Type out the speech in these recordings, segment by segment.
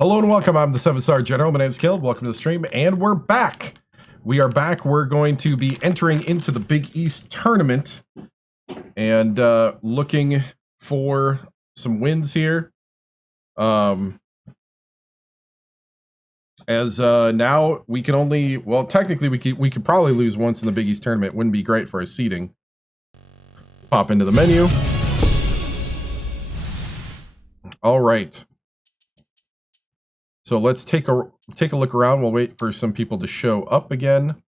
Hello and welcome. I'm the 7-Star General. My name's Caleb. Welcome to the stream, and we're back. We are back. We're going to be entering into the Big East tournament and looking for some wins here. Now we can only, well, technically we could probably lose once in the Big East tournament. Wouldn't be great for our seeding. Pop into the menu. All right. So let's take a look around. We'll wait for some people to show up again.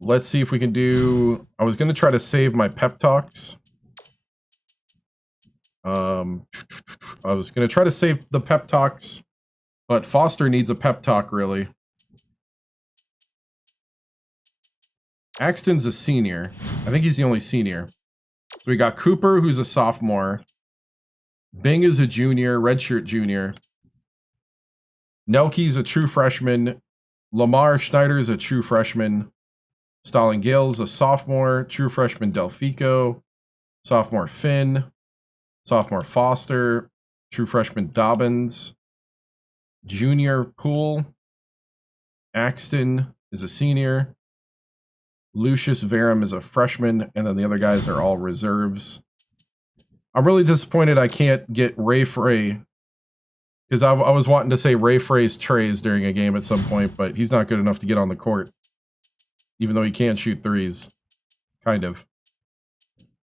Let's see if we can do, I was going to try to save my pep talks. I was going to try to save the pep talks, but Foster needs a pep talk, really. Axton's a senior. I think he's the only senior. So we got Cooper, who's a sophomore. Bing is a junior, redshirt junior. Nelke's a true freshman. Lamar Schneider's a true freshman. Stalin Gale's a sophomore. True freshman Delfico. Sophomore Finn. Sophomore Foster. True freshman Dobbins. Junior Poole. Axton is a senior. Lucius Verum is a freshman. And then the other guys are all reserves. I'm really disappointed I can't get Ray Frey. Because I was wanting to say Ray Frey's trays during a game at some point, but he's not good enough to get on the court. Even though he can shoot threes. Kind of.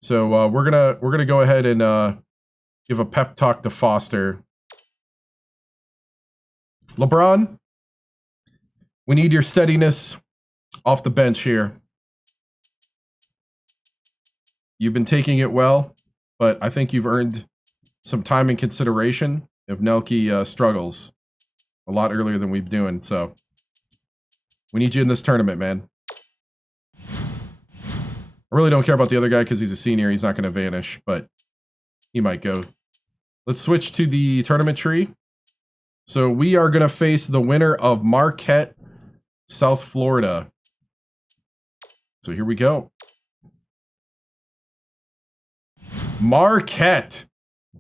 So we're gonna go ahead and give a pep talk to Foster. LeBron, we need your steadiness off the bench here. You've been taking it well, but I think you've earned some time and consideration if Nelke struggles a lot earlier than we've been doing. So we need you in this tournament, man. I really don't care about the other guy because he's a senior. He's not going to vanish, but he might go. Let's switch to the tournament tree. So we are going to face the winner of Marquette, South Florida. So here we go. Marquette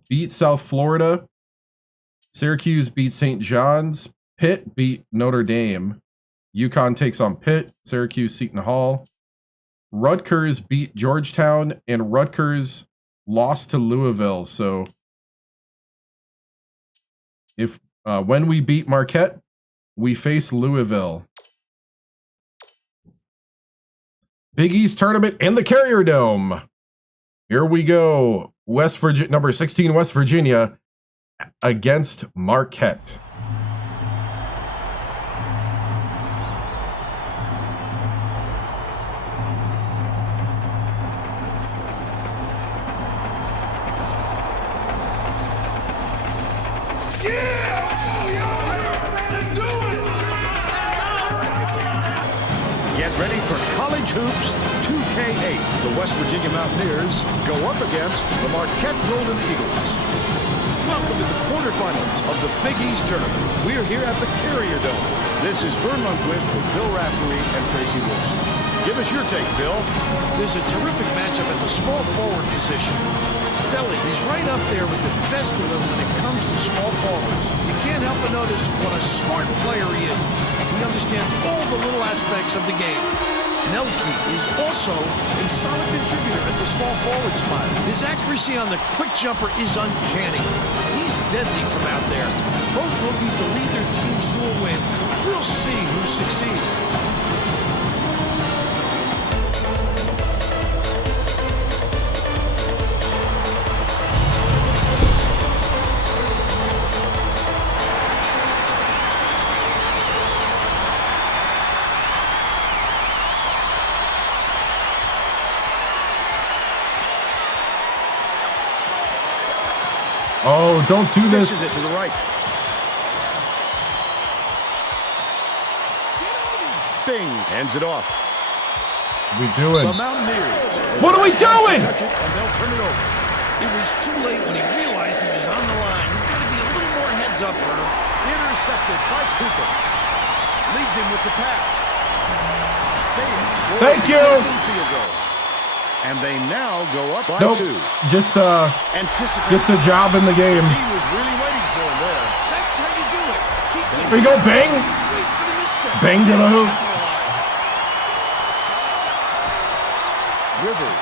beat South Florida. Syracuse beat St. John's. Pitt beat Notre Dame. UConn takes on Pitt. Syracuse, Seton Hall. Rutgers beat Georgetown, and Rutgers lost to Louisville. So if when we beat Marquette, we face Louisville. Big East tournament in the Carrier Dome. Here we go. West Virginia, number 16, West Virginia against Marquette. Get ready for College Hoops 2K8. The West Virginia Mountaineers go up against the Marquette Golden Eagles. Welcome to the quarterfinals of the Big East tournament. We're here at the Carrier Dome. This is Vern Lundquist with Bill Raftery and Tracy Wilson. Give us your take, Bill. There's a terrific matchup at the small forward position. Stelly, he's right up there with the best of them when it comes to small forwards. You can't help but notice what a smart player he is. He understands all the little aspects of the game. Nelke is also a solid contributor at the small forward spot. His accuracy on the quick jumper is uncanny. He's deadly from out there. Both looking to lead their teams to a win. We'll see who succeeds. Oh, don't do this. Dishes it to the right. Bing hands it off. We doing? The Mountaineers. What are we doing? Touch it and they'll turn it over. It was too late when he realized he was on the line. You've got to be a little more heads up for him. Intercepted by Cooper. Leads him with the pass. Thank you. Field goal. And they now go up by Nope. 2. Just a job in the game. He was really waiting for him there. That's There you go, bang! Bang to the hoop. Rivers.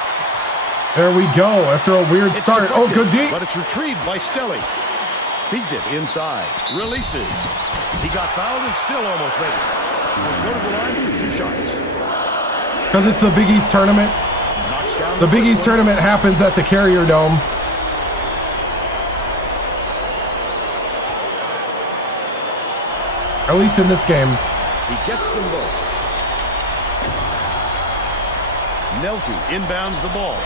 There we go, after a weird It's start. Oh, good deflected, D. but it's retrieved by Stelly. Feeds it inside. Releases. He got fouled and still almost made it. He will go to the line for 2 shots. Because it's the Big East tournament. Knocks down The Big first East one. tournament happens at the Carrier Dome. At least in this game. He gets them both. Nelke inbounds the ball.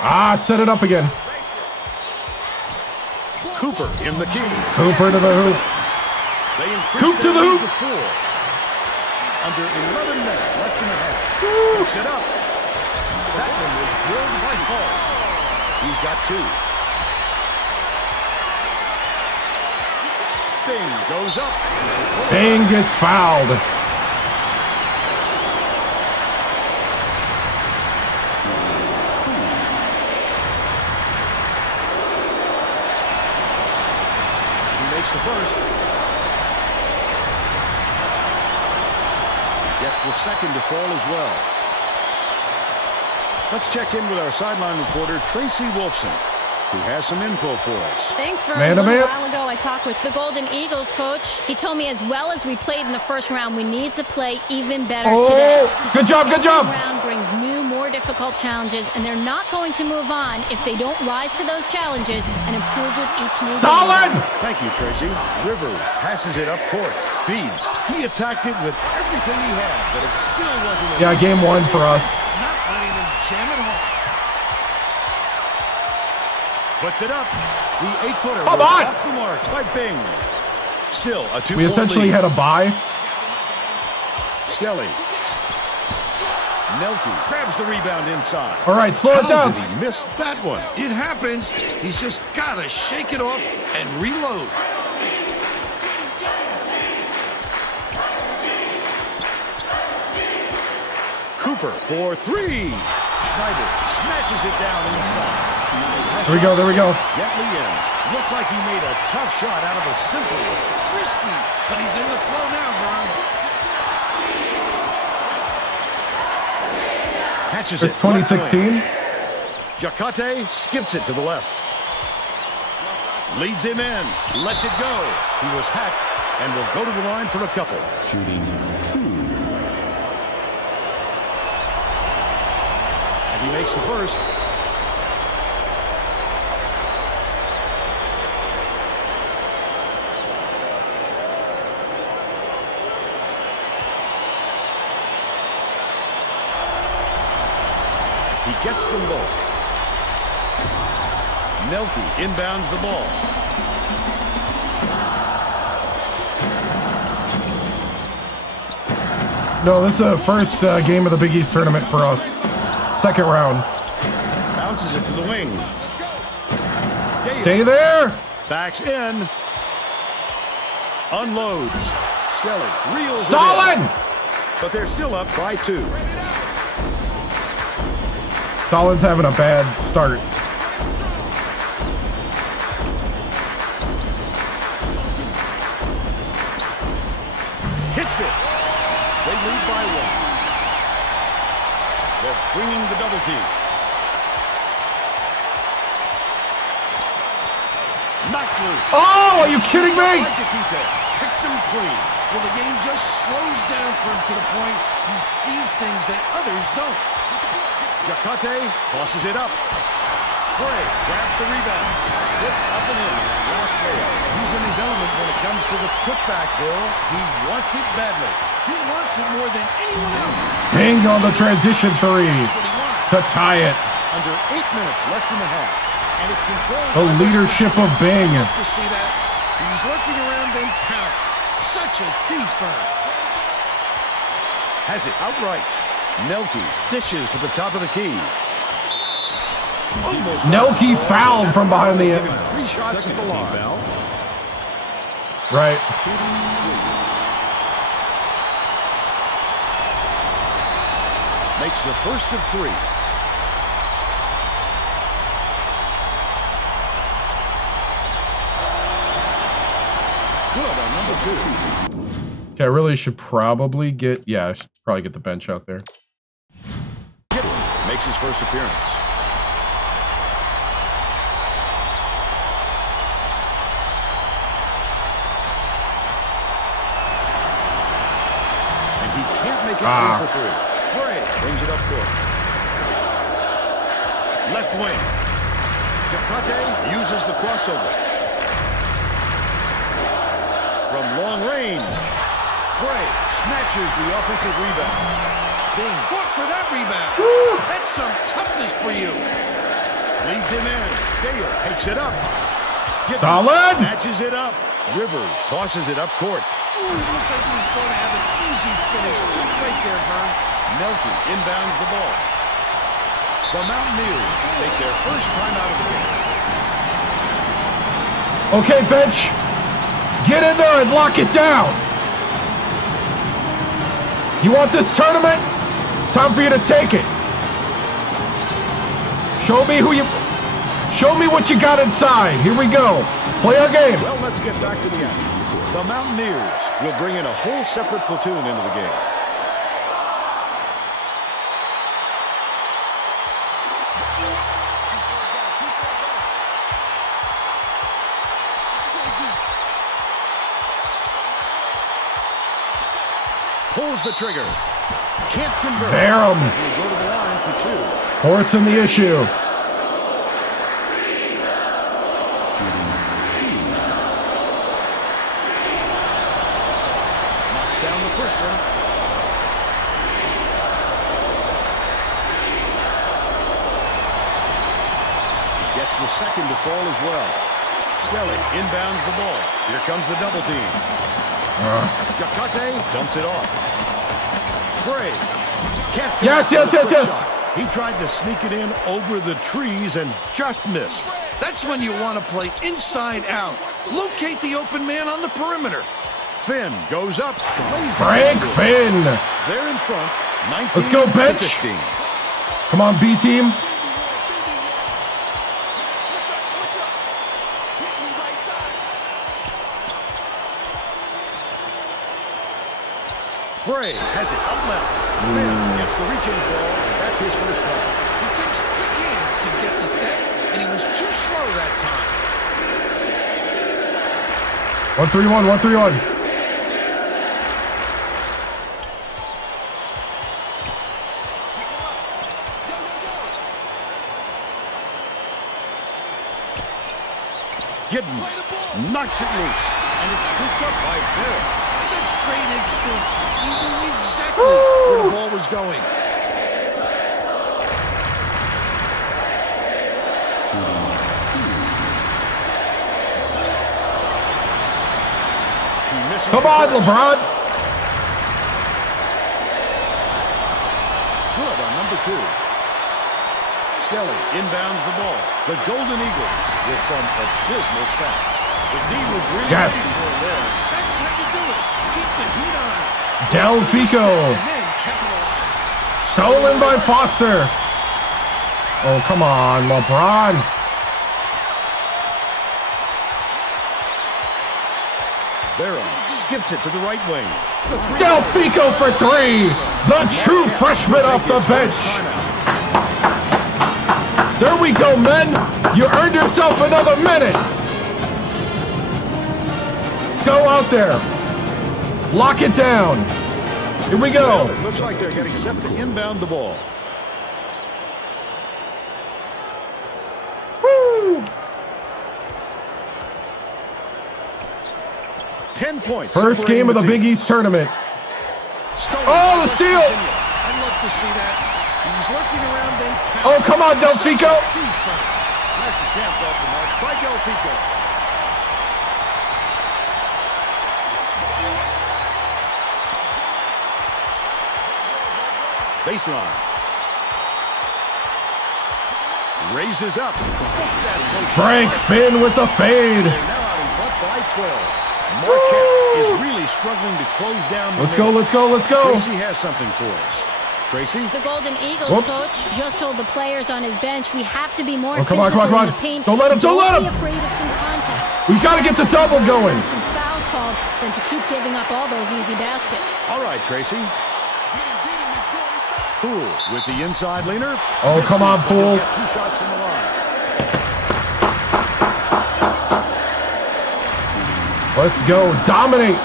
Ah, set it up again. Cooper in the key. Cooper to the hoop. They increase Coop to their the lead hoop. to 4. Under 11 minutes left in the half. Picks it up. That one was drilled by Hall. He's got 2. Bing goes up. Bang gets fouled. He makes the first. Gets the second to fall as well. Let's check in with our sideline reporter, Tracy Wolfson, who has some info for us. Thanks, Vern. Man a to little man. while ago, I talked with the Golden Eagles coach. He told me as well as we played in the first round, we need to play even better Oh, today. He good said job, every good job. round brings new, more difficult challenges, and they're not going to move on if they don't rise to those challenges and improve with each new Stalin! game. Thank you, Tracy. Rivers passes it up court. Feeds. He attacked it with everything he had, but it still wasn't enough. Yeah, game 1 for us. Not letting them jam it home. Puts it up. The 8-footer Come was on! off the mark by Bing. Still a 2-point We essentially lead. had a bye. Stelly. Nelke grabs the rebound inside. All right, slow it How down. did he miss that one? It happens. He's just got to shake it off and reload. Cooper for 3. Schneider snatches it down inside. There we go, there we go. Gently in. Looks like he made a tough shot out of a simple one. Risky, but he's in the flow now, Vern. Catches It's it. left wing. 2016. Jacate skips it to the left. Leads him in. Lets it go. He was hacked and will go to the line for a couple. Shooting 2. And he makes the first. He gets them both. Nelke inbounds the ball. No, this is the first game of the Big East tournament for us. Second round. Bounces it to the wing. Stay there. Backs in. Unloads. Stelly reels it Stalin! in. But they're still up by 2. Stalin's having a bad start. Hits it. They lead by 1. They're bringing the double team. Knocked loose. Oh, are you kidding me? Picked him clean. Well, the game just slows down for him to the point he sees things that others don't. Jacate tosses it up. Gray grabs the rebound. Put up and in. Last player. He's in his element when it comes to the putback, Bill. He wants it badly. He wants it more than anyone else. Bing on the transition 3 That's what he wants. to tie it. Under 8 minutes left in the half. And it's controlled. The by leadership of Bing. Love to see that. He's looking around, then pounce. Such a deep burn. Has it outright. Nelke dishes to the top of the key. Almost Nelke fouled from behind the Giving 3 shots at the line. right. makes the first of 3. Good on number 2. Okay, I really should probably get, yeah, I should probably get the bench out there. Gideon makes his first appearance. And he can't make it 3 for 3. Frey brings it up court. Left wing. Jacate uses the crossover. From long range, Frey snatches the offensive rebound. Bing fought for that rebound. That's some toughness for you. Leads him in. Dale takes it up. Stalin! Matches it up. Rivers tosses it up court. Ooh, it looked like he was going to have an easy finish. Just right there, Vern. Nelke inbounds the ball. The Mountaineers take their first time out of the game. Okay, bench. Get in there and lock it down. You want this tournament? It's time for you to take it. Show me what you got inside. Here we go. Play our game. Well, let's get back to the action. The Mountaineers will bring in a whole separate platoon into the game. Pulls the trigger. Can't convert. Verum. He'll go to the line for 2. Forcing the issue. Knocks down the first one. Gets the second to fall as well. Stelly inbounds the ball. Here comes the double team. Jacate dumps it off. Frey can't. Yes. He tried to sneak it in over the trees and just missed. That's when you want to play inside out. Locate the open man on the perimeter. Finn goes up. Frank Finn. They're in front. 19 Let's go, to bench. 15. Come on, B team. Frey has it up left. Finn gets the reaching ball. That's his first foul. He takes quick hands to get the theft, and he was too slow that time. 1-3-1. Giddens knocks it loose, and it's scooped up by Barrett. Such great instincts. He knew exactly where the ball was going. Come on, LeBron. Good on number 2. Stelly inbounds the ball. The Golden Eagles with some abysmal stats. The D was really Yes. there. That's how you do it. Keep the heat on. Del Fico. And then capitalize. Stolen by Foster. Oh, come on, LeBron. Barron skips it to the right wing. Del Fico for 3. The true freshman off the bench. There we go, men. You earned yourself another minute. Go out there. Lock it down. Here we go. It looks like they're getting set to inbound the ball. Woo. 10 points. First game of the Big East tournament. Oh, the steal. I'd love to see that. He was lurking around then. Oh, come on, Del Fico. Nice attempt off the mark by Del Fico. Baseline. Raises up. Frank Finn with the fade. They're now out in front by 12. Marquette is really struggling to close down. Let's go. Tracy has something for us. Tracy. The Golden Eagles Whoops. coach just told the players on his bench we have to be more come on, physical come on, come in on. the paint. Don't let him, don't let him. Be afraid of some contact. We got to get the double going. Some fouls called than to keep giving up all those easy baskets. All right, Tracy. Poole with the inside leaner. Oh, come on, Misses, but he'll Poole. get 2 shots from the line. Let's go. Dominate.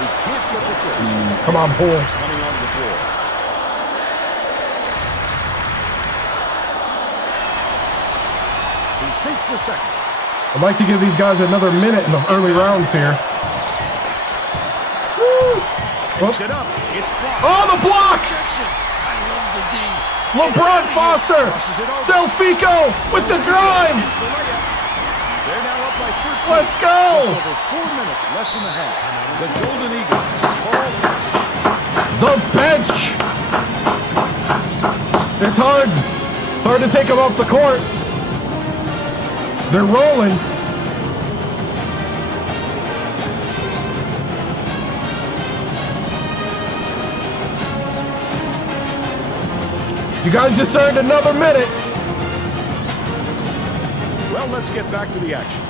He can't get the first. Come on, Poole. He's coming onto the floor. He sinks the second. I'd like to give these guys another minute in the early rounds here. Woo. Picks it up. It's blocked. Oh, the block! Objection. I love the D. LeBron Foster. Crosses it over. Delfico with the drive. It's the layup. They're now up by 13. Let's Just go. over 4 minutes left in the half. The Golden Eagles call The bench. It's hard. Hard to take them off the court. They're rolling. You guys just earned another minute. Well, let's get back to the action.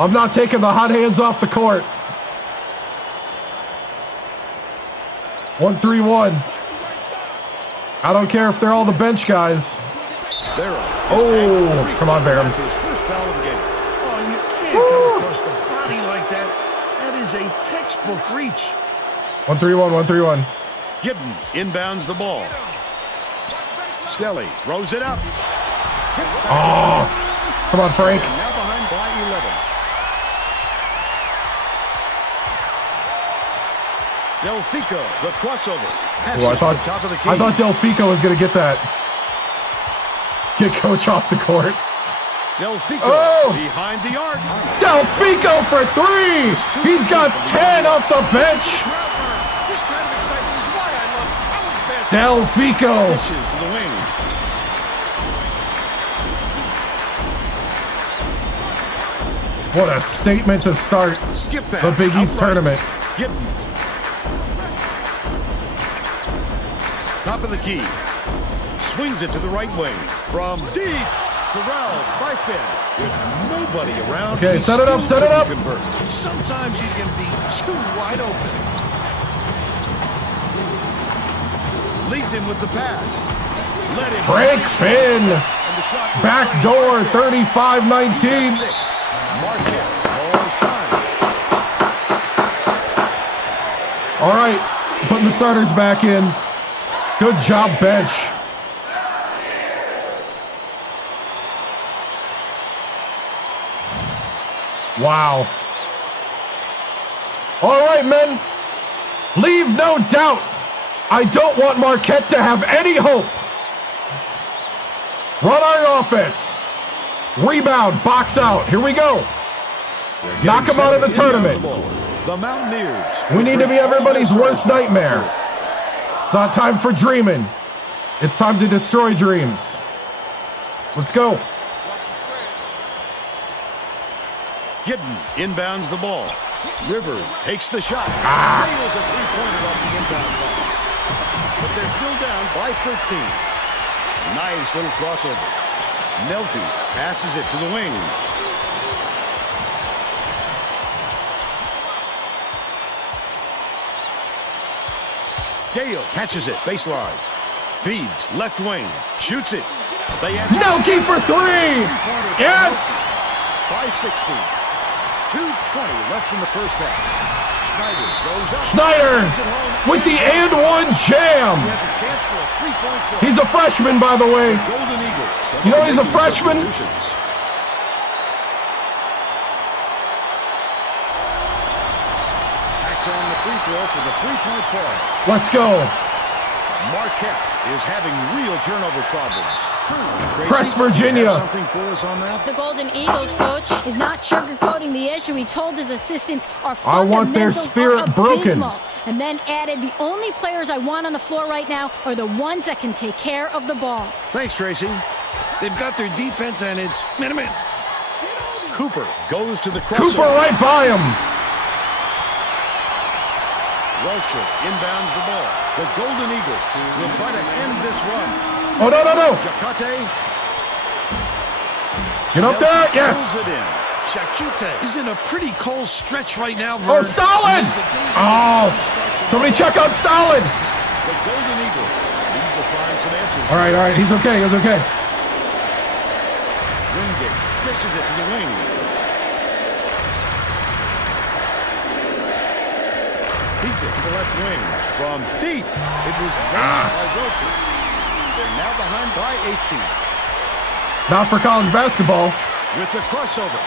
I'm not taking the hot hands off the court. 1-3-1. I don't care if they're all the bench guys. Barrow. Oh, come on, Barrow. That's his first foul of the game. Oh, you can't come across the body like that. That is a textbook reach. 1-3-1, 1-3-1. Giddens inbounds the ball. Stelly throws it up. Oh, come on, Frank. Now behind by 11. Delfico, the crossover. Passes Oh, to the top of the key. I thought Delfico was going to get that. Get coach off the court. Delfico Oh! behind the arc. Delfico for 3. He's got 10 off the bench. This kind of excitement is why I love college basketball. Delfico. Dishes to the wing. What a statement to start Skip pass. the Big East outright. tournament. Giddens. Top of the key. Swings it to the right wing. From deep. Corralled by Finn. With nobody around. Okay, he set it up, still set it up. couldn't convert. Sometimes you can be too wide open. Leads him with the pass. Let him. Frank Finn. And the shot was Backdoor 35-19. six. Marquette calls time. All right, putting the starters back in. Good job, bench. Wow. All right, men. Leave no doubt. I don't want Marquette to have any hope. Run our offense. Rebound, box out. Here we go. Knock them out of the tournament. The Mountaineers. We need to be everybody's worst nightmare. It's not time for dreaming. It's time to destroy dreams. Let's go. Giddens inbounds the ball. Rivers takes the shot. Nails a three-pointer off the inbound ball. But they're still down by 13. Nice little crossover. Nelke passes it to the wing. Gale catches it, baseline. Feeds, left wing, shoots it. They answer. Nelke for 3. Yes. By 16. 2:20 left in the first half. Schneider goes up. Schneider Puts it home. with the and one jam. He has a chance for a three-point play. He's a freshman, by the way. Golden Eagles. You know he's a Making freshman? substitutions. Backs on the free throw for the three-point play. Let's go. Marquette is having real turnover problems. Tracy, Press Virginia. you have something for us on that? The Golden Eagles coach is not sugarcoating the issue. He told his assistants our I want their fundamentals spirit are broken. abysmal. And then added, the only players I want on the floor right now are the ones that can take care of the ball. Thanks, Tracy. They've got their defense, and it's man-to-man. Cooper goes to the crossover. Cooper right by him. Welcher inbounds the ball. The Golden Eagles will try to end this run. Oh, no, no, no. Jacate. Get up there. Yes. Shakite is in a pretty cold stretch right now. Oh, Stalin. Oh, somebody check out Stalin. The Golden Eagles need to find some answers. All right. He's okay. He's okay. Wingate dishes it to the wing. Beats it to the left wing. From deep, it was down by Welcher. They're now behind by 18. Not for college basketball. With the crossover.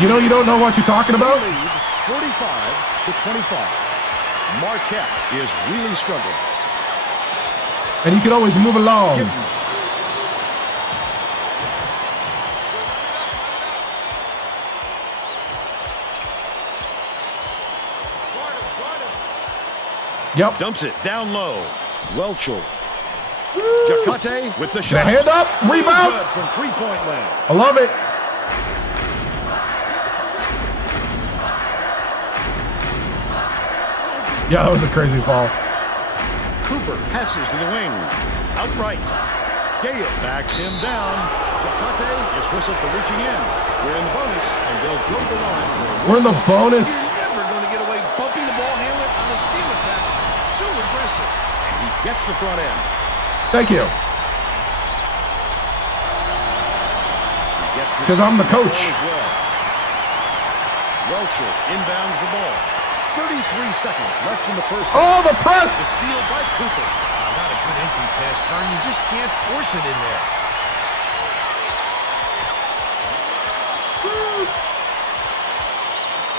You don't know what you're talking about? Lead 45-25. Marquette is really struggling. And you can always move along. Yep. Dumps it down low. Welcher. Jacate with the shot. The hand up. Rebound. Good from three-point land. I love it. Yeah, that was a crazy fall. Cooper passes to the wing. Outright. Gale backs him down. Jacate is whistled for reaching in. We're in the bonus, and they'll go to the line. We're in the bonus. You're never going to get away bumping the ball handler on a steal attack. Too aggressive. And he gets the front end. Thank you. Because I'm the coach. Well. Welcher inbounds the ball. 33 seconds left in the first half. Oh, the press! The steal by Cooper. Not a good entry pass, Fern. You just can't force it in there.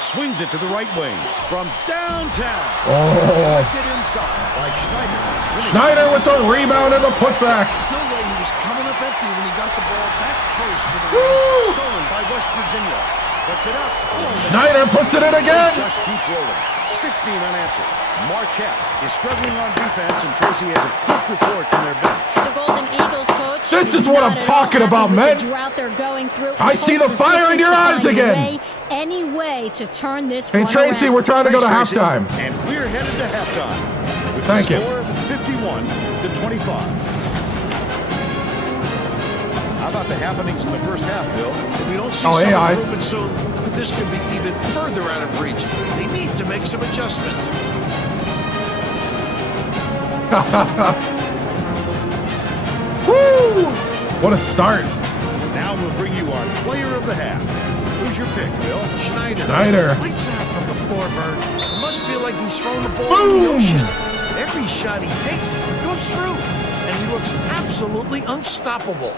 Swings it to the right wing from downtown. Oh. Get inside by Schneider. Schneider with the rebound and the putback. No way he was coming up empty when he got the ball that close to the Woo! Stolen by West Virginia. Puts it up. Schneider puts it in again. Just keep rolling. 16 unanswered. Marquette is struggling on defense, and Tracy has a quick report from their bench. The Golden Eagles coach. This is what I'm talking about, man. I see the fire in your eyes again. Any way to turn this Hey, one Tracy, around. we're trying to go to Thanks, Tracy. halftime. And we're headed to halftime. With Thank the you. score 51-25. How about the happenings in the first half, Bill? If we don't see Oh, some AI. improvement soon, this could be even further out of reach. They need to make some adjustments. Woo! What a start. Now we'll bring you our player of the half. Who's your pick, Bill? Schneider. Lights out from the floor, Bird. It must feel like he's throwing the ball in the Boom! ocean. Every shot he takes goes through, and he looks absolutely unstoppable.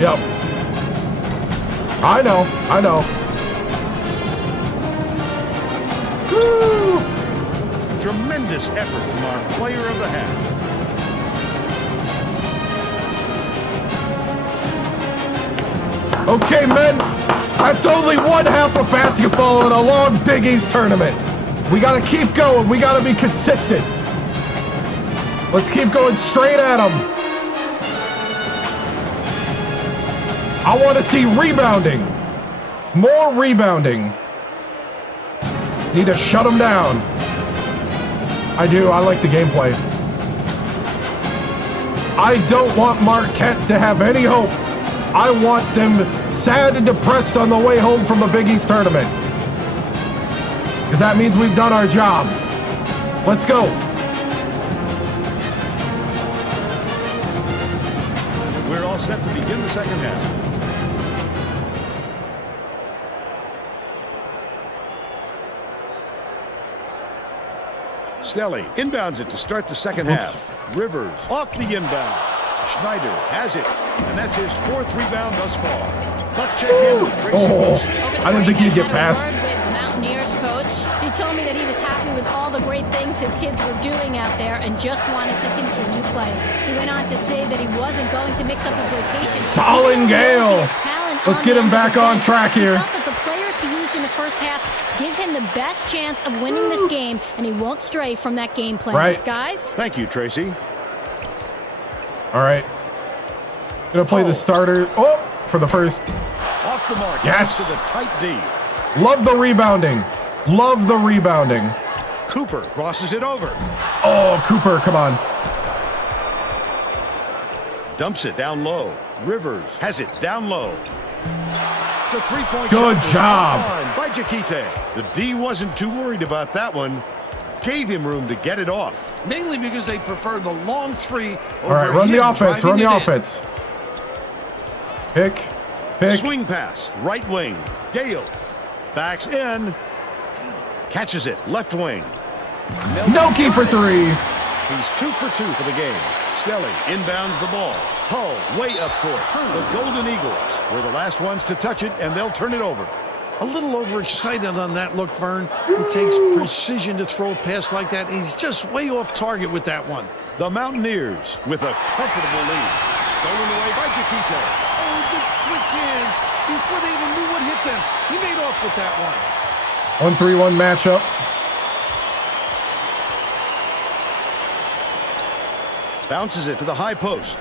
Yep. I know. Woo! Tremendous effort from our player of the half. Okay, men. That's only one half of basketball in a long Big East tournament. We got to keep going. We got to be consistent. Let's keep going straight at them. I want to see rebounding. More rebounding. Need to shut them down. I do. I like the gameplay. I don't want Marquette to have any hope. I want them sad and depressed on the way home from the Big East tournament. Because that means we've done our job. Let's go. We're all set to begin the second half. Stelly inbounds it to start the second half. Rivers off the inbound. Schneider has it, and that's his fourth rebound thus far. Let's check in with Tracy Wilson. I didn't think he'd get past. With Mountaineers coach, he told me that he was happy with all the great things his kids were doing out there and just wanted to continue playing. He went on to say that he wasn't going to mix up his rotation. Stalin Gale. Let's get him back on track here. He felt that the players he used in the first half give him the best chance of winning this game, and he won't stray from that game plan. Right. Guys? Thank you, Tracy. All right. Gonna play the starter. Oh, for the first. Off the mark. Yes. To the tight D. Love the rebounding. Love the rebounding. Cooper crosses it over. Oh, Cooper, come on. Dumps it down low. Rivers has it down low. The three-point Good shot job by Jakite. The D wasn't too worried about that one. Gave him room to get it off. Mainly because they prefer the long three over All right, run the him offense. Run driving the it in. offense. Pick. Pick. Swing pass, right wing. Gale backs in. Catches it, left wing. Noki for three. He's 2 for 2 for the game. Stelly inbounds the ball. Hull way up court. The Golden Eagles were the last ones to touch it, and they'll turn it over. A little overexcited on that look, Vern. It takes precision to throw a pass like that. He's just way off target with that one. The Mountaineers with a comfortable lead. Stolen away by Jakite. Oh, the quick hands. Before they even knew what hit them, he made off with that one. 1-3-1 matchup. Bounces it to the high post.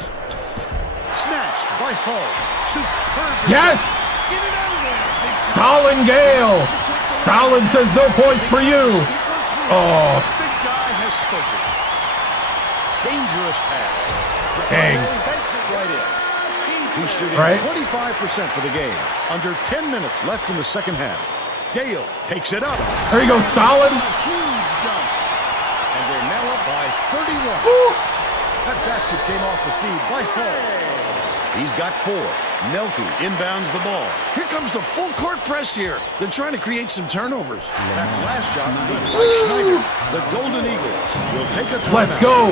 Snatched by Hull. Superb. Yes! Get it out of there. Big Stalin Gale. Stalin says no points for you. Oh, Big guy has spoken. Dangerous pass. dang. Banks it right in. He's shooting Right. 25% for the game. Under 10 minutes left in the second half. Gale takes it up. There you go, Stalin. Huge dunk. And they're now up by 31. Woo. That basket came off the feed by Hull. He's got 4. Nelke inbounds the ball. Here comes the full court press here. They're trying to create some turnovers. That last shot good by Schneider. The Golden Eagles will take a timeout. Let's go.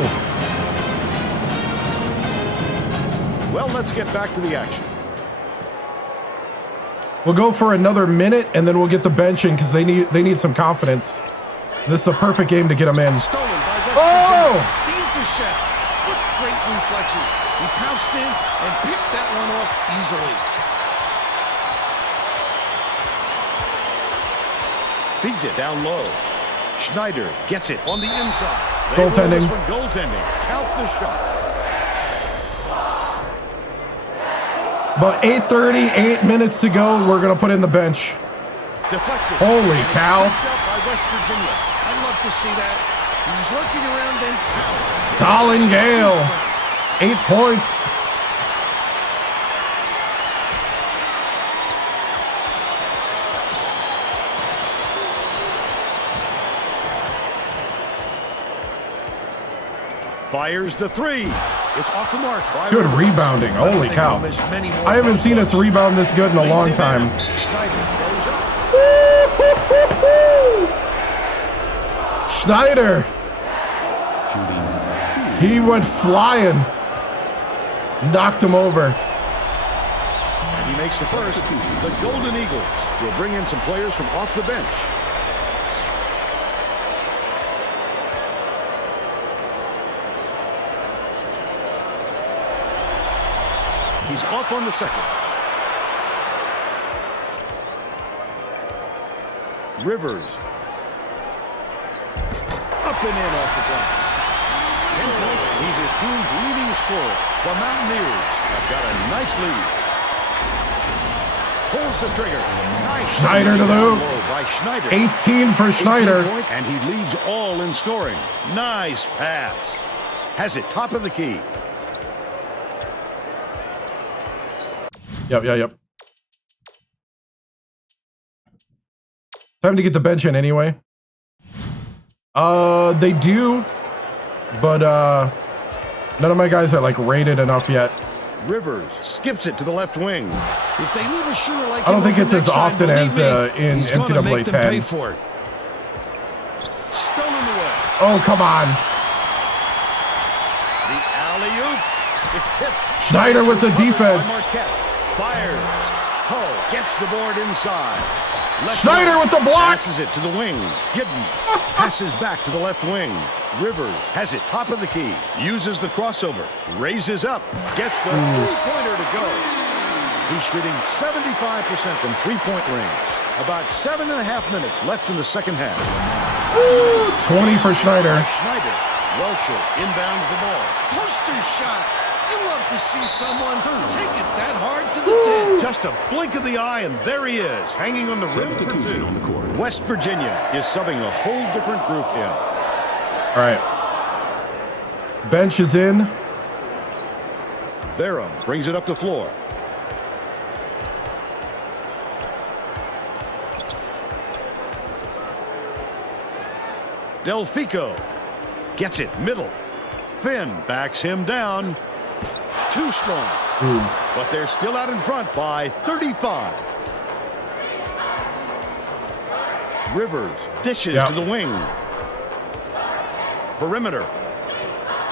Well, let's get back to the action. We'll go for another minute, and then we'll get the bench in because they need some confidence. This is a perfect game to get them in. Stolen by West Oh! The intercept. What great reflexes. He pounced in and picked that one off easily. Feeds it down low. Schneider gets it on the inside. They Goaltending. roll this one, goaltending. Count the shot. But 8:30, 8 minutes to go. We're going to put in the bench. Deflected. Holy And it's cow. picked up by West Virginia. I'd love to see that. He was looking around, then pounced. Stalin Gale. 8 points. Fires the 3. It's off the mark. By Good Rivers. rebounding. Holy They cow. will miss many more I haven't of seen those. us rebound this good in a long Leads it time. in. Schneider goes up. Schneider. He went flying. Knocked him over. And he makes the first. The Golden Eagles will bring in some players from off the bench. He's off on the second. Rivers. Up and in off the glass. 10 points. He's his team's leading scorer. The Mountaineers have got a nice lead. Pulls the trigger. Nice. Schneider to the hoop. Low by Schneider. 18 for 18 Schneider. points, and he leads all in scoring. Nice pass. Has it top of the key. Yep. Time to get the bench in anyway. They do, but none of my guys are like rated enough yet. Rivers skips it to the left wing. If they leave a shooter like I don't him think open it's as next time, often believe as me, in he's gonna NCAA make them 10. pay for it. Stolen away. Oh, come on. The alley-oop. It's tipped. Schneider with the Recovered by defense. Marquette. Fires. Hull gets the board inside. Left Schneider wing. with the block. Passes it to the wing. Giddens passes back to the left wing. Rivers has it top of the key. Uses the crossover. Raises up. Gets the three-pointer to go. He's shooting 75% from three-point range. About 7.5 minutes left in the second half. 20 for Schneider. Schneider. Welcher inbounds the ball. Poster shot. You love to see someone take it that hard to the tin. Just a blink of the eye, and there he is, hanging on the rim for two. West Virginia is subbing a whole different group in. All right. Bench is in. Verum brings it up the floor. Delfico gets it middle. Finn backs him down. Too strong. But they're still out in front by 35. Rivers dishes to the wing. Perimeter.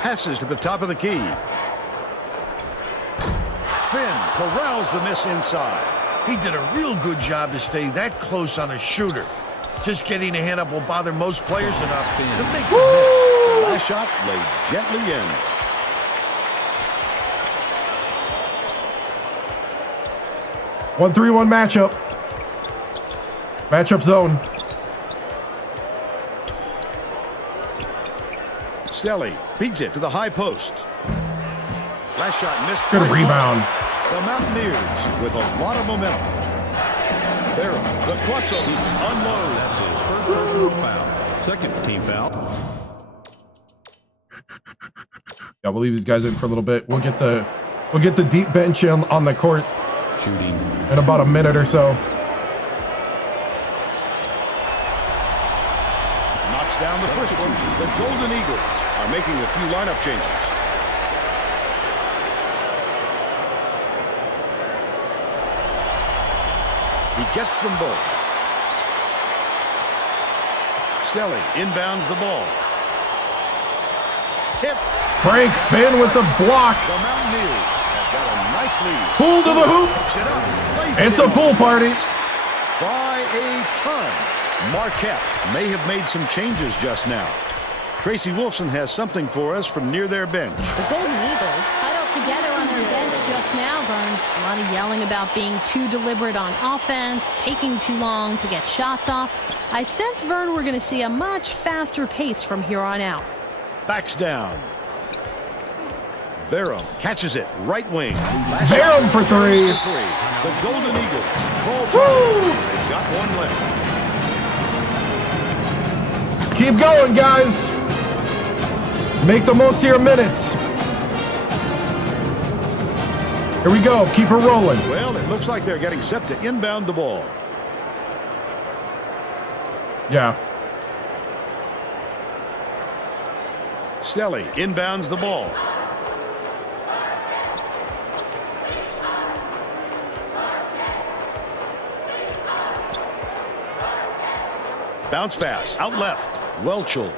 Passes to the top of the key. Finn corrals the miss inside. He did a real good job to stay that close on a shooter. Just getting a hand up will bother most players enough to make the miss. Last shot laid gently in. One 3-1 matchup. Matchup zone. Stelly beats it to the high post. Last shot missed. Good rebound. The Mountaineers with a lot of momentum. There, the crossover unload. That's his first personal foul. Second team foul. Yeah, we'll leave these guys in for a little bit. We'll get the deep bench on the court Shooting in about a minute or so. knocks down the first one. The Golden Eagles are making a few lineup changes. He gets them both. Stelly inbounds the ball. Tip. Frank Finn with the block. The Mountaineers have got a nice lead. Pool to the hoop. Picks it up, lays it It's a in. pool party. By a ton. Marquette may have made some changes just now. Tracy Wolfson has something for us from near their bench. The Golden Eagles huddled together on their bench just now, Vern. A lot of yelling about being too deliberate on offense, taking too long to get shots off. I sense, Vern, we're going to see a much faster pace from here on out. Backs down. Verum catches it, right wing. Verum for three. The Golden Eagles call time. They've got one left. Keep going, guys. Make the most of your minutes. Here we go. Keep it rolling. Well, it looks like they're getting set to inbound the ball. Yeah. Stelly inbounds the ball. Bounce pass out left. Welchel.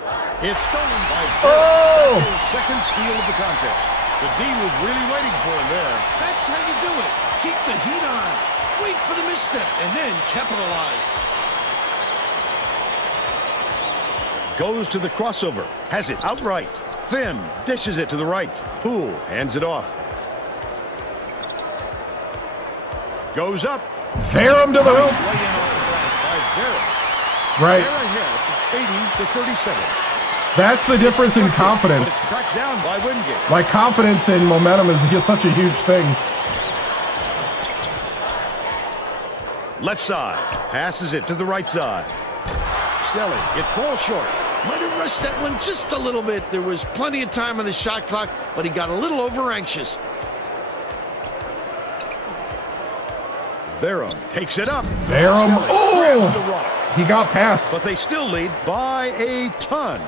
It's stolen by Oh! That's his second steal of the contest. The D was really waiting for him there. That's how you do it. Keep the heat on. Wait for the misstep and then capitalize. Goes to the crossover. Has it outright. Finn dishes it to the right. Poole hands it off. Goes up. Verum to the Nice hoop. lay-in off the glass by Verum. Right. They're ahead 80-37. That's the difference in But confidence. it's tracked down by Wingate. Like, confidence and momentum is such a huge thing. Left side. Passes it to the right side. Stelly. It falls short. Might have rushed that one just a little bit. There was plenty of time on the shot clock, but he got a little over anxious. Verum takes it up. Verum. Stelly grabs the Oh! rock. He got past. But they still lead by a ton.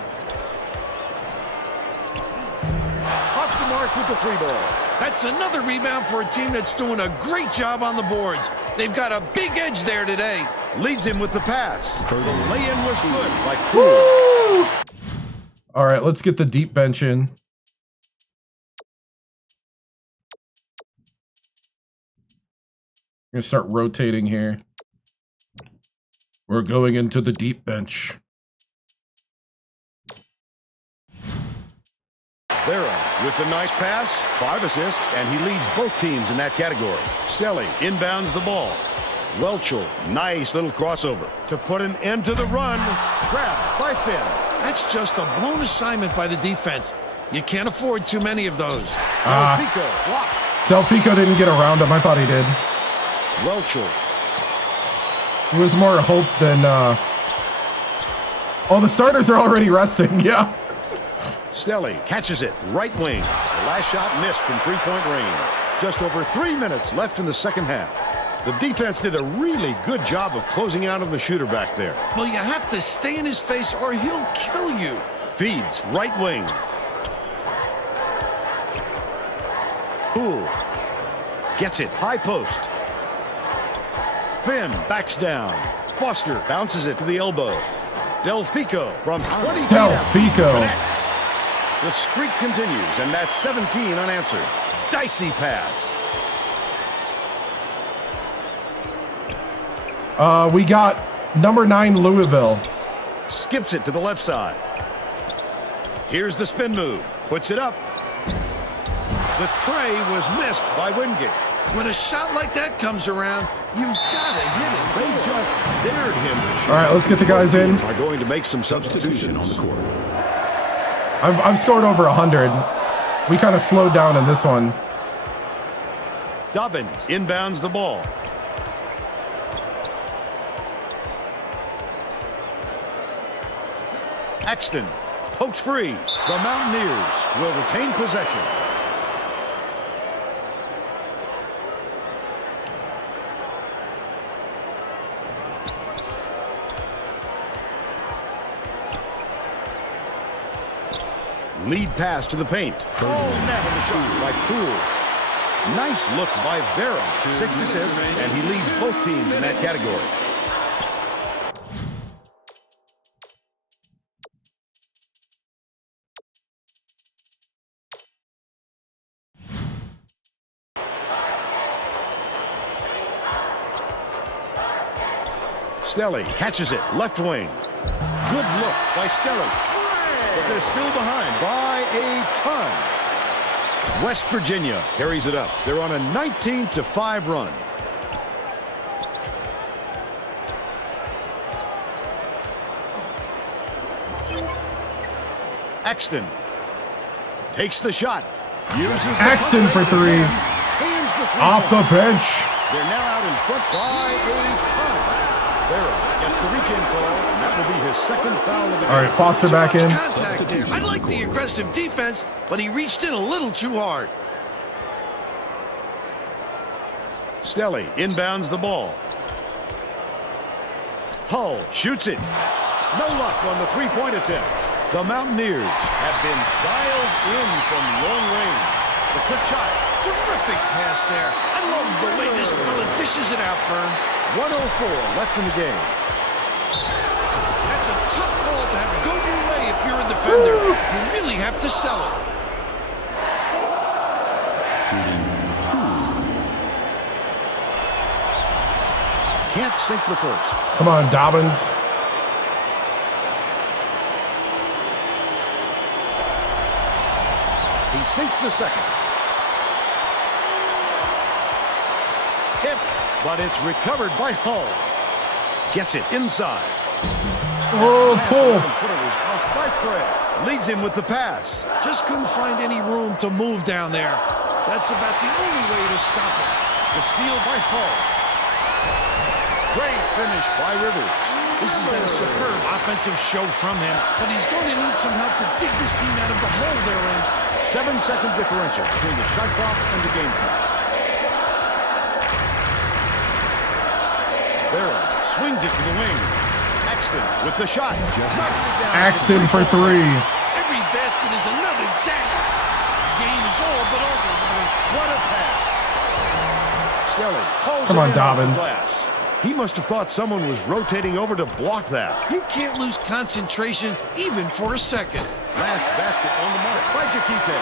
Off the mark with the three ball. That's another rebound for a team that's doing a great job on the boards. They've got a big edge there today. Leads him with the pass. The lay-in was good by Poole. All right, let's get the deep bench in. I'm going to start rotating here. We're going into the deep bench. Vera with the nice pass, 5 assists, and he leads both teams in that category. Stelly inbounds the ball. Welchel, nice little crossover to put an end to the run. Grabbed by Finn. That's just a blown assignment by the defense. You can't afford too many of those. Delfico blocked. Delfico didn't get around him. I thought he did. Welchel. It was more hope than... Oh, the starters are already resting. Yeah. Stelly catches it, right wing. The last shot missed from three-point range. Just over 3 minutes left in the second half. The defense did a really good job of closing out on the shooter back there. Well, you have to stay in his face or he'll kill you. Feeds, right wing. Poole gets it, high post. Finn backs down. Foster bounces it to the elbow. Delfico from 20 feet out. Delfico. Connects. The streak continues, and that's 17 unanswered. Dicey pass. We got number 9 Louisville. Skips it to the left side. Here's the spin move. Puts it up. The tray was missed by Wingate. When a shot like that comes around, you've got to hit it. They just dared him to shoot. All right, let's get the guys in. Are going to make some substitutions on the court. I've scored over 100. We kind of slowed down in this one. Dobbins inbounds the ball. Axton pokes free. The Mountaineers will retain possession. Lead pass to the paint. Oh, net on the shot by Poole. Nice look by Vera. 6 assists, and he leads both teams in that category. Stelly catches it, left wing. Good look by Stelly. But they're still behind by a ton. West Virginia carries it up. They're on a 19-5 run. Axton takes the shot. Uses Axton for 3. Off the bench. They're now out in front by a ton. Vera gets the reach-in call, and that will be his second foul of the game. All right, Foster back in. Contact there. I like the aggressive defense, but he reached in a little too hard. Stelly inbounds the ball. Hull shoots it. No luck on the three-point attempt. The Mountaineers have been dialed in from long range. The quick shot. Terrific pass there. I love the way this fella dishes it out, Vern. 1:04 left in the game. That's a tough call to have go your way if you're a defender. You really have to sell it. Can't sink the first. Come on, Dobbins. He sinks the second. Tip, but it's recovered by Hull. Gets it inside. Oh, pull. Footer was off by Fred. Leads him with the pass. Just couldn't find any room to move down there. That's about the only way to stop it. The steal by Hull. Great finish by Rivers. This has been a superb offensive show from him, but he's going to need some help to dig this team out of the hole they're in. 7-second differential between the shot clock and the game clock. Vera swings it to the wing. Axton with the shot. Axton for 3. Every basket is another dagger. The game is all but over. What a pass. Stelly pulls Come on, it in off the Dobbins. glass. He must have thought someone was rotating over to block that. You can't lose concentration even for a second. Last basket on the mark by Jakite.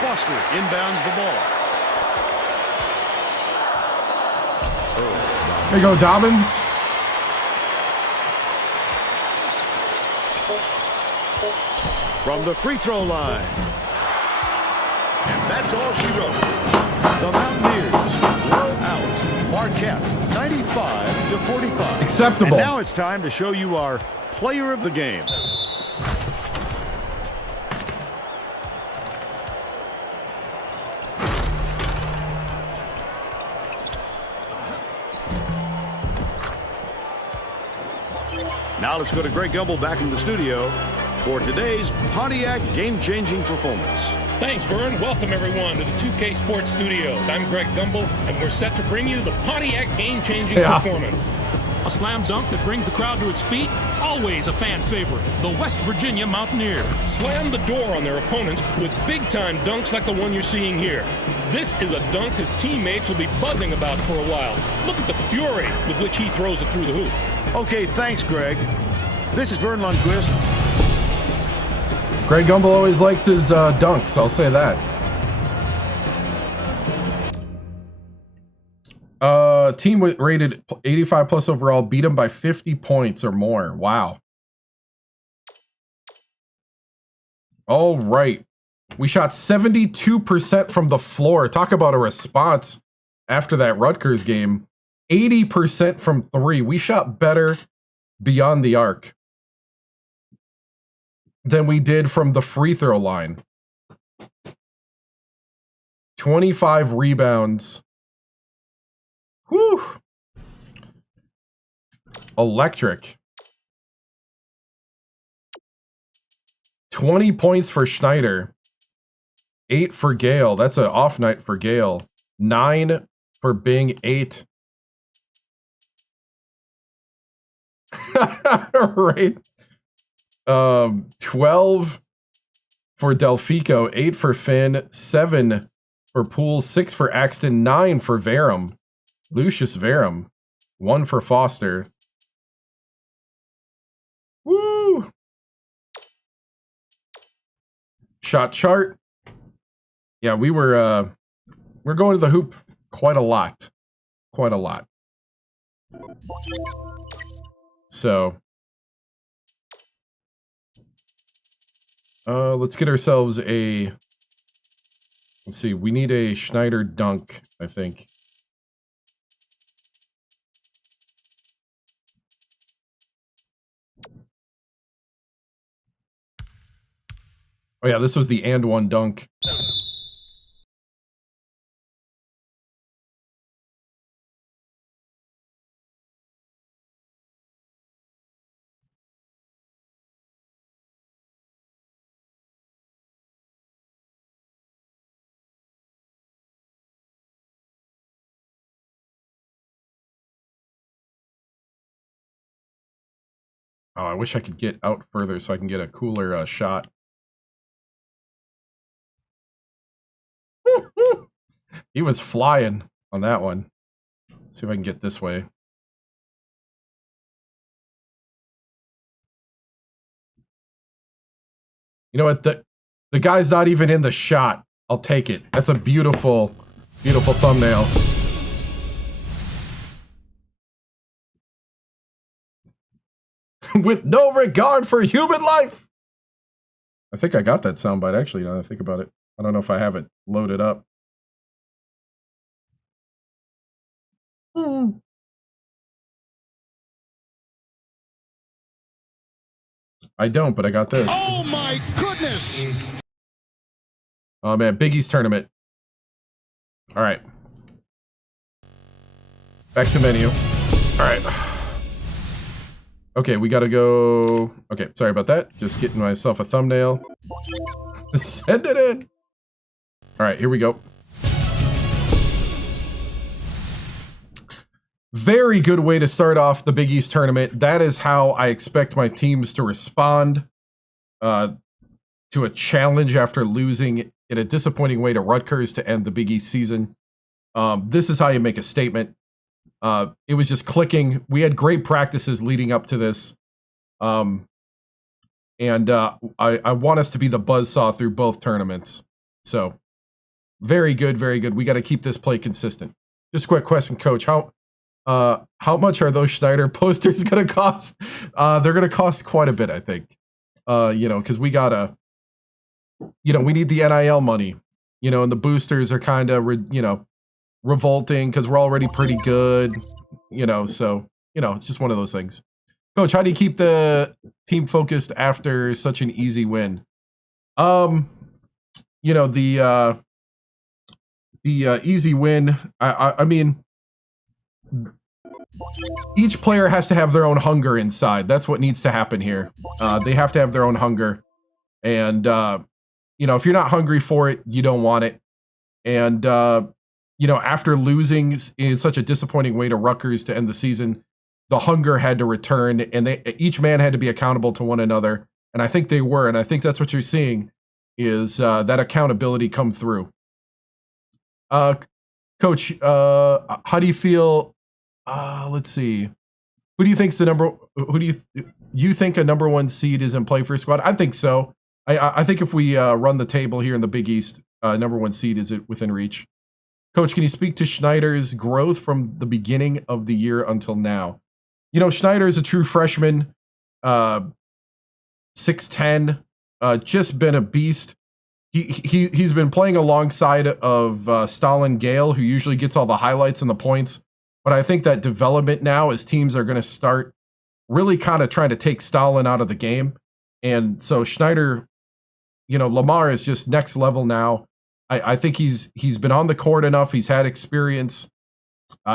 Foster inbounds the ball. There you go, Dobbins. From the free throw line. And that's all she wrote. The Mountaineers blow out Marquette 95-45. Acceptable. And now it's time to show you our player of the game. Now let's go to Greg Gumbel back in the studio for today's Pontiac game-changing performance. Thanks, Vern. Welcome, everyone, to the 2K Sports Studios. I'm Greg Gumbel, and we're set to bring you the Pontiac game-changing performance. A slam dunk that brings the crowd to its feet, always a fan favorite. The West Virginia Mountaineers Slam the door on their opponents with big-time dunks like the one you're seeing here. This is a dunk his teammates will be buzzing about for a while. Look at the fury with which he throws it through the hoop. Okay, thanks, Greg. This is Vern Lundquist. Greg Gumbel always likes his dunks, I'll say that. Team rated 85 plus overall, beat him by 50 points or more. Wow. All right. We shot 72% from the floor. Talk about a response after that Rutgers game. 80% from three. We shot better beyond the arc than we did from the free throw line. 25 rebounds. Whew. Electric. 20 points for Schneider. 8 for Gale. That's an off night for Gale. 9 for Bing. 8. Right. 12 for Delfico, 8 for Finn, 7 for Poole, 6 for Axton, 9 for Verum. Lucius Verum, 1 for Foster. Woo! Shot chart. Yeah, we're going to the hoop quite a lot. Quite a lot. So let's get ourselves a, let's see, we need a Schneider dunk, I think. Oh yeah, this was the and one dunk. Oh, I wish I could get out further so I can get a cooler shot. He was flying on that one. Let's see if I can get this way. You know what? The guy's not even in the shot. I'll take it. That's a beautiful, beautiful thumbnail. With no regard for human life. I think I got that soundbite actually, now that I think about it. I don't know if I have it loaded up. I don't, but I got this. Oh my goodness! Oh man, Big East tournament. All right. Back to menu. All right. Okay, we gotta go. Okay, sorry about that. Just getting myself a thumbnail. Send it in. All right, here we go. Very good way to start off the Big East tournament. That is how I expect my teams to respond to a challenge after losing in a disappointing way to Rutgers to end the Big East season. This is how you make a statement. It was just clicking. We had great practices leading up to this. I want us to be the buzzsaw through both tournaments. So very good, very good. We got to keep this play consistent. Just a quick question, Coach. How much are those Schneider posters going to cost? They're going to cost quite a bit, I think. Because we gotta, we need the NIL money, and the boosters are kind of, revolting because we're already pretty good, so, it's just one of those things. Coach, how do you keep the team focused after such an easy win? The easy win, I mean, each player has to have their own hunger inside. That's what needs to happen here. They have to have their own hunger. And, you know, if you're not hungry for it, you don't want it. And, you know, after losing in such a disappointing way to Rutgers to end the season, the hunger had to return, and each man had to be accountable to one another. And I think they were. And I think that's what you're seeing is that accountability come through. Coach, how do you feel? Let's see. Who do you think's the number? Who do you think a number one seed is in play for your squad? I think so. I think if we run the table here in the Big East, number one seed is within reach. Coach, can you speak to Schneider's growth from the beginning of the year until now? You know, Schneider is a true freshman, 6'10", just been a beast. He's been playing alongside of Stalin Gale, who usually gets all the highlights and the points. But I think that development now, as teams are going to start really kind of trying to take Stalin out of the game. And so Schneider, you know, Lamar is just next level now. I think he's been on the court enough. He's had experience.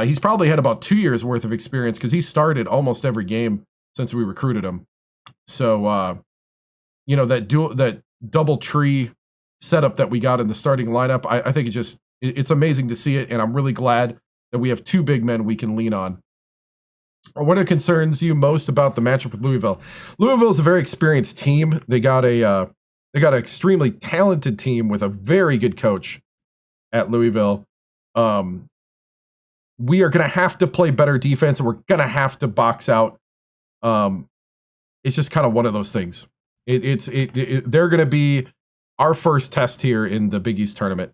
He's probably had about 2 years worth of experience because he started almost every game since we recruited him. So, you know, that double tree setup that we got in the starting lineup, I think it's amazing to see it. And I'm really glad that we have two big men we can lean on. What concerns you most about the matchup with Louisville? Louisville is a very experienced team. They got an extremely talented team with a very good coach at Louisville. We are going to have to play better defense, and we're going to have to box out. It's just kind of one of those things. They're going to be our first test here in the Big East tournament.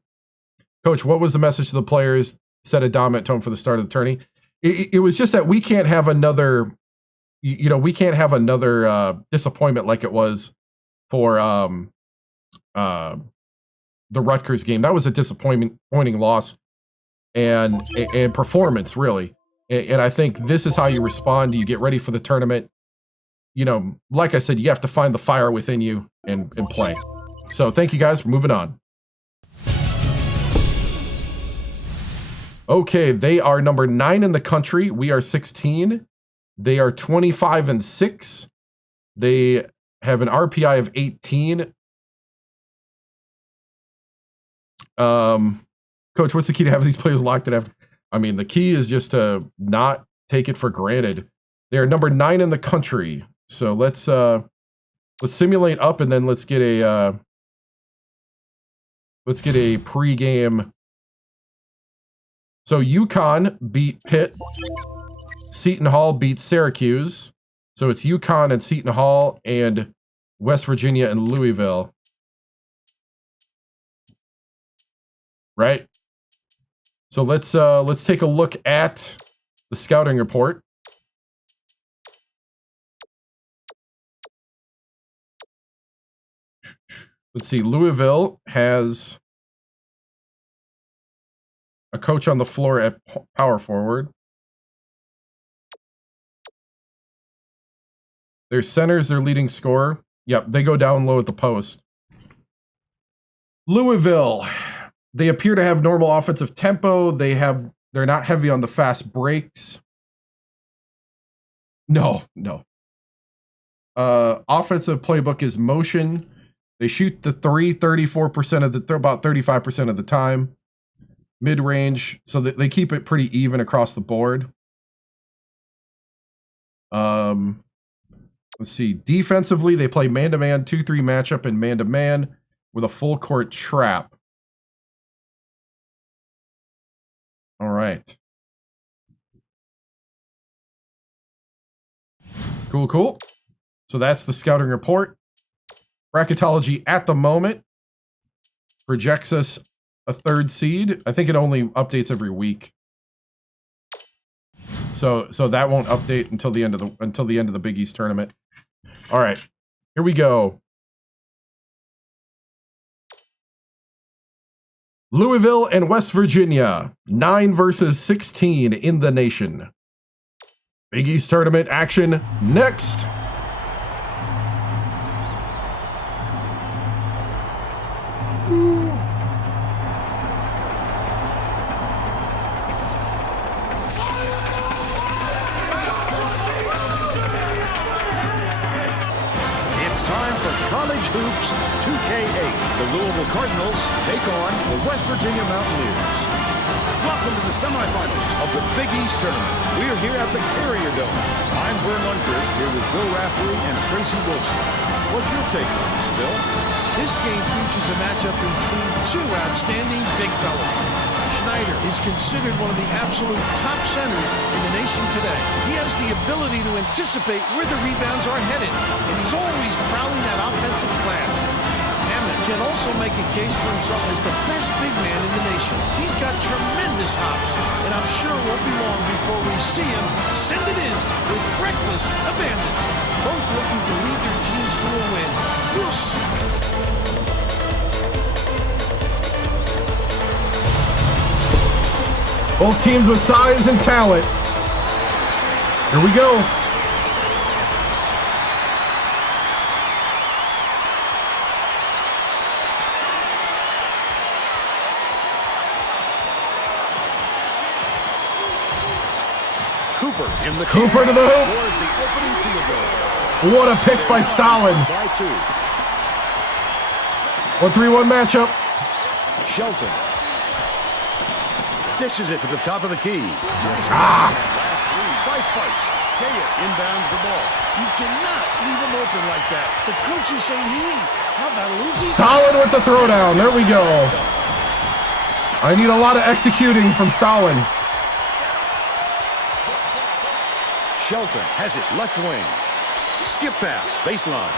Coach, what was the message to the players? Set a dominant tone for the start of the tourney. It was just that we can't have another, you know, we can't have another disappointment like it was for the Rutgers game. That was a disappointing loss and performance, really. And I think this is how you respond. You get ready for the tournament. You know, like I said, you have to find the fire within you and play. So thank you guys for moving on. Okay, they are number 9 in the country. We are 16. They are 25-6. They have an RPI of 18. Coach, what's the key to having these players locked in after? I mean, the key is just to not take it for granted. They are number 9 in the country. So let's simulate up, and then let's get a pregame. So UConn beat Pitt. Seton Hall beat Syracuse. So it's UConn and Seton Hall and West Virginia and Louisville. Right? So let's take a look at the scouting report. Let's see. Louisville has a coach on the floor at power forward. Their center's their leading scorer. Yep, they go down low at the post. Louisville, they appear to have normal offensive tempo. They're not heavy on the fast breaks. No. Offensive playbook is motion. They shoot the 34% of about 35% of the time. Mid-range, so that they keep it pretty even across the board. Let's see. Defensively, they play man-to-man, 2-3 matchup, and man-to-man with a full court trap. All right. Cool. So that's the scouting report. Bracketology at the moment projects us a 3rd seed. I think it only updates every week. So that won't update until the end of the Big East tournament. All right. Here we go. Louisville and West Virginia, 9 versus 16 in the nation. Big East tournament action next. College Hoops 2K8. The Louisville Cardinals take on the West Virginia Mountaineers. Welcome to the semifinals of the Big East Tournament. We are here at the Carrier Dome. I'm Vern Lundquist here with Bill Raftery and Tracy Wolfson. What's your take on this, Bill? This game features a matchup between two outstanding big fellas. Schneider is considered one of the absolute top centers in the nation today. He has the ability to anticipate where the rebounds are headed, and he's always prowling that offensive glass. Hammond can also make a case for himself as the best big man in the nation. He's got tremendous hops, and I'm sure it won't be long before we see him send it in with reckless abandon. Both looking to lead their teams to a win. We'll see. Both teams with size and talent. Here we go. Cooper in the Cooper to the hoop. scores the opening field goal. What a pick by Stalin. By 2. 1-3-1 matchup. Shelton dishes it to the top of the key. Ah! Last 3 by Fights. Kaya inbounds the ball. You cannot leave him open like that. The coach is saying, hey, how about a little defense? Stalin with the throwdown. There we go. I need a lot of executing from Stalin. Shelton has it left wing. Skip pass, baseline.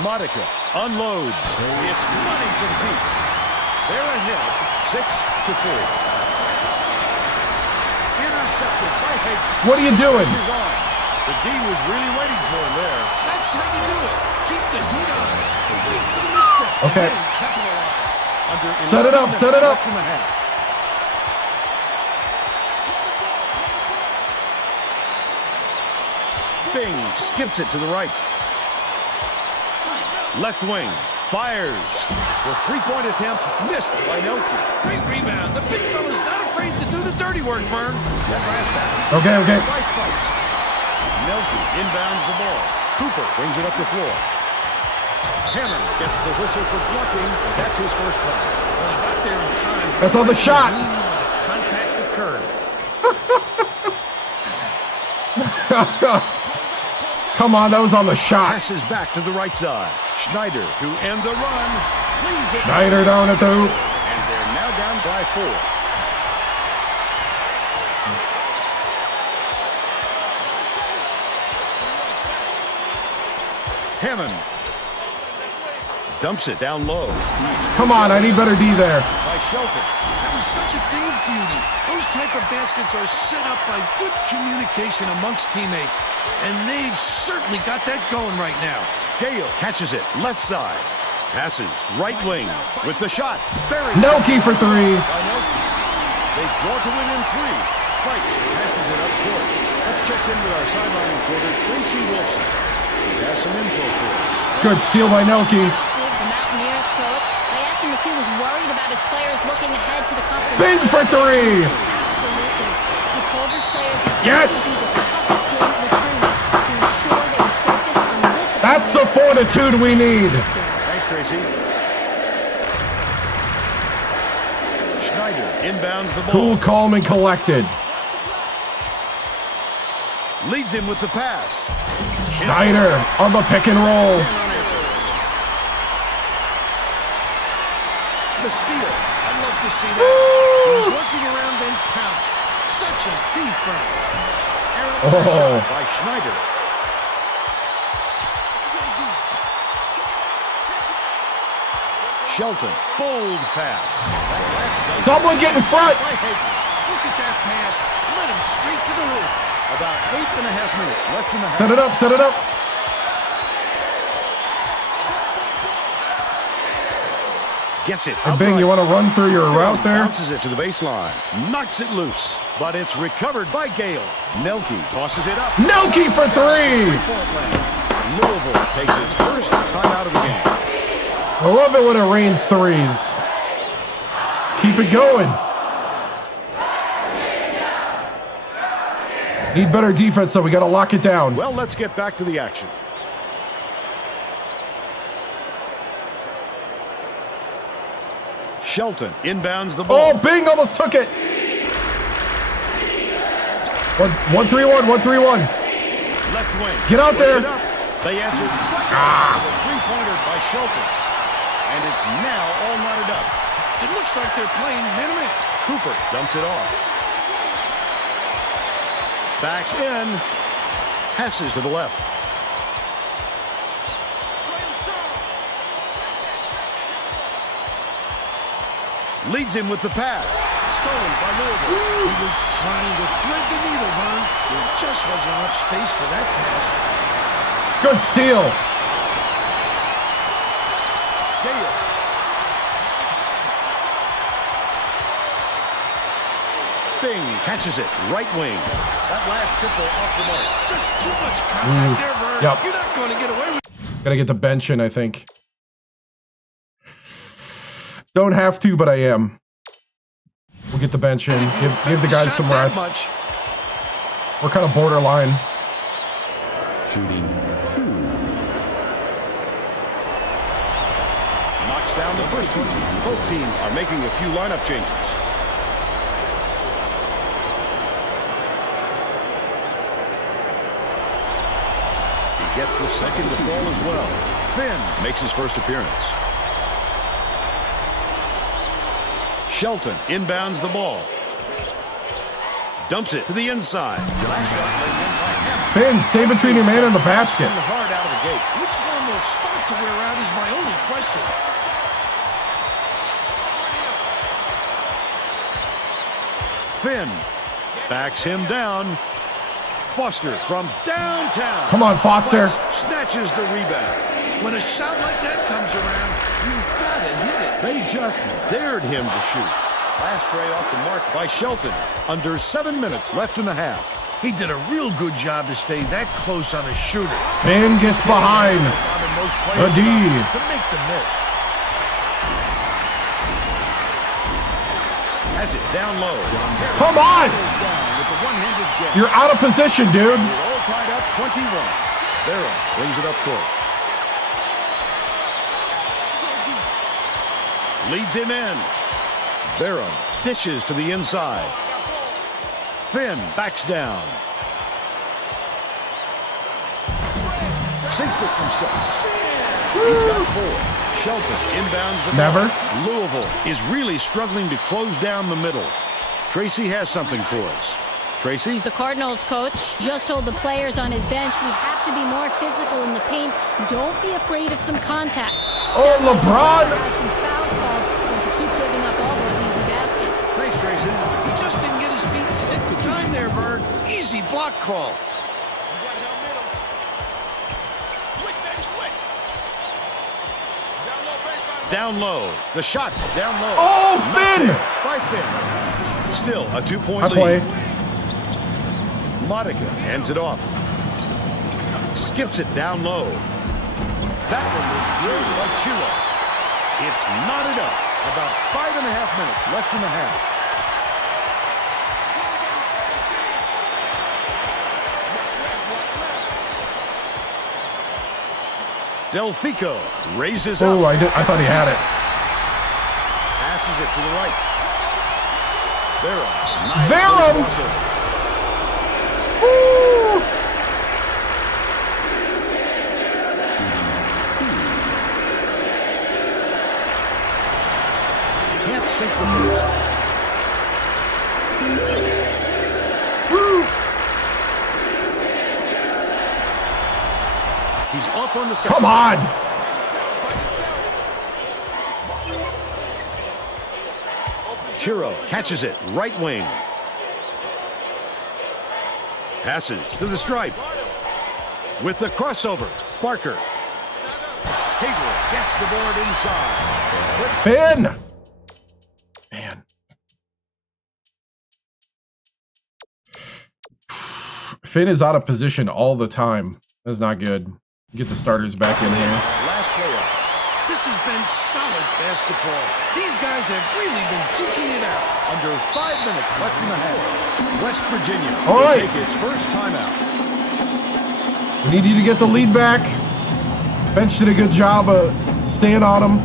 Monica unloads. It's money from deep. They're ahead, 6-4. Intercepted by Hayden. What are you doing? Is on. The D was really waiting for him there. That's how you do it. Keep the heat on. And wait for the misstep. Okay. And capitalize. Under Set it up, 11 set it up. left in the half. Bing skips it to the right. Left wing fires. The three-point attempt missed by Noki. Great rebound. The big fella's not afraid to do the dirty work, Vern. That last basket. Okay, okay. By Fights. Nelke inbounds the ball. Cooper brings it up the floor. Hammond gets the whistle for blocking. That's his first foul. Well, he got there in time. That's on the shot. Leaning when the contact occurred. Come on, that was on the shot. Passes back to the right side. Schneider to end the run. Leaves it. Schneider down at the hoop. And they're now down by 4. Hammond dumps it down low. Come on, I need better D there. By Shelton. That was such a thing of beauty. Those type of baskets are set up by good communication amongst teammates. And they've certainly got that going right now. Gale catches it left side. Passes right wing with the shot. Buried. Nelke for 3. By Nelke. They draw to within 3. Fights passes it up court. Let's check in with our sideline reporter, Tracy Wolfson. He has some info for us. Good steal by Nelke. The Mountaineers coach, I asked him if he was worried about his players looking ahead to the conference. Big for 3. Absolutely. He told his players that Yes! this would be the toughest game of the tournament to ensure they would focus on this. That's the fortitude we need. Thanks, Tracy. Schneider inbounds the ball. Cool, calm, and collected. Leads him with the pass. Schneider on the pick and roll. The steal. I'd love to see that. He was looking around, then pounced. Such a thief, Vern. Oh. By Schneider. Shelton. Bold pass. Someone get in front. By Hayden. Look at that pass. Let him straight to the hoop. About 8.5 minutes left in the half. Set it up, set it up. Gets it. Hey, Bing, you want to run through your route there? Bounces it to the baseline. Knocks it loose. But it's recovered by Gale. Nelke tosses it up. Nelke for 3. Louisville takes its first timeout of the game. I love it when it rains 3s. Let's keep it going. Need better defense, so we got to lock it down. Well, let's get back to the action. Shelton inbounds the ball. Oh, Bing almost took it. 1-3-1, 1-3-1. Left wing. Get out there. They answered with a three-pointer by Shelton. And it's now all knotted up. It looks like they're playing man-to-man. Cooper dumps it off. Backs in. Passes to the left. Leads him with the pass. Stolen by Louisville. He was trying to thread the needle, Vern. There just wasn't enough space for that pass. Good steal. Gale. Bing catches it. Right wing. That last triple off the mark. Just too much contact there, Vern. Yep. You're not going to get away with it. Gotta get the bench in, I think. Don't have to, but I am. We'll get the bench in. Give the guys some rest. We're kind of borderline. Shooting 2. Knocks down the first one. Both teams are making a few lineup changes. He gets the second to fall as well. Finn makes his first appearance. Shelton inbounds the ball. Dumps it to the inside. Finn, stay between your man and the basket. Hard out of the gate. Which one will start to wear out is my only question. Finn backs him down. Foster from downtown. Come on, Foster. Snatches the rebound. When a shot like that comes around, you've got to hit it. They just dared him to shoot. Last tray off the mark by Shelton. Under 7 minutes left in the half. He did a real good job to stay that close on a shooter. Finn gets behind. The D. To make the miss. Has it down low. Come on. With the one-handed jab. You're out of position, dude. We're all tied up 21. Barrow brings it up court. Leads him in. Barrow dishes to the inside. Finn backs down. Sinks it from 6. He's got 4. Shelton inbounds the Never. ball. Louisville is really struggling to close down the middle. Tracy has something for us. Tracy? The Cardinals coach just told the players on his bench, we have to be more physical in the paint. Don't be afraid of some contact. Oh, Sounds like LeBron. have some fouls called and to keep giving up all those easy baskets. Thanks, Tracy. He just didn't get his feet set in time there, Vern. Easy block call. Down low. The shot down low. Oh, Not Finn! there by Finn. Still a 2-point I lead. play. Modica hands it off. Skips it down low. That one was drilled by Chua. It's knotted up. About 5.5 minutes left in the half. Delfico raises up. Oh, I thought he had it. Passes it to the right. Verum! Woo! Can't sink the first. Woo! He's off on the second. Come on! Chiro catches it, right wing. Passes to the stripe. With the crossover, Barker. Hayward gets the board inside. Finn! Man. Finn is out of position all the time. That's not good. Get the starters back in here. Last playoff. This has been solid basketball. These guys have really been duking it out. Under 5 minutes left in the half. West Virginia All will right. take its first timeout. We need you to get the lead back. Bench did a good job of staying on them.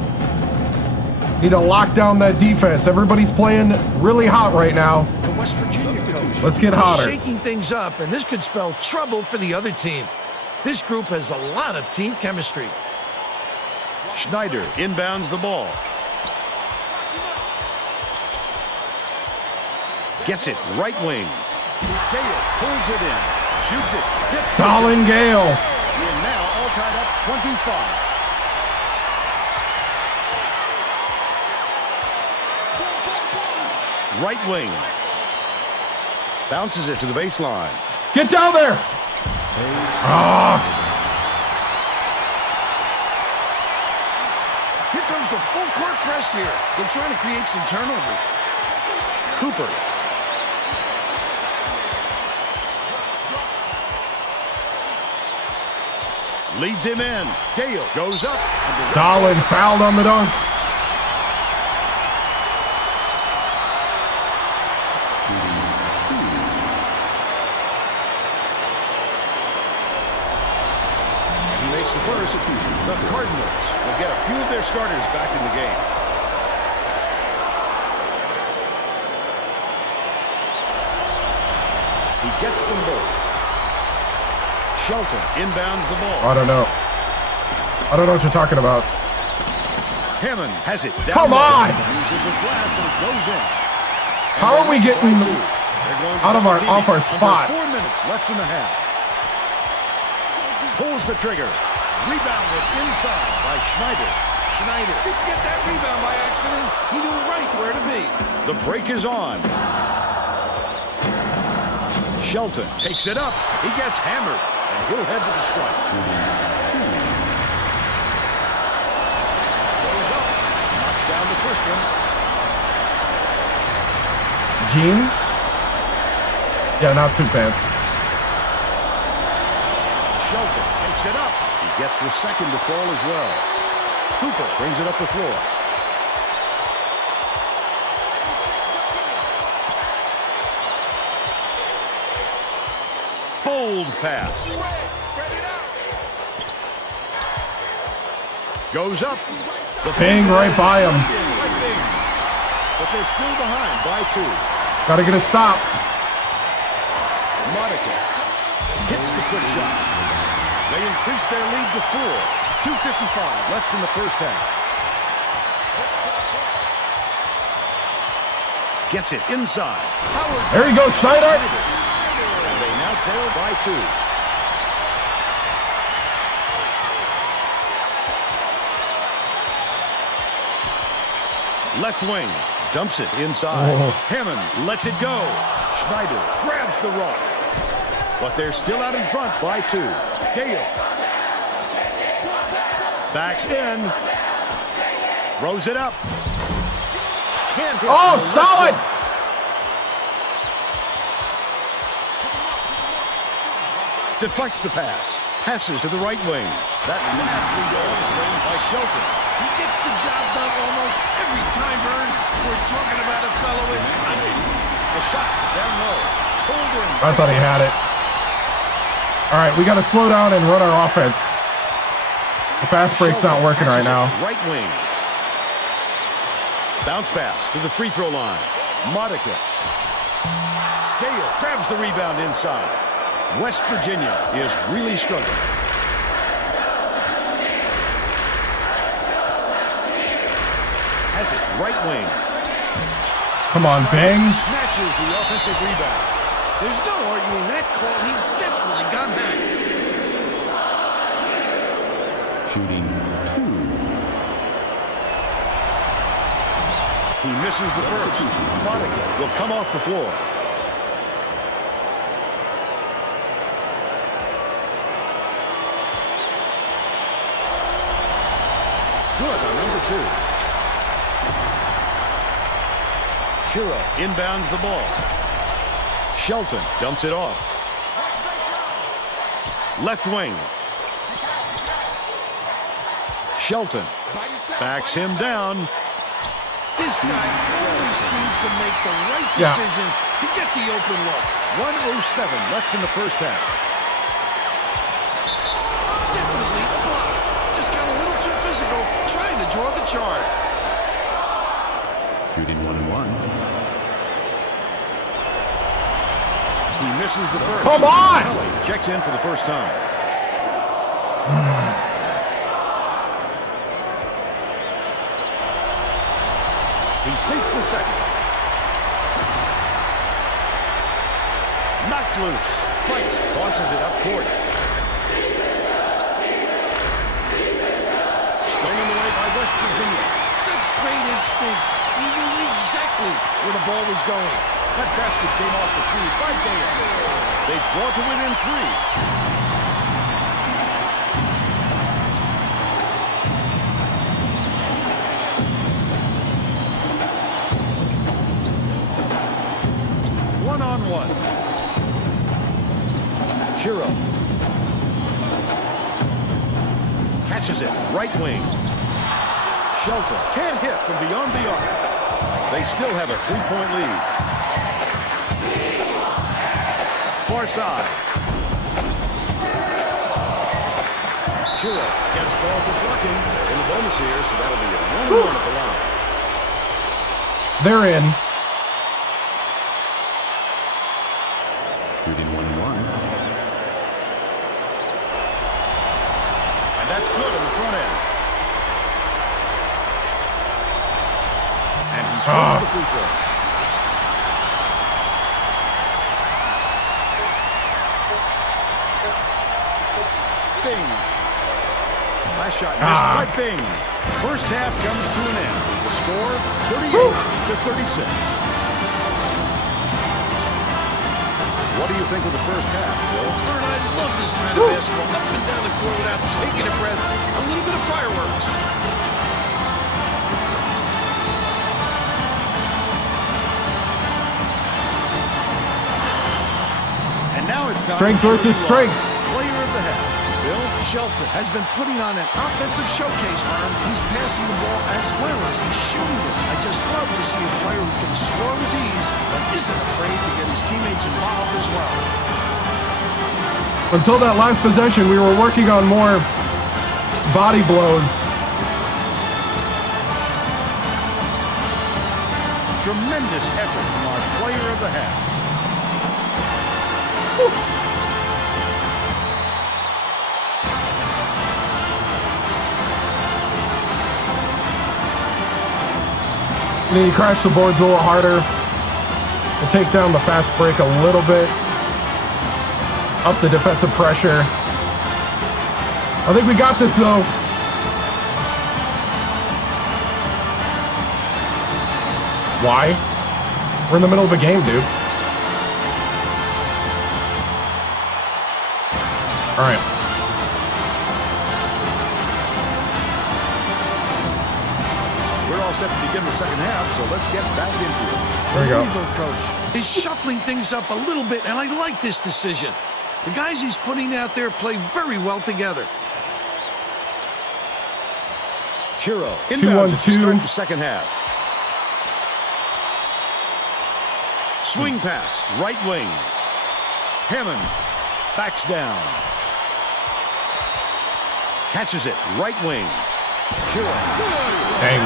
Need to lock down that defense. Everybody's playing really hot right now. The West Virginia coach. Let's get hotter. Shaking things up, and this could spell trouble for the other team. This group has a lot of team chemistry. Schneider inbounds the ball. Gets it right wing. Gale pulls it in. Shoots it. Hits Stalin Gale. We're now all tied up 25. Right wing. Bounces it to the baseline. Get down there. Ah, Here comes the full court press here. They're trying to create some turnovers. Cooper. Leads him in. Gale goes up. Stalin fouled on the dunk. He makes the first. The Cardinals will get a few of their starters back in the game. He gets them both. Shelton inbounds the ball. I don't know. I don't know what you're talking about. Hammond has it. Come on! Uses the glass and it goes in. How are we getting out of off our Under spot? 4 minutes left in the half. Pulls the trigger. Rebounded inside by Schneider. Schneider didn't get that rebound by accident. He knew right where to be. The break is on. Shelton takes it up. He gets hammered, and he'll head to the strike. Goes up. Knocks down the first one. Jeans? Yeah, not suit pants. Shelton takes it up. He gets the second to fall as well. Cooper brings it up the floor. Bold pass. Goes up. Bang right by him. Right bang. But they're still behind by 2. Gotta get a stop. Monica hits the quick shot. They increase their lead to 4. 2:55 left in the first half. Gets it inside. Howard. There you go, Schneider. And they now trail by 2. Left wing. Dumps it inside. Oh. Hammond lets it go. Schneider grabs the rock. But they're still out in front by 2. Gale. Backs in. Throws it up. Can't hit. Oh, Stalin! Deflects the pass. Passes to the right wing. That nasty goal is framed by Shelton. He gets the job done almost every time, Vern. We're talking about a fellow in. The shot down low. Pulled in. I thought he had it. All right, we got to slow down and run our offense. The fast break's not working right now. Right wing. Bounce pass to the free throw line. Monica. Gale grabs the rebound inside. West Virginia is really struggling. Has it right wing. Come on, Bang. Snatches the offensive rebound. There's no arguing that call. He definitely got hacked. Shooting 2. He misses the first. Monica will come off the floor. Good on number 2. Chira inbounds the ball. Shelton dumps it off. Left wing. Shelton Backs him down. This guy always seems to make the right decision to get the open look. 1:07 left in the first half. Definitely a block. Just got a little too physical, trying to draw the chart. Shooting 1-1. He misses the first. Come on! Kelly checks in for the first time. He sinks the second. Knocked loose. Price tosses it up court. Stolen away by West Virginia. Such great instincts. He knew exactly where the ball was going. That basket came off the tee by Gale. They draw to within 3. One-on-one. Chiro. Catches it. Right wing. Shelton can't hit from beyond the arc. They still have a 3-point lead. Far side. Chiro gets called for blocking in the bonus here, so that'll be a 1-1 at the line. They're in. Shooting 1-1. And that's good on the front end. And he splits the free throws. Bing. Last shot missed by Bing. First half comes to an end. The score, 38-36. What do you think of the first half, Bill? Vern, I love this kind of basketball. Up and down the court without taking a breath. A little bit of fireworks. And now it's time Strength versus strength. Player of the half, Bill. Shelton has been putting on an offensive showcase for him. He's passing the ball as well as he's shooting it. I just love to see a player who can score with ease, but isn't afraid to get his teammates involved as well. Until that last possession, we were working on more body blows. Tremendous effort from our player of the half. And then you crash the boards a little harder. We'll take down the fast break a little bit. Up the defensive pressure. I think we got this though. Why? We're in the middle of a game, dude. All right. We're all set to begin the second half, so let's get back into it. There we go. Coach is shuffling things up a little bit, and I like this decision. The guys he's putting out there play very well together. Chiro inbounds to start the second half. Swing pass, right wing. Hammond backs down. Catches it, right wing. Chiro. Dang.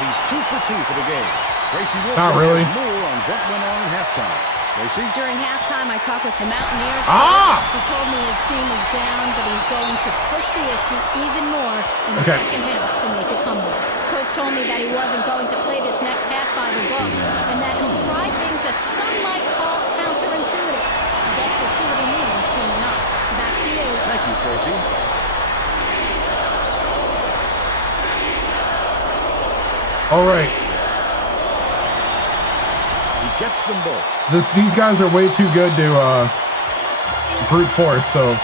He's 2 for 2 for the game. Tracy Wilson Not really. has more on what went on in halftime. Tracy? During halftime, I talked with the Mountaineers. He told me his team is down, but he's going to push the issue even more in the second half to make a comeback. Coach told me that he wasn't going to play this next half by the book, and that he'll try things that some might call counterintuitive. I guess we'll see what he means soon enough. Back to you. Thank you, Tracy. All right. He gets them both. These guys are way too good to brute force, so.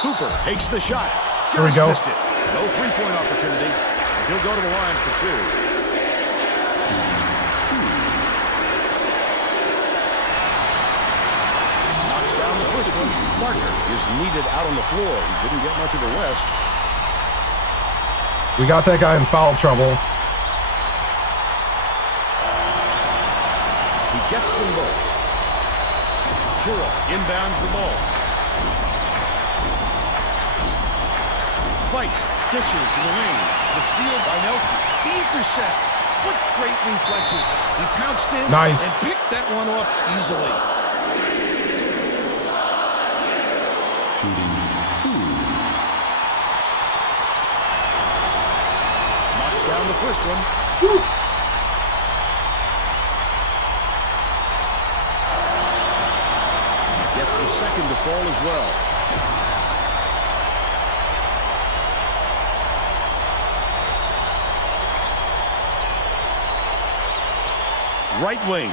Cooper takes the shot. There we go. Missed it. No three-point opportunity. He'll go to the line for 2. Knocks down the first. this one. Barker is needed out on the floor. He didn't get much of a rest. We got that guy in foul trouble. He gets them both. Chura inbounds the ball. Vice dishes to the lane. The steal by Nelson. The intercept. What great reflexes. He pounced in Nice. and picked that one off easily. Knocks down the first one. Woo. Gets the second to fall as well. Right wing.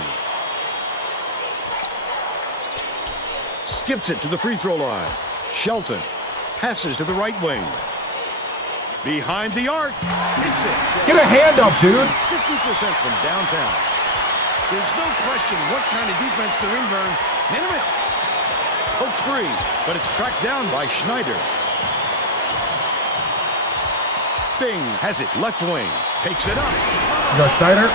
Skips it to the free throw line. Shelton passes to the right wing. Behind the arc. Hits it. Get a hand up, dude. 50% from downtown. There's no question what kind of defense they're in, Vern. Man him out. Pokes free, but it's tracked down by Schneider. Bing has it left wing. Takes it up. You got Snyder?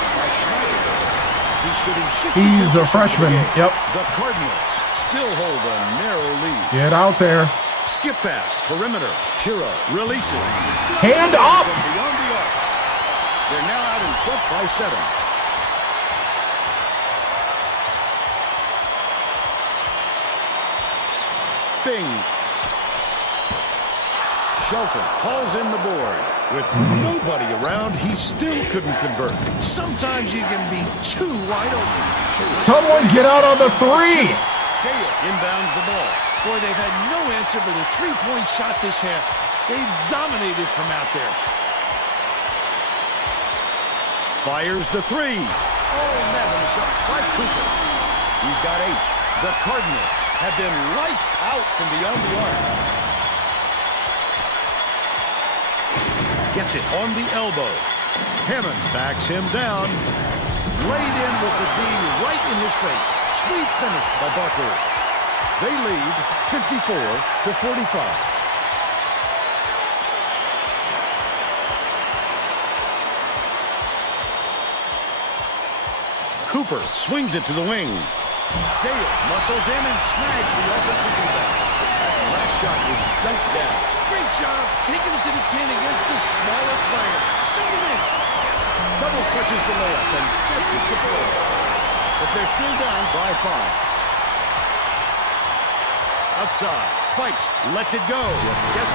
He's shooting 60%. He's a freshman. Yep. The Cardinals still hold a narrow lead. Get out there. Skip pass, perimeter. Chira releases. Hand up. From beyond the arc. They're now out in front by 7. Bing. Shelton hauls in the board. With nobody around, he still couldn't convert. Sometimes you can be too wide open. Someone get out on the three. Gale inbounds the ball. Boy, they've had no answer for the three-point shot this half. They've dominated from out there. Fires the three. Oh, man, a shot by Cooper. He's got 8. The Cardinals have been lights out from beyond the arc. Gets it on the elbow. Hammond backs him down. Laid in with the D right in his face. Sweet finish by Barker. They lead 54-45. Cooper swings it to the wing. Gale muscles in and snags the offensive rebound. Last shot was dunked down. Great job taking it to the 10 against the smaller player. Send him in. Bubble touches the layup and gets it to fall. But they're still down by 5. Outside. Vice lets it go.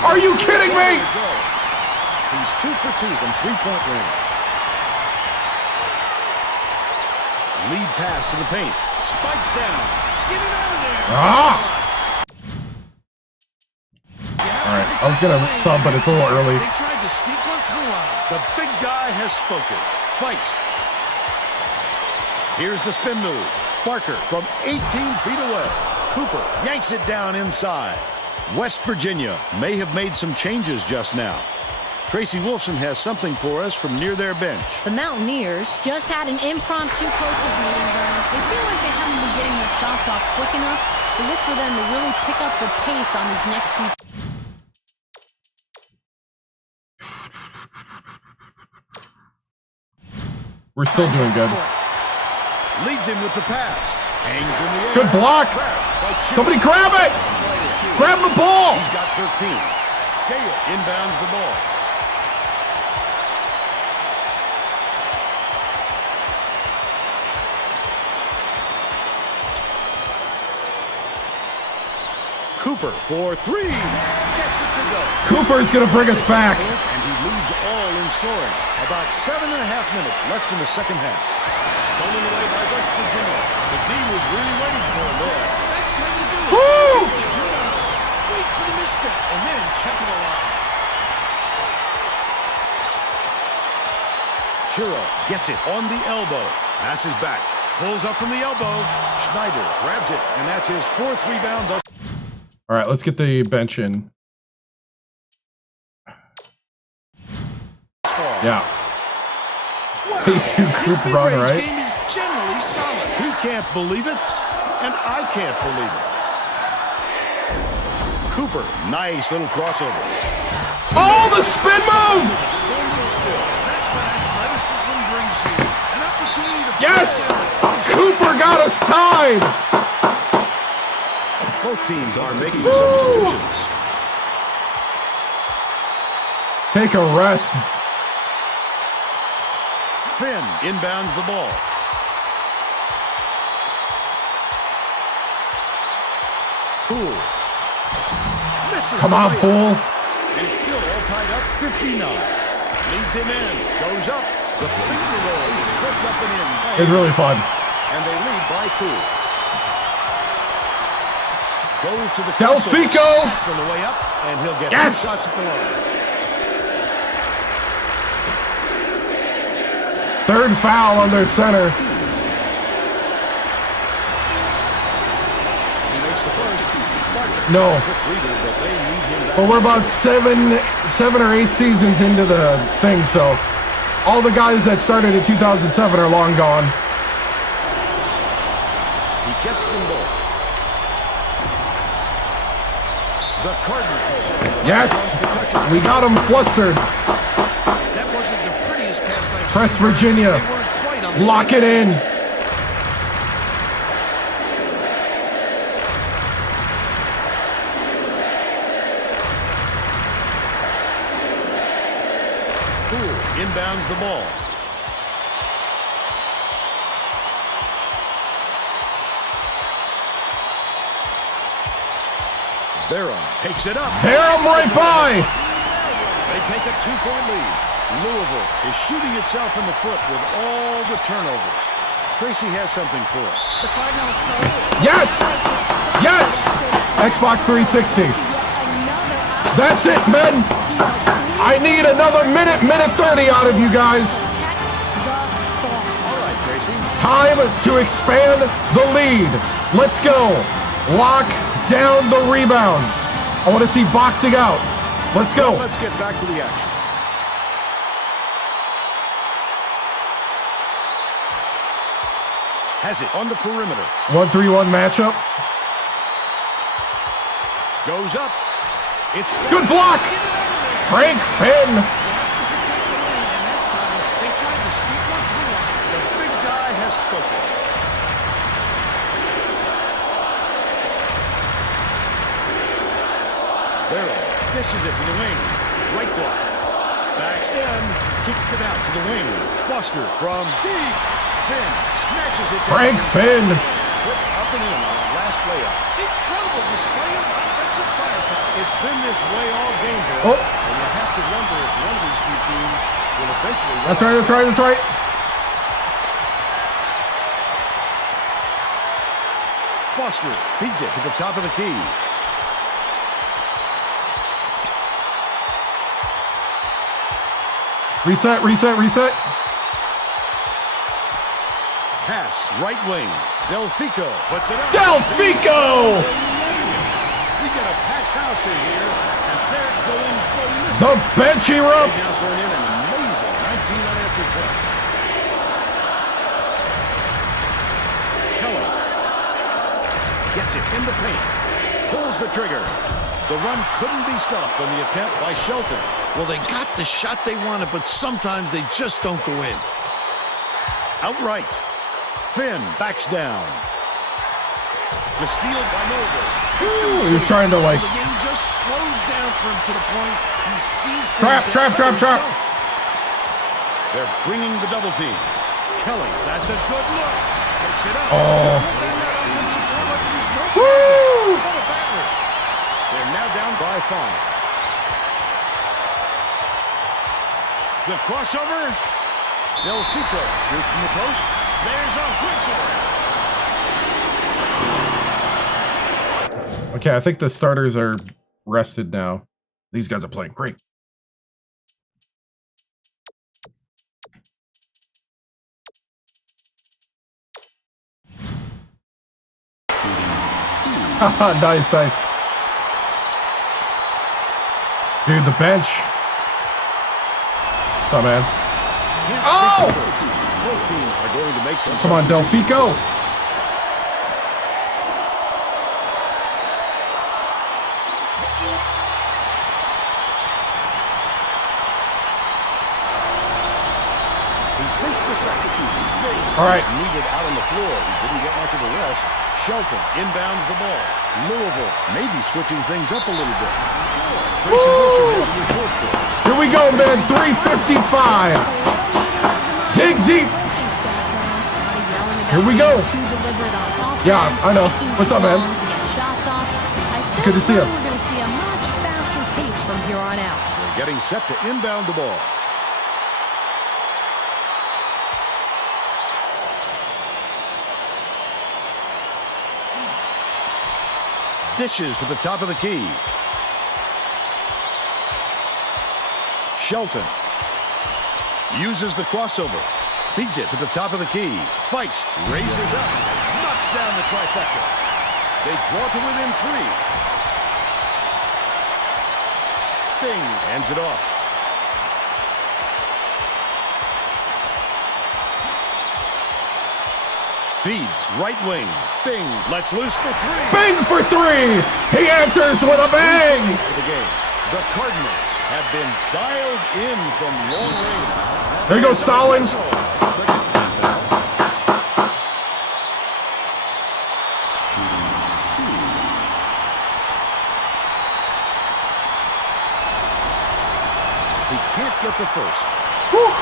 Are you kidding me? He's 2 for 2 from three-point range. Lead pass to the paint. Spike down. Get it out of there. Ah! All right, I was gonna sub, but it's a little early. They tried to sneak one through on him. The big guy has spoken. Vice. Here's the spin move. Barker from 18 feet away. Cooper yanks it down inside. West Virginia may have made some changes just now. Tracy Wilson has something for us from near their bench. The Mountaineers just had an impromptu coaches meeting, Vern. They feel like they haven't been getting their shots off quick enough, so look for them to really pick up the pace on these next few. We're still doing good. Leads him with the pass. Hangs in the air. Good block. Somebody grab it. Grab the ball. He's got 13. Gale inbounds the ball. Cooper for 3. Gets it to go. Cooper's gonna bring us back. And he leads all in scoring. About 7.5 minutes left in the second half. Stolen away by West Virginia. The D was really waiting for him there. That's how you do it. Woo! Wait for the misstep and then capitalize. Chura gets it on the elbow. Passes back. Pulls up from the elbow. Schneider grabs it, and that's his 4th rebound. All right, let's get the bench in. Yeah. Wow. Hey, two His Cooper run, mid-range right? game is generally solid. He can't believe it, and I can't believe it. Cooper, nice little crossover. Oh, the spin move! Still. That's what athleticism brings you. An opportunity to... Yes! Cooper got us tied! Both teams are making substitutions. Take a rest. Finn inbounds the ball. Poole. Misses. Come on, Poole. And it's still all tied up 59. Leads him in. Goes up. The finger roll is flipped up and in. It's really fun. And they lead by 2. Goes to the Delfico! From the way up, and he'll get 2 Yes! shots at the line. Third foul on their center. He makes the first. No. But we're about seven or 8 seasons into the thing, so all the guys that started in 2007 are long gone. He gets them both. The Cardinals. Yes, we got them flustered. That wasn't the prettiest pass I've Press seen. Virginia. They weren't quite on the Lock same it in. Poole inbounds the ball. Barham takes it up. Barham right by. They take a 2-point lead. Louisville is shooting itself in the foot with all the turnovers. Tracy has something for us. The Cardinals coach. Yes! Yes! Xbox 360. That's it, men. I need another minute 30 out of you guys. All right, Tracy. Time to expand the lead. Let's go. Lock down the rebounds. I want to see boxing out. Let's go. Well, let's get back to the action. Has it on the perimeter. 1-3-1 matchup. Goes up. It's Good block. Frank Finn. They tried to sneak one through. The big guy has spoken. Barrow dishes it to the wing. Right block. Backs in. Kicks it out to the wing. Buster from deep. Finn snatches it. Frank Finn. Put up and in on that last layup. Incredible display of offensive firepower. It's been this way all game, Bill. Oh. And you have to wonder if one of these 2 teams will eventually... That's right. Buster feeds it to the top of the key. Reset. Pass, right wing. Delfico puts it up. Delfico! We get a packed house in here, and they're going ballistic. The bench Now erupts. throwing in an amazing 19 unanswered points. Keller gets it in the paint. Pulls the trigger. The run couldn't be stopped on the attempt by Shelton. Well, they got the shot they wanted, but sometimes they just don't go in. Outright. Finn backs down. The steal by Noble. He was trying to like The game just slows down for him to the point he sees things trap. that others don't. They're bringing the double team. Kelly, that's a good look. Takes it up. Oh. Pull down that offensive board like it was no Woo! problem. What a batter. They're now down by 5. The crossover. Delfico shoots from the post. There's a whistle. Okay, I think the starters are rested now. These guys are playing great. Nice. Dude, the bench. What's up, man? Oh! Both teams are going to make some. Come on, Delfico. the second. All right. Needed out on the floor. He didn't get much of a rest. Shelton inbounds the ball. Louisville maybe switching things up a little bit. Grayson Wilson has a report for us. Here we go, man. 3:55. Dig deep. Here we go. Yeah, I know. What's up, man? Good to see you. We're going to see a much faster pace from here on out. They're getting set to inbound the ball. Dishes to the top of the key. Shelton uses the crossover. Feeds it to the top of the key. Feist raises up. Knocks down the trifecta. They draw to within 3. Bing hands it off. Feeds right wing. Bing lets loose for 3. Bing for 3. He answers with a bang. For the game. The Cardinals have been dialed in from long range. There you go, Stalin. He can't get the first. Whew.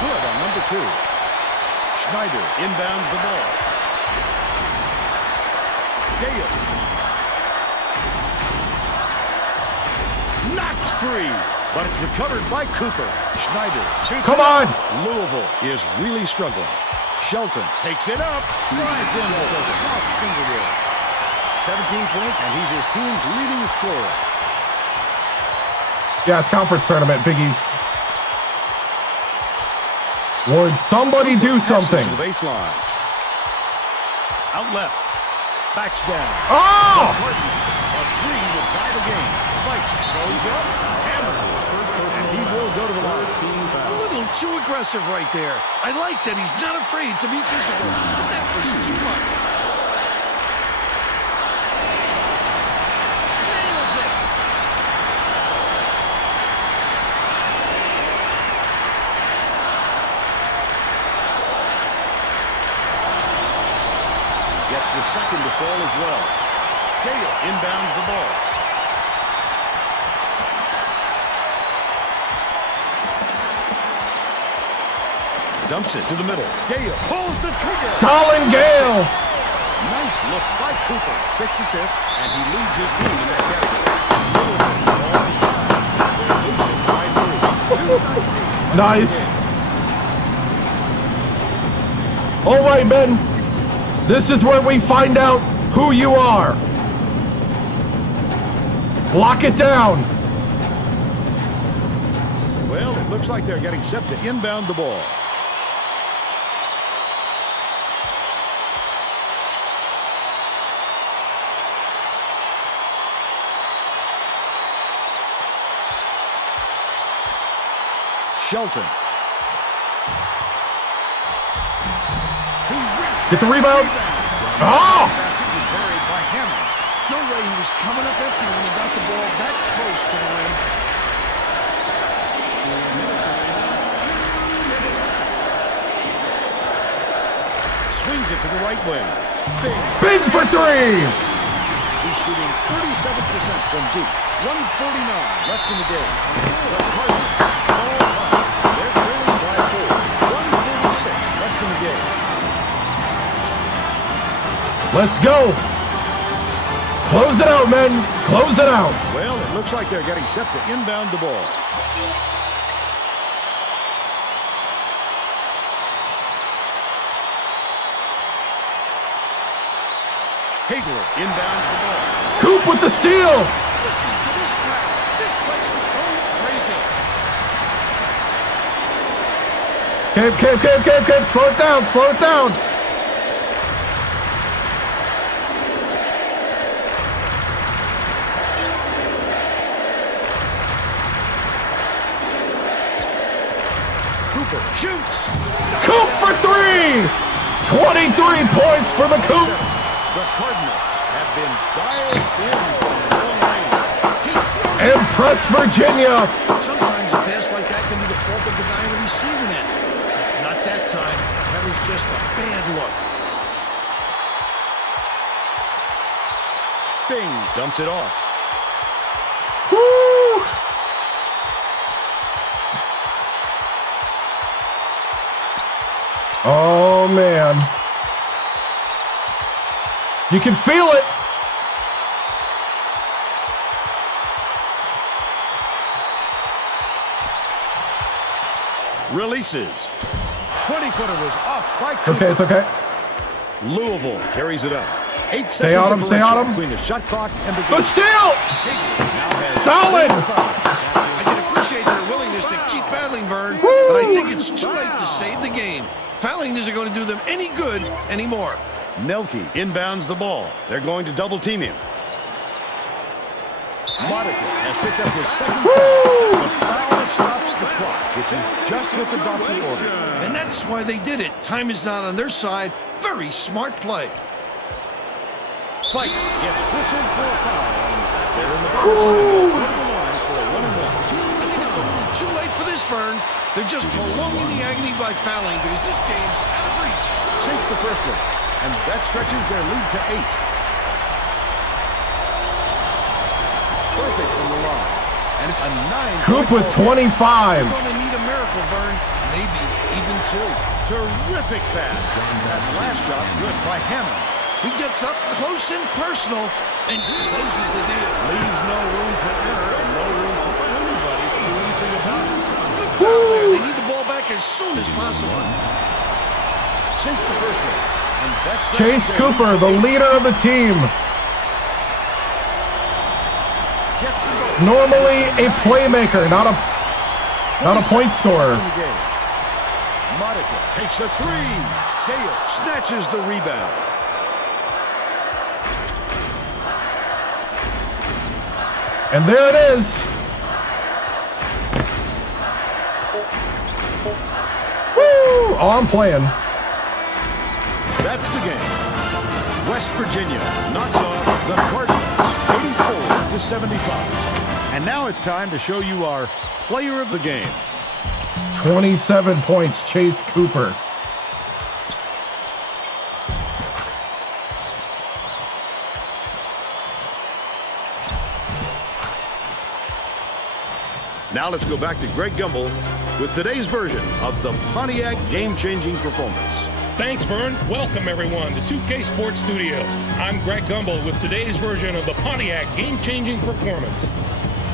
Good on number 2. Schneider inbounds the ball. Gale. Knocked free, but it's recovered by Cooper. Schneider shoots. Come on. Louisville is really struggling. Shelton takes it up, slides in with a soft finger roll. 17 points, and he's his team's leading scorer. Yeah, it's conference tournament, Big East. Would somebody do something? To the baseline. Out left. Backs down. Oh! A 3 will tie the game. Feist throws up. Hammers it. And he will go to the line. A little too aggressive right there. I like that he's not afraid to be physical, but that was too much. Nails it. Gets the second to fall as well. Gale inbounds the ball. Dumps it to the middle. Gale pulls the trigger. Stalin Gale. Nice look by Cooper. 6 assists, and he leads his team in that category. Nice. All right, men. This is where we find out who you are. Lock it down. Well, it looks like they're getting set to inbound the ball. Shelton. Get the rebound. Oh! Buried by Hammond. No way he was coming up empty when he got the ball that close to the rim. Swings it to the right wing. Big for 3. He's shooting 37% from deep. 149 left in the game. The Cardinals all time. They're trailing by 4. 146 left in the game. Let's go. Close it out, men. Close it out. Well, it looks like they're getting set to inbound the ball. Hagler inbounds the ball. Coop with the steal. Listen to this crowd. This place is going crazy. Cape. Slow it down. Slow it down. Cooper shoots. Coop for 3. 23 points for the Coop. The Cardinals have have been dialed in from long range. And press Virginia. Sometimes a pass like that can be the fault of the guy in the receiving end. Not that time. That was just a bad look. Bing dumps it off. Woo! Oh, man. You can feel it. Releases. 20-footer was off by Cooper. Okay, it's okay. Louisville carries it up. 8 Stay on him, seconds stay on him. between the shot clock and the But still, Stalin. I can appreciate their willingness to keep battling, Vern, but I think it's too late to save the game. Fouling isn't going to do them any good anymore. Nelke inbounds the ball. They're going to double team him. Monica has picked up his second foul. The foul stops the clock, which is just what the doctor ordered. And that's why they did it. Time is not on their side. Very smart play. Spice gets whistled for a foul. They're in the box and they'll go to the line for a 1-and-1. I think it's a little too late for this, Vern. They're just prolonging the agony by fouling because this game's out of reach. Sinks the first one, and that stretches their lead to 8. Perfect from the line. And it's a 9. Coop with 25. They're going to need a miracle, Vern. Maybe even 2. Terrific pass. That last shot good by Hammond. He gets up close and personal and closes the deal. Leaves no room for error and no room for anybody to do anything about it. Good foul there. They need the ball back as soon as possible. Sinks the first one. And that's Chase Cooper, the leader of the team. gets the goal. Normally a playmaker, not a point scorer. Monica takes a 3. Gale snatches the rebound. And there it is. Woo! Oh, I'm playing. That's the game. West Virginia knocks off the Cardinals 84-75. And now it's time to show you our player of the game. 27 points, Chase Cooper. Now let's go back to Greg Gumbel with today's version of the Pontiac game-changing performance. Thanks, Vern. Welcome, everyone, to 2K Sports Studios. I'm Greg Gumbel with today's version of the Pontiac game-changing performance.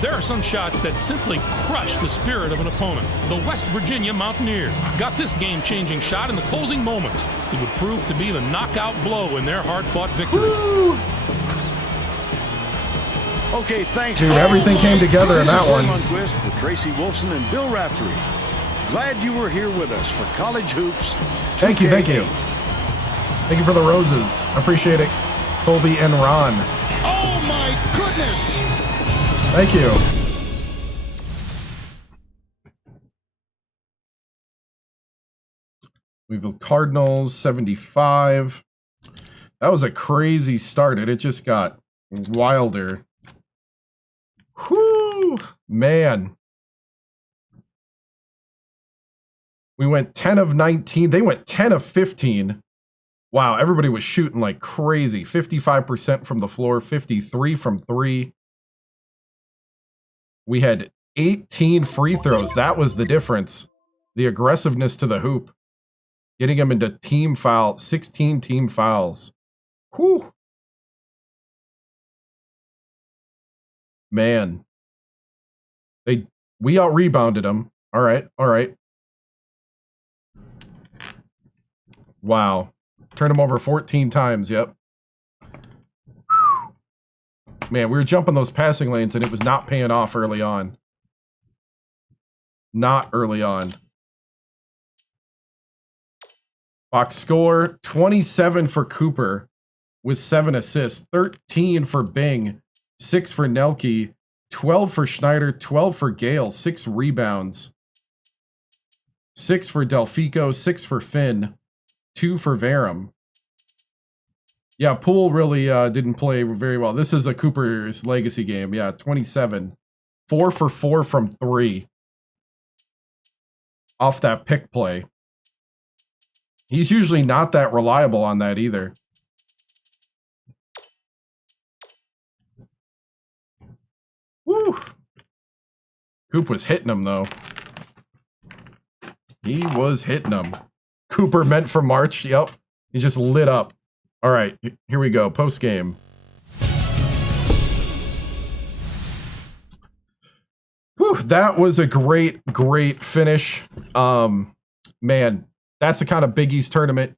There are some shots that simply crush the spirit of an opponent. The West Virginia Mountaineers got this game-changing shot in the closing moments. It would prove to be the knockout blow in their hard-fought victory. Woo! Okay, thanks. Dude, everything came together in that one. Lundquist for Tracy Wolfson and Bill Raftery. Glad you were here with us for College Hoops. Thank you, 2K8. thank you. Thank you for the roses. I appreciate it. Colby and Ron. Oh, my goodness. Thank you. Louisville Cardinals, 75. That was a crazy start, and it just got wilder. Whoo, man. We went 10 of 19. They went 10 of 15. Wow, everybody was shooting like crazy. 55% from the floor, 53 from 3. We had 18 free throws. That was the difference. The aggressiveness to the hoop. Getting them into team foul, 16 team fouls. Whew. Man. We out-rebounded them. All right, all right. Wow. Turned them over 14 times, yep. Man, we were jumping those passing lanes, and it was not paying off early on. Not early on. Box score, 27 for Cooper with 7 assists, 13 for Bing, 6 for Nelke, 12 for Schneider, 12 for Gale, 6 rebounds, 6 for Delfico, 6 for Finn, 2 for Varum. Yeah, Poole really didn't play very well. This is a Cooper's legacy game. Yeah, 27. 4 for 4 from 3 off that pick play. He's usually not that reliable on that either. Woo! Coop was hitting him, though. He was hitting him. Cooper meant for March. Yep. He just lit up. All right, here we go. Post game. Whew, that was a great finish. Man, that's the kind of Big East tournament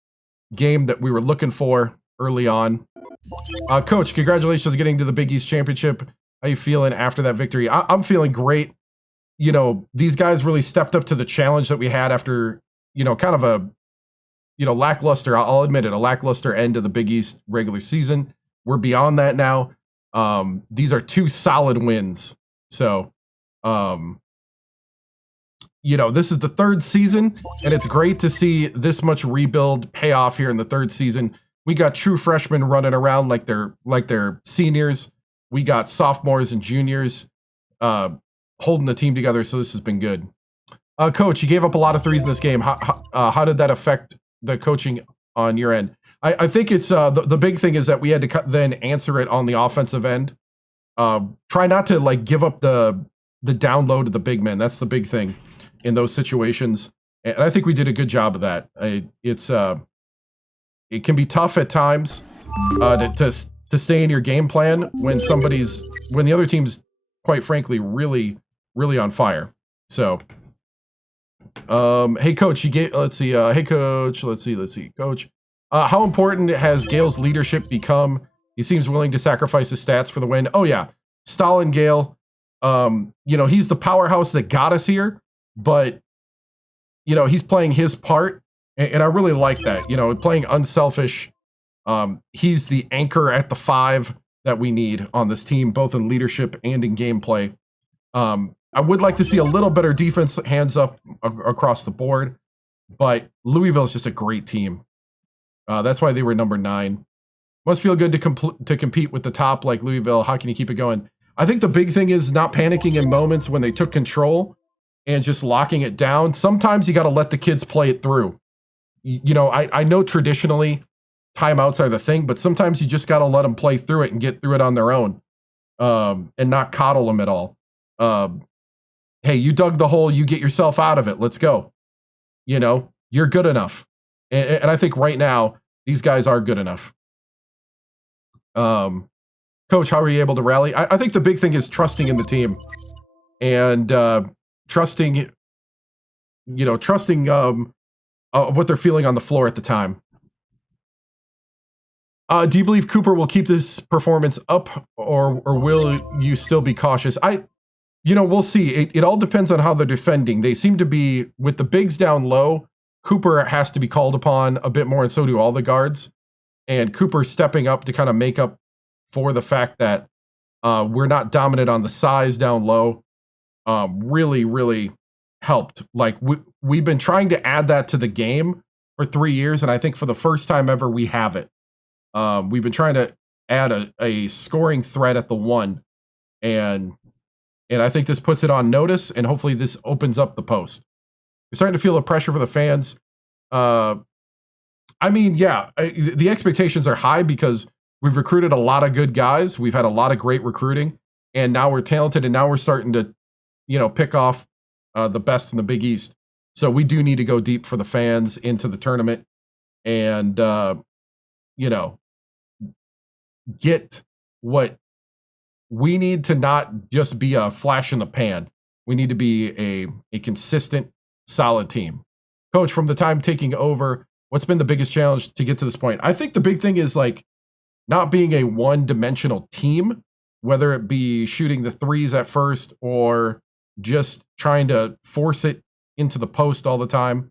game that we were looking for early on. Coach, congratulations on getting to the Big East Championship. How you feeling after that victory? I'm feeling great. You know, these guys really stepped up to the challenge that we had after, you know, kind of a, you know, lackluster, I'll admit it, a lackluster end of the Big East regular season. We're beyond that now. These are 2 solid wins. So, you know, this is the 3rd season, and it's great to see this much rebuild pay off here in the 3rd season. We got true freshmen running around like they're seniors. We got sophomores and juniors holding the team together, so this has been good. Coach, you gave up a lot of threes in this game. How did that affect the coaching on your end? I think it's the big thing is that we had to then answer it on the offensive end. Try not to like give up the down low to the big men. That's the big thing in those situations, and I think we did a good job of that. It can be tough at times to stay in your game plan when the other team's quite frankly really on fire. So hey coach, coach, how important has Gale's leadership become? He seems willing to sacrifice his stats for the win. Oh yeah, Stalin Gale, you know, he's the powerhouse that got us here, but you know, he's playing his part, and I really like that. You know, playing unselfish. He's the anchor at the 5 that we need on this team, both in leadership and in gameplay. I would like to see a little better defense, hands up across the board, but Louisville is just a great team. That's why they were number 9. Must feel good to compete with the top like Louisville. How can you keep it going? I think the big thing is not panicking in moments when they took control and just locking it down. Sometimes you got to let the kids play it through. You know, I know traditionally timeouts are the thing, but sometimes you just got to let them play through it and get through it on their own, and not coddle them at all. Hey, you dug the hole, you get yourself out of it. Let's go. You know, you're good enough. And I think right now, these guys are good enough. Coach, how are you able to rally? I think the big thing is trusting in the team and trusting what they're feeling on the floor at the time. Do you believe Cooper will keep this performance up, or will you still be cautious? We'll see. It all depends on how they're defending. They seem to be, with the bigs down low, Cooper has to be called upon a bit more, and so do all the guards. And Cooper stepping up to kind of make up for the fact that we're not dominant on the size down low really, really helped. Like, we've been trying to add that to the game for 3 years, and I think for the first time ever, we have it. We've been trying to add a scoring threat at the 1, and I think this puts it on notice, and hopefully this opens up the post. You're starting to feel the pressure for the fans. The expectations are high because we've recruited a lot of good guys. We've had a lot of great recruiting, and now we're talented, and now we're starting to, pick off the best in the Big East. So we do need to go deep for the fans into the tournament, and get what we need to not just be a flash in the pan. We need to be a consistent, solid team. Coach, from the time taking over, what's been the biggest challenge to get to this point? I think the big thing is like not being a one-dimensional team, whether it be shooting the threes at first or just trying to force it into the post all the time.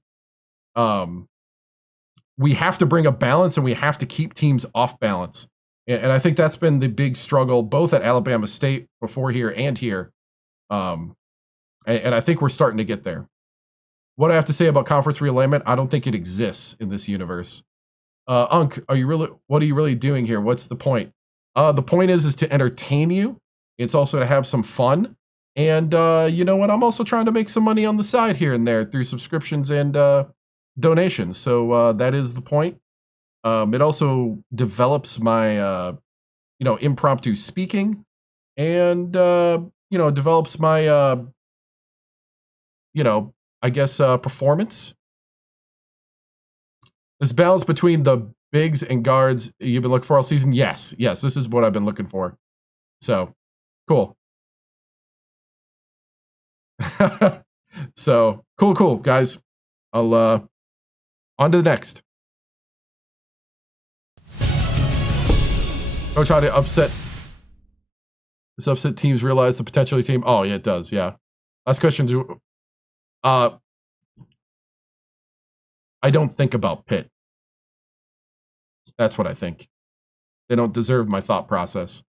We have to bring a balance, and we have to keep teams off balance. And I think that's been the big struggle, both at Alabama State before here and here. And I think we're starting to get there. What I have to say about conference realignment, I don't think it exists in this universe. Unc, what are you really doing here? What's the point? The point is to entertain you. It's also to have some fun. And you know what? I'm also trying to make some money on the side here and there through subscriptions and donations. So that is the point. It also develops my, impromptu speaking, and develops my, performance. This balance between the bigs and guards you've been looking for all season. Yes, this is what I've been looking for. So, cool. So, cool, guys. I'll, on to the next. Go try to upset. This upset teams realize the potential team. Oh, yeah, it does, yeah. Last question. I don't think about Pitt. That's what I think. They don't deserve my thought process.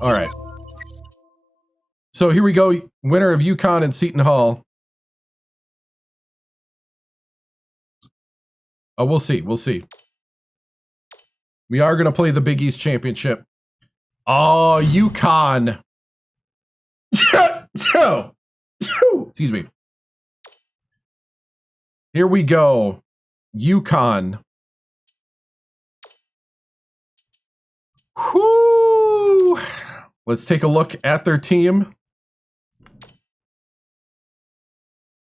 All right. So here we go. Winner of UConn and Seton Hall. Oh, we'll see. We are going to play the Big East Championship. Oh, UConn. Excuse me. Here we go. UConn. Whoo! Let's take a look at their team.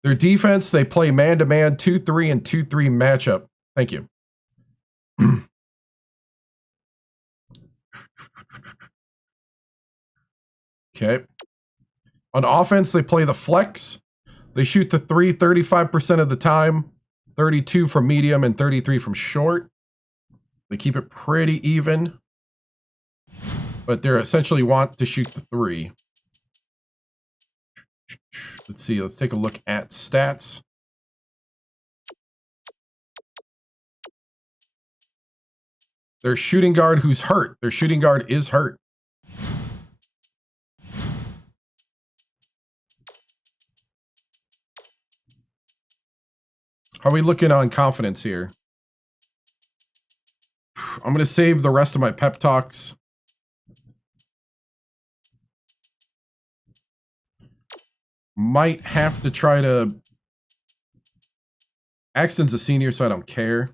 Their defense, they play man-to-man 2-3 and 2-3 matchup. Thank you. Okay. On offense, they play the flex. They shoot the 3 35% of the time, 32 from medium and 33 from short. They keep it pretty even, but they essentially want to shoot the 3. Let's see. Let's take a look at stats. Their shooting guard who's hurt. Their shooting guard is hurt. How are we looking on confidence here? I'm going to save the rest of my pep talks. Might have to try to... Axton's a senior, so I don't care.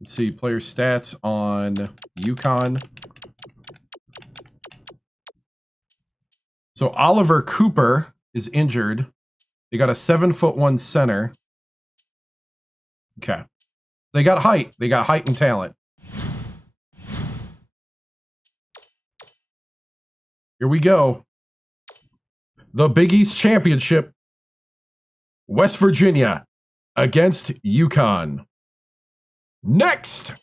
Let's see, player stats on UConn. So Oliver Cooper is injured. They got a 7'1" center. Okay. They got height. They got height and talent. Here we go. The Big East Championship. West Virginia against UConn. Next.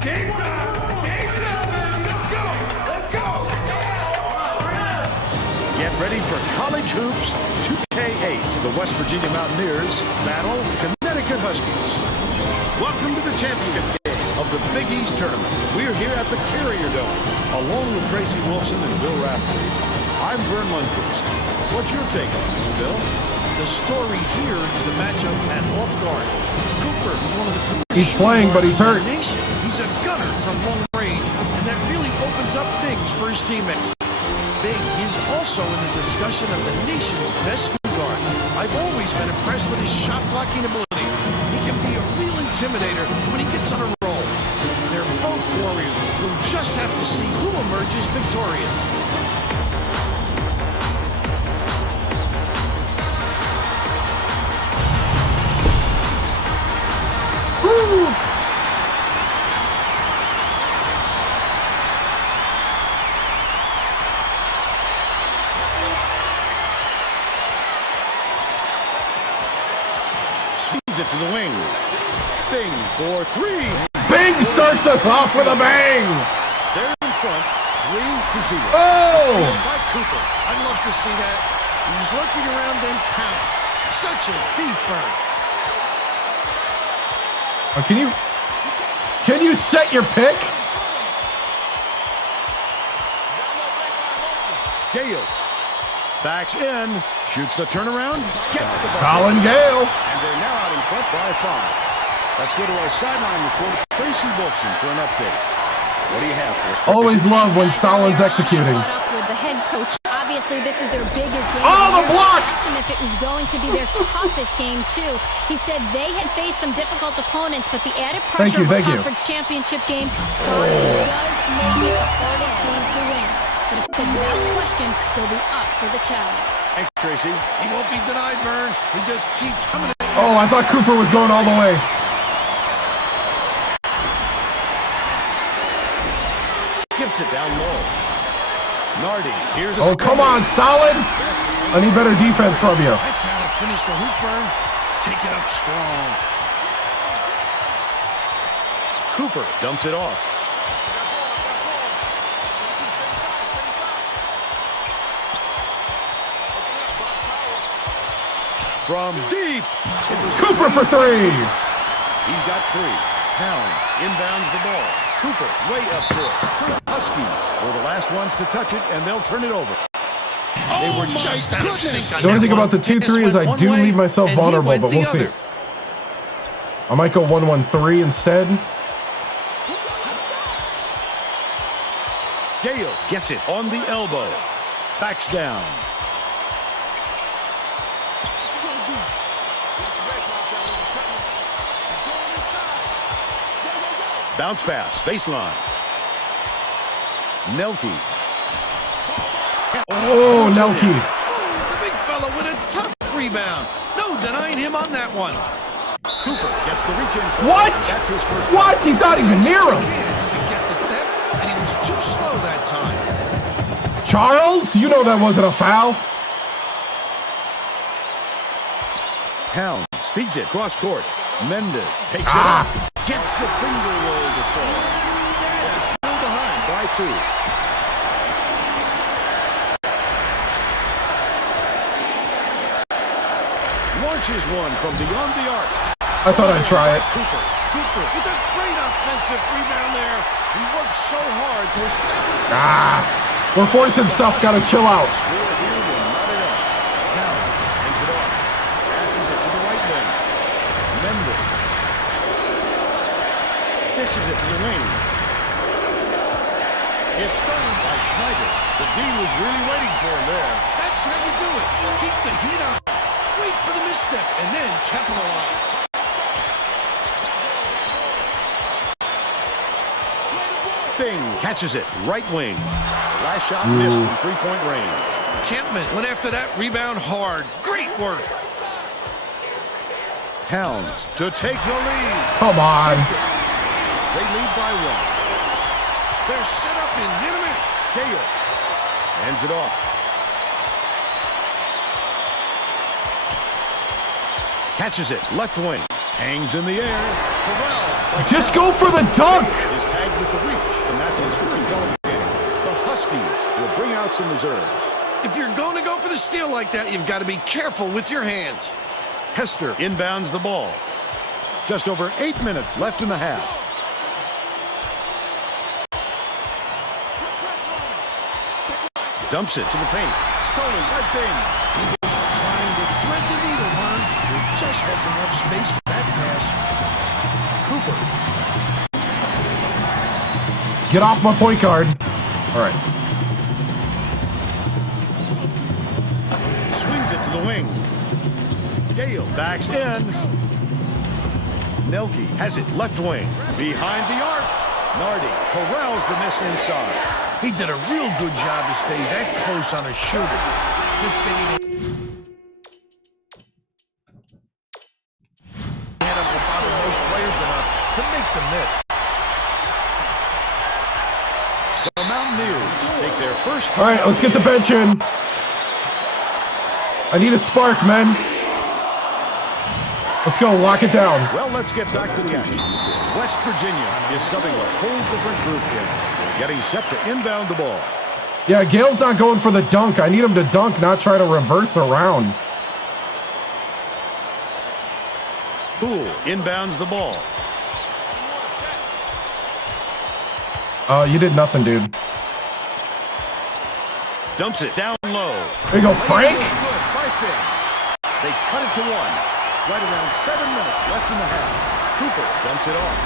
Game time! Game time! Let's go! Get ready for College Hoops 2K8. The West Virginia Mountaineers battle Connecticut Huskies. Welcome to the championship game of the Big East Tournament. We're here at the Carrier Dome, along with Tracy Wilson and Bill Raftery. I'm Vern Lundquist. What's your take on this, Bill? The story here is a matchup at off guard. Cooper is one of the He's playing, but he's hurt. He's a gunner from long range, and that really opens up things for his teammates. Big is also in the discussion of the nation's best guard. I've always been impressed with his shot blocking ability. He can be a real intimidator when he gets on a roll. They're both warriors. We'll just have to see who emerges victorious. Woo! Swings it to the wing. Bing for 3. Big starts us off with a bang. They're in front, 3-0. Oh! By Cooper. I'd love to see that. He was looking around, then pounced. Such a thief bird. Can you set your pick? Gale backs in, shoots the turnaround, gets the ball. Stalin Gale. And they're now out in front by 5. Let's go to our sideline reporter, Tracy Wolfson, for an update. What do you have for us? Always love when Stalin's executing. Caught up with the head coach. Obviously, this is their biggest game. Oh, the block! I asked him if it was going to be their toughest game, too. He said they had faced some difficult opponents, but the added pressure of a conference championship game probably does make it the hardest game to win. But he said, without question, they'll be up for the challenge. Thanks, Tracy. He won't be denied, Vern. He just keeps coming at you. Oh, I thought Cooper was going all the way. Skips it down low. Nardi, here's a Oh, come on, Stalin. I need better defense from you. That's how to finish the hoop, Vern. Take it up strong. Cooper dumps it off. From deep. Cooper for 3. He's got 3. Pound inbounds the ball. Cooper way up good. Huskies were the last ones to touch it, and they'll turn it over. They were just out of sync on The only that thing about the one. 2-3 is I do leave myself vulnerable, but we'll see. I might go 1-1-3 instead. Gale gets it on the elbow. Backs down. Bounce pass, baseline. Nelke. Oh, Nelke. The big fella with a tough rebound. No denying him on that one. Cooper gets the reach in. What? That's his first. What? He's not even near him. Chance to get the theft, and he was too slow that time. Charles, you know that wasn't a foul. Towns feeds it cross court. Mendez takes it up. Gets the finger roll to fall. They're still behind by 2. Launches one from beyond the arc. I thought I'd try it. Cooper with a great offensive rebound there. He worked so hard to establish position. We're forcing stuff. Gotta chill out. Score here will knot it up. Now ends it off. Passes it to the right wing. Mendez dishes it to the wing. It's stolen by Schneider. The D was really waiting for him there. That's how you do it. Keep the heat on. Wait for the misstep and then capitalize. Bing catches it. Right wing. The last shot missed from 3-point range. Campman went after that rebound hard. Great work. Towns to take the lead. Come on. They lead by 1. They're set up and hit him in. Gale ends it off. Catches it. Left wing. Hangs in the air. Corral. Just go for the dunk. Is tagged with the reach, and that's his first goal of the game. The Huskies will bring out some reserves. If you're going to go for the steal like that, you've got to be careful with your hands. Hester inbounds the ball. Just over 8 minutes left in the half. Dumps it to the paint. Stolen by Bing. Trying to thread the needle, Vern. There just wasn't enough space for that pass. Cooper. Get off my point guard. All right. Swings it to the wing. Gale backs in. Nelke has it left wing. Behind the arc. Nardi corrals the miss inside. He did a real good job to stay that close on a shooter. Just getting it. Hand up the bottom of most players enough to make the miss. The Mountaineers take their first. All right, let's get the bench in. I need a spark, man. Let's go. Lock it down. Well, let's get back to the action. West Virginia is subbing a whole different group in. They're getting set to inbound the ball. Yeah, Gale's not going for the dunk. I need him to dunk, not try to reverse around. Poole inbounds the ball. You did nothing, dude. Dumps it down low. There you go, Frank. Good by Finn. They cut it to one. Right around 7 minutes left in the half. Cooper dumps it off.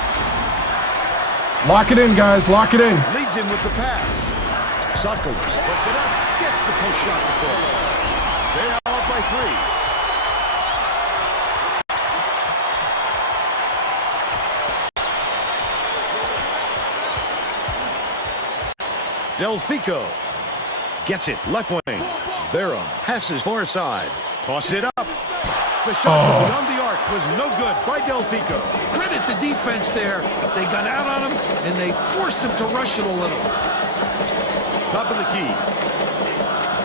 Lock it in, guys. Lock it in. Leads him with the pass. Suckles puts it up. Gets the post shot to fall. They are up by 3. Delfico gets it left wing. Barham passes far side. Tosses it up. The shot from beyond the arc was no good by Delfico. Credit the defense there. They got out on him, and they forced him to rush it a little. Top of the key.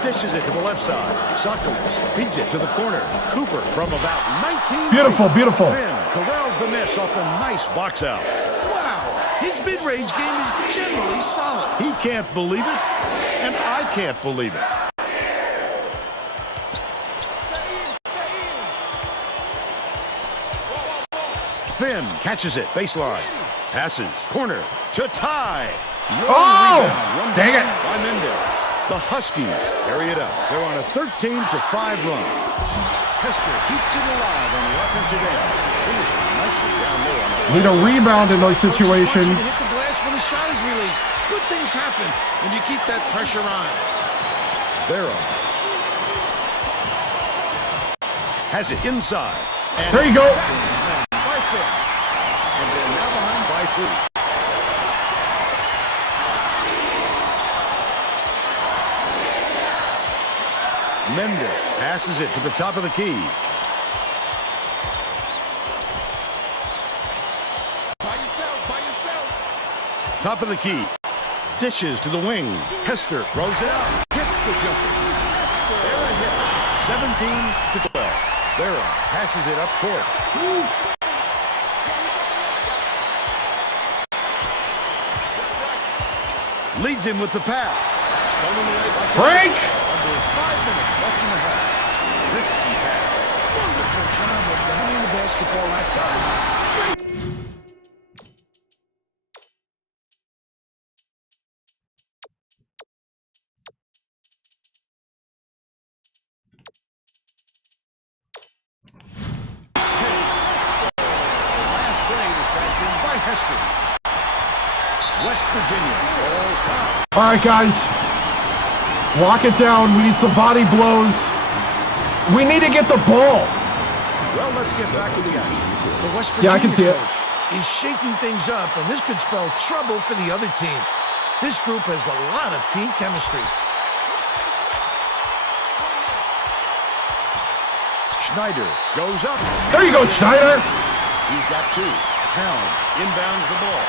Dishes it to the left side. Suckles beats it to the corner. Cooper from about 19. Beautiful, beautiful. Finn corrals the miss off a nice box out. Wow, his mid-range game is generally solid. He can't believe it, and I can't believe it. Finn catches it, baseline. Passes, corner, to tie. Oh, rebound, dang it. by Mendez. The Huskies carry it up. They're on a 13-5 run. Hester keeps it alive on the offensive end. Finishes nicely down low on the Need a rebound in those situations. Hit the glass when the shot is released. Good things happen when you keep that pressure on. Barham has it inside. And There you go. by Finn. And they're now behind by 3. Mendez passes it to the top of the key. By yourself. Top of the key. Dishes to the wing. Hester throws it out. Hits the jumper. They're ahead. 17-12. Barham passes it up court. Leads him with the pass. Stolen away by Frank! Under 5 minutes left in the half. Risky pass. Wonderful job of behind the basketball that time. Last play was backed in by Hester. West Virginia falls top. All right, guys. Lock it down. We need some body blows. We need to get the ball. Well, let's get back to the action. The West Yeah, I Virginia can see it. coach is shaking things up, and this could spell trouble for the other team. This group has a lot of team chemistry. Schneider goes up. There you go, Schneider. He's got 2. Pound inbounds the ball.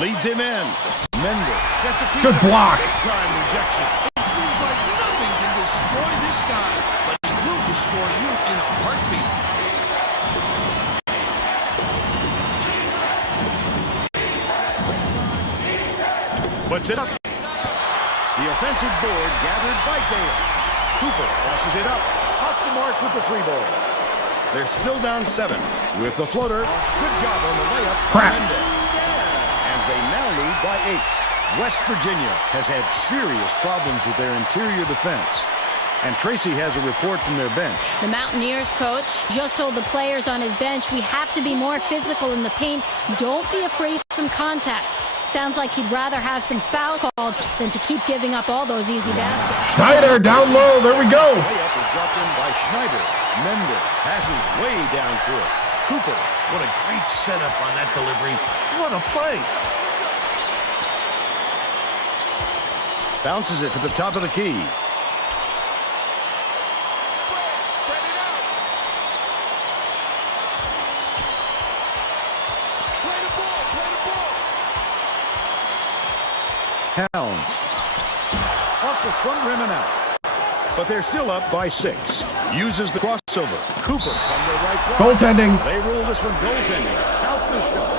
Leads him in. Mendez gets a piece Good of block. big-time rejection. It seems like nothing can destroy this guy, but he will destroy you in a heartbeat. Puts it up. The offensive board gathered by Gale. Cooper tosses it up. Off the mark with the 3 ball. They're still down 7 with the floater. Good job on the layup. Crap. Mendez. And they now lead by 8. West Virginia has had serious problems with their interior defense. And Tracy has a report from their bench. The Mountaineers coach just told the players on his bench, we have to be more physical in the paint. Don't be afraid of some contact. Sounds like he'd rather have some foul called than to keep giving up all those easy baskets. Schneider down low. There we go. Layup is dropped in by Schneider. Mendez passes way down court. Cooper. What a great setup on that delivery. What a play. Bounces it to the top of the key. Towns. Off the front rim and out. But they're still up by 6. Uses the crossover. Cooper from the right block. Goaltending. They rule this one goaltending. Out the shot.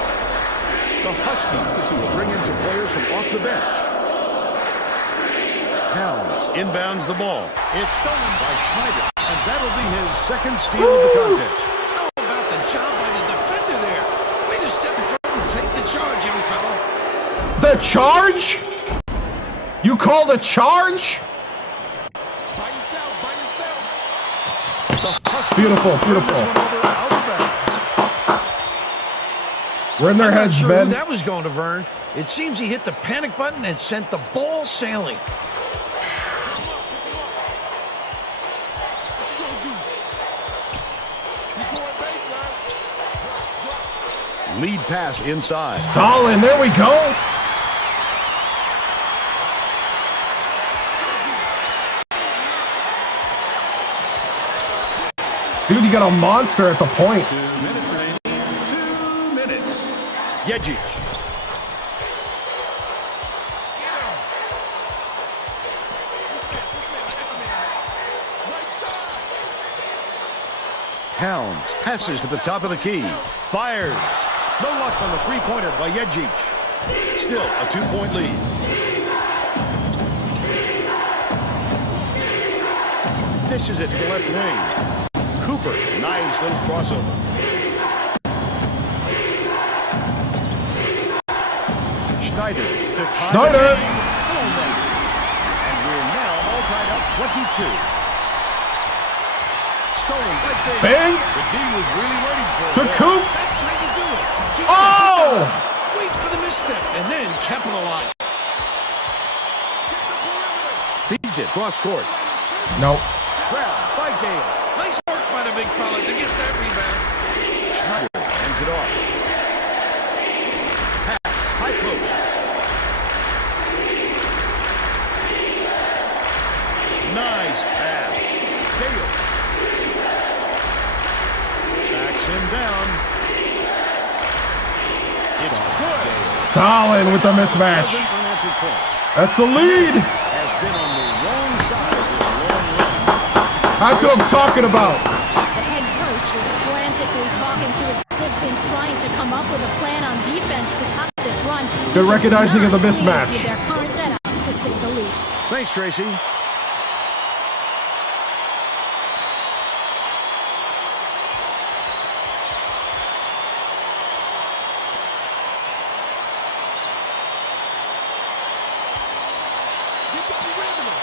The Huskies bring in some players from off the bench. Towns inbounds the ball. It's stolen by Schneider. And that'll be his second steal of the contest. How about the job by the defender there? Way to step in front and take the charge, young fellow. The charge? You called a charge? By yourself, by yourself. The Huskies Beautiful, turn beautiful. this one over out of bounds. We're in their I'm not heads, sure Ben. who that was going to, Vern. It seems he hit the panic button and sent the ball sailing. Lead pass inside. Stalin, there we go. Dude, you got a monster at the point. 2 minutes remaining. 2 minutes. Yejic. Towns passes to the top of the key. Fires. No luck on the three-pointer by Yejic. Still a 2-point lead. Dishes it to the left wing. Cooper, nice little crossover. Schneider to tie Schneider. the game. And we're now all tied up 22. Stolen right there. Bang. The D was really waiting for To it. Coop. That's how you do it. Keep Oh! Wait for the misstep and then capitalize. Beats it cross court. Nope. Grabbed by Gale. Nice work by the big fella to get that rebound. Schneider hands it off. Pass, high post. Nice pass. Gale. Backs him down. It's good. Stalin with the mismatch. Doesn't unanswered points. That's the lead. Has been on the wrong side of this long run. That's what I'm talking about. The head coach is frantically talking to his assistants, trying to come up with a plan on defense to stop this run. Good He is recognizing of the not pleased mismatch. with their current setup, to say the least. Thanks, Tracy. Get the perimeter.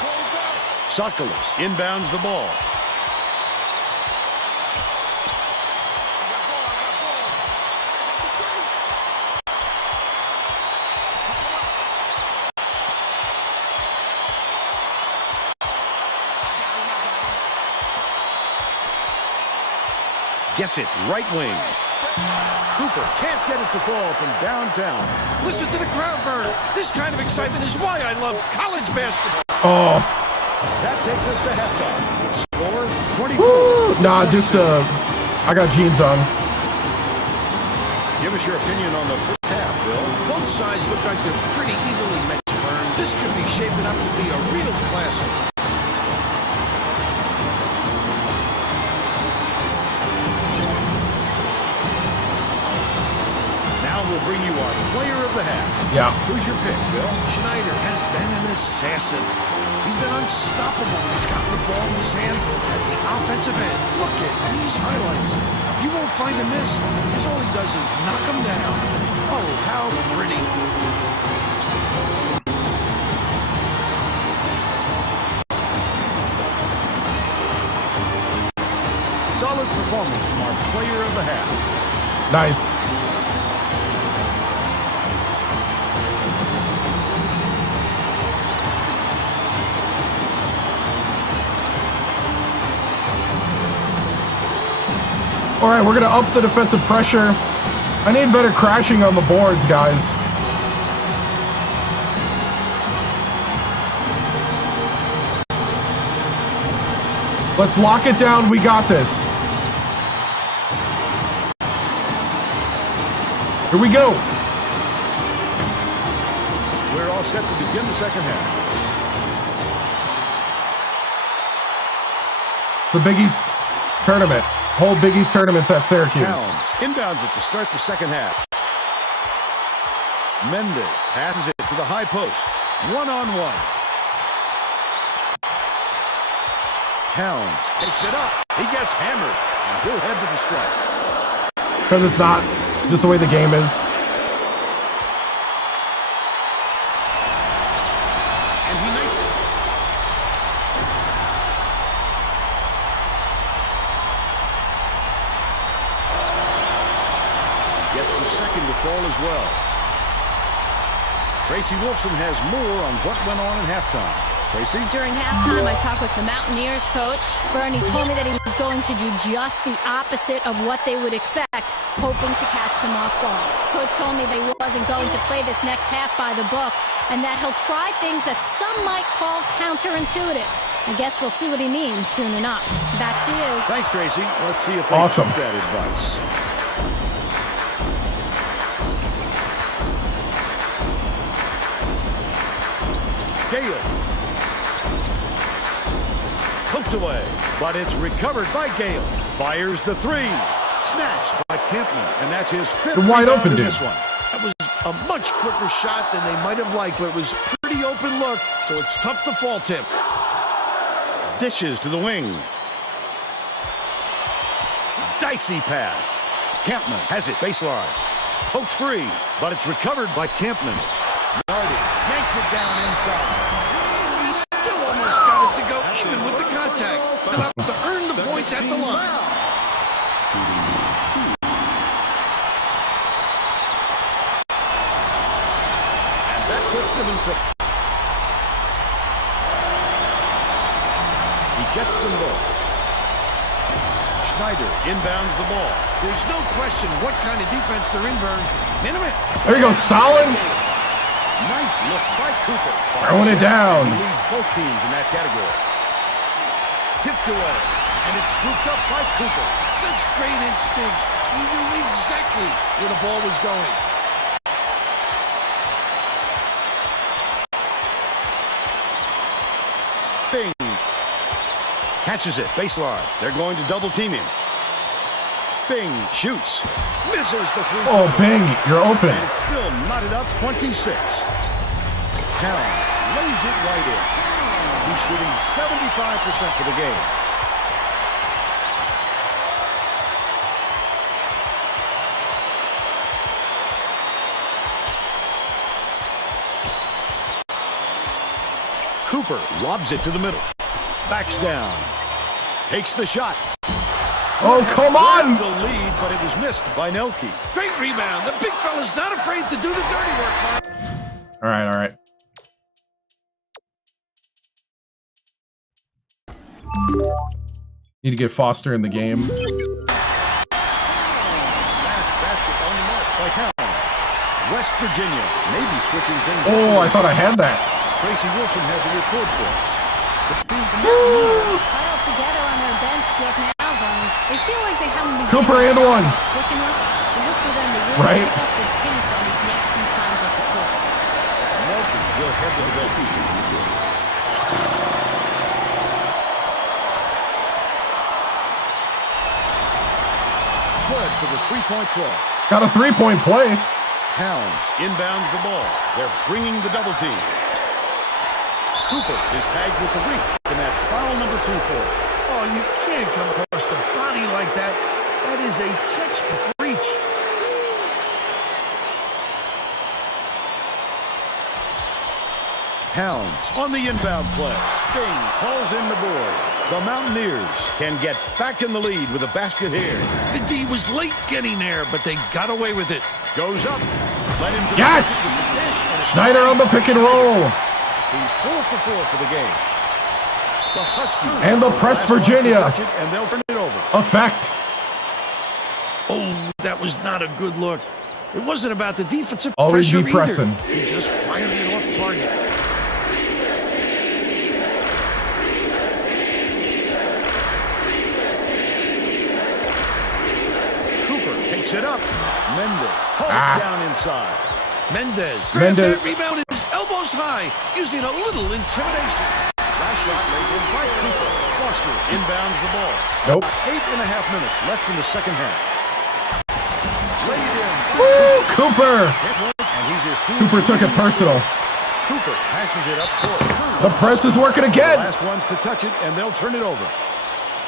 Close out. Sokolis inbounds the ball. Gets it right wing. Cooper can't get it to fall from downtown. Listen to the crowd, Vern. This kind of excitement is why I love college basketball. Oh. That takes us to halftime. Score 24. Woo. Nah, just I got jeans on. Give us your opinion on the first half, Bill. Both sides look like they're pretty evenly matched, Vern. This could be shaping up to be a real classic. Now we'll bring you our player of the half. Yeah. Who's your pick, Bill? Schneider has been an assassin. He's been unstoppable when he's gotten the ball in his hands at the offensive end. Look at these highlights. You won't find a miss, because all he does is knock them down. Oh, how pretty. Solid performance from our player of the half. Nice. All right, we're going to up the defensive pressure. I need better crashing on the boards, guys. Let's lock it down. We got this. Here we go. We're all set to begin the second half. The Big East tournament. Whole Big East tournament's at Syracuse. Towns inbounds it to start the second half. Mendez passes it to the high post. One-on-one. Towns takes it up. He gets hammered, and he'll head to the strike. Because it's not just the way the game is. And he makes it. He gets the second to fall as well. Tracy Wolfson has more on what went on in halftime. Tracy? During halftime, I talked with the Mountaineers coach. Bernie told me that he was going to do just the opposite of what they would expect, hoping to catch them off guard. Coach told me that he wasn't going to play this next half by the book, and that he'll try things that some might call counterintuitive. I guess we'll see what he means soon enough. Back to you. Thanks, Tracy. Let's see if they Awesome. took that advice. Gale. Poked away, but it's recovered by Gale. Fires the three. Snatched by Campman, and that's his fifth You're wide rebound open, in dude. this one. That was a much quicker shot than they might have liked, but it was a pretty open look, so it's tough to fault him. Dishes to the wing. Dicey pass. Campman has it baseline. Pokes free, but it's recovered by Campman. Nardi yanks it down inside. He still almost got it to go even with the contact. They'll have to earn the points at the line. And that puts them in front. He gets them both. Schneider inbounds the ball. There's no question what kind of defense they're in, Vern. Minute. There you go, Stalin. Nice look by Cooper. Throwing it down. He leads both teams in that category. Tipped away, and it's scooped up by Cooper. Such great instincts. He knew exactly where the ball was going. Bing catches it, baseline. They're going to double team him. Bing shoots, misses the three. Oh, Bing, you're open. And it's still knotted up 26. Town lays it right in. He's shooting 75% for the game. Cooper lobs it to the middle. Backs down. Takes the shot. Oh, come on. The lead, but it was missed by Nelke. Great rebound. The big fella's not afraid to do the dirty work, Vern. All right, all right. Need to get Foster in the game. Last basket on the mark by Town. West Virginia maybe switching things Oh, up. I thought I had that. Tracy Wilson has a report for us. Huddled together on their bench just now, Vern. They feel like they haven't been Cooper getting and the one. shots quick enough, so look for them to really Right. pick up the pace on these next few times up the court. Nelson will head to the bench. Good for the three-point play. Got a three-point play. Pound inbounds the ball. They're bringing the double team. Cooper is tagged with the reach, and that's foul number 2 for him. Oh, you can't come across the body like that. That is a textbook reach. Pound on the inbound play. Bing calls in the board. The Mountaineers can get back in the lead with a basket here. The D was late getting there, but they got away with it. Goes up. Let him to Yes! the dish, and it's Schneider on the pick and roll. He's 4 for 4 for the game. The Huskies And the are press last ones to Virginia. touch it, and they'll turn it over. Effect. Oh, that was not a good look. It wasn't about the defensive Always pressure be pressing. either. He just fired it off target. Cooper takes Takes it up. Mendez hauled down inside. Mendez grabbed that rebound at his elbows high, using a little intimidation. Last shot made in by Cooper. Foster inbounds the ball. Nope. 8.5 minutes left in the second half. Laid in. Woo, Cooper. And he's his team. Cooper took it personal. Cooper passes it up court. The press is working again. The last ones to touch it, and they'll turn it over.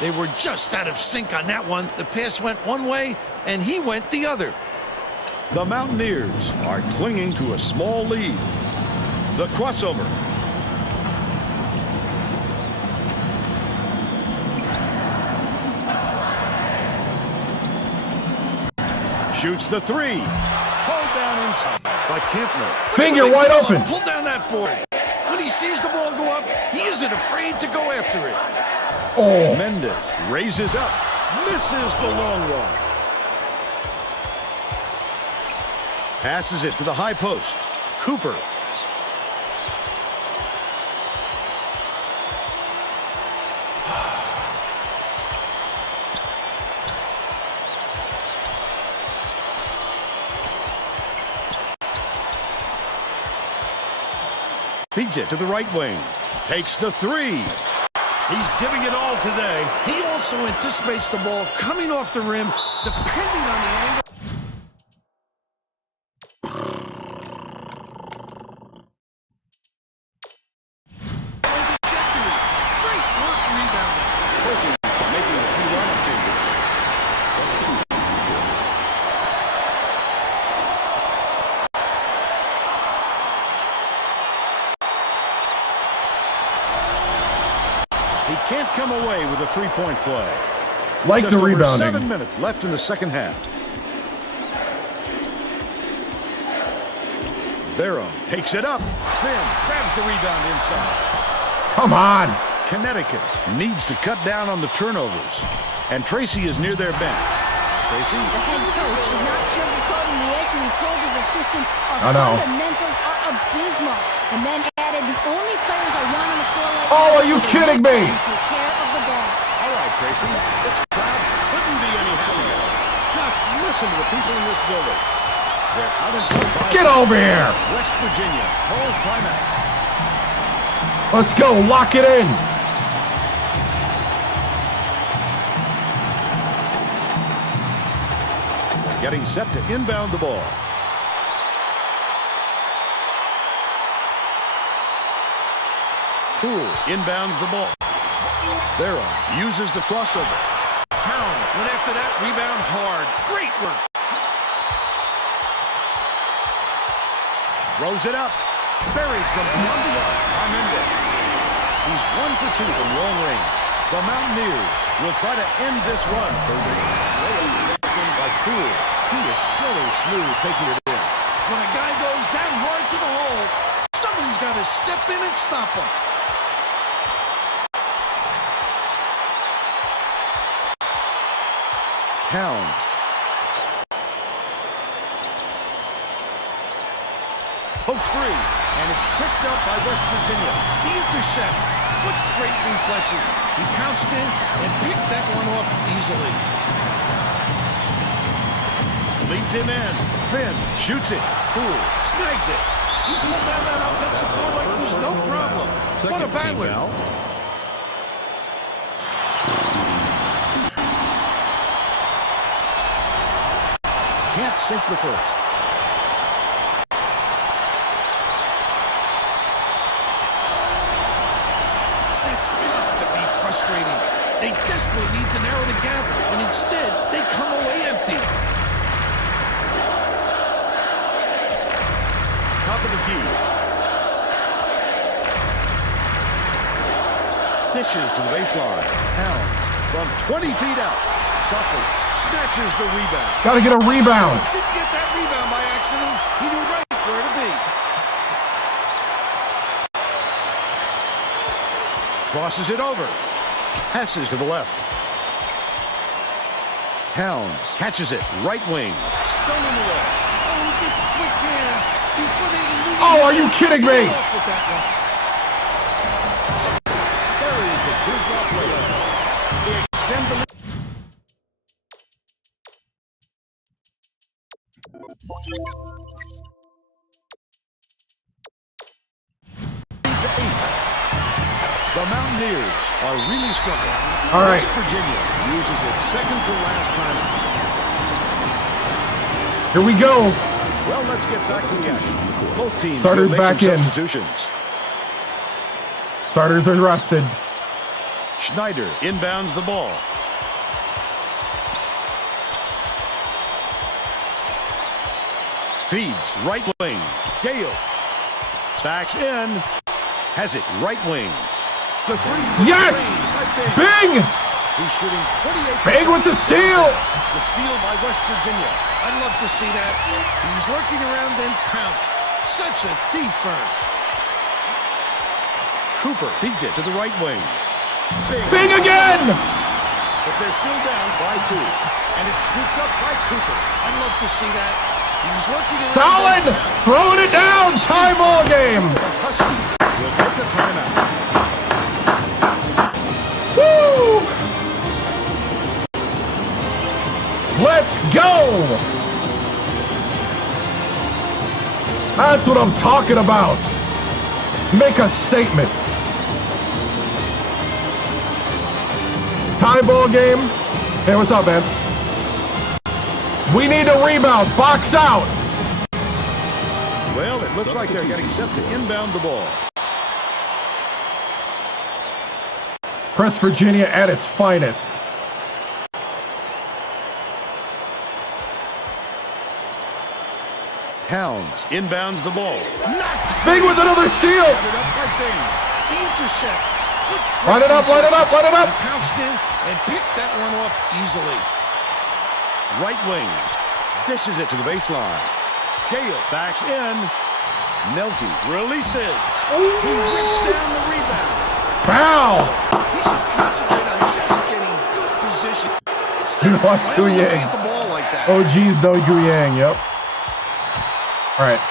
They were just out of sync on that one. The pass went one way, and he went the other. The Mountaineers are clinging to a small lead. The crossover. Shoots the three. Hold down inside by Kempner. Finger wide open. Pull down that board. When he sees the ball go up, he isn't afraid to go after it. Oh. Mendez raises up. Misses the long one. Passes it to the high post. Cooper. Feeds it to the right wing. Takes the three. He's giving it all today. He also anticipates the ball coming off the rim, depending on the angle. Great work rebounding. Making a few line changes. He can't come away with a three-point play. Like Just the over rebounding. 7 minutes left in the second half. Vero takes it up. Finn grabs the rebound inside. Come on. Connecticut needs to cut down on the turnovers. And Tracy is near their bench. Tracy? The head coach is not sugarcoating the issue. He told his assistants our I know. fundamentals are abysmal. And then added the only players I want on the floor right Oh, now are you are kidding the me? ones who take care of the ball. All right, Tracy. This crowd couldn't be any happier. Just listen to the people in this building. They're out in front by Get over here. West Virginia calls timeout. Let's go. Lock it in. Getting set to inbound the ball. Poole inbounds the ball. Vero uses the crossover. Towns went after that rebound hard. Great work. Throws it up. Buried from beyond the arc by Mendez. He's 1 for 2 from long range. The Mountaineers will try to end this run. By Poole. He is so smooth taking it in. When a guy goes that hard to the hole, somebody's got to step in and stop him. Towns. Pokes free, and it's picked up by West Virginia. The intercept. What great reflexes. He pounced in and picked that one off easily. Leads him in. Finn shoots it. Poole snags it. He pulled down that offensive board like it was no problem. What a battler. Can't sink the first. That's got to be frustrating. They desperately need to narrow the gap, and instead, they come away empty. Top of the key. Dishes to the baseline. Towns from 20 feet out. Suckles snatches the rebound. Got to get a rebound. Didn't get that rebound by accident. He knew right where to be. Crosses it over. Passes to the left. Towns catches it. Right wing. Stolen away. Oh, he did quick hands before they even knew. Oh, are you kidding me? Off with that one. Buries the two-drop layup. They extend the lead. The Mountaineers are really struggling. All right. West Virginia uses its second to last timeout. Here we go. Well, let's get back to the action. Both teams Starters will make back some in. substitutions. Starters are rested. Schneider inbounds the ball. Feeds right wing. Gale backs in. Has it right wing. The three. Yes! Right Bing! He's shooting 28%. Bing with the steal! The steal by West Virginia. I'd love to see that. He's lurking around, then pounce. Such a deep burn. Cooper feeds it to the right wing. Bing again! But they're still down by 2. And it's scooped up by Cooper. I'd love to see that. He's lurking around. Stalin then pounce. throwing it down. Tie ball game. The Huskies will take a timeout. Woo! Let's go! That's what I'm talking about. Make a statement. Tie ball game. Hey, what's up, man? We need a rebound. Box out. Well, it looks like they're getting set to inbound the ball. West Virginia at its finest. Towns inbounds the ball. Big with another steal. Covered up by Bing. The intercept. Line it up, line it up, line it up. He pounced in and picked that one off easily. Right wing. Dishes it to the baseline. Gale backs in. Nelke releases. He rips down the rebound. Foul. He should concentrate on just getting good position. Instead of What, flailing away Guyang? at the ball like that. Oh, geez, no Guyang. Yep. All right.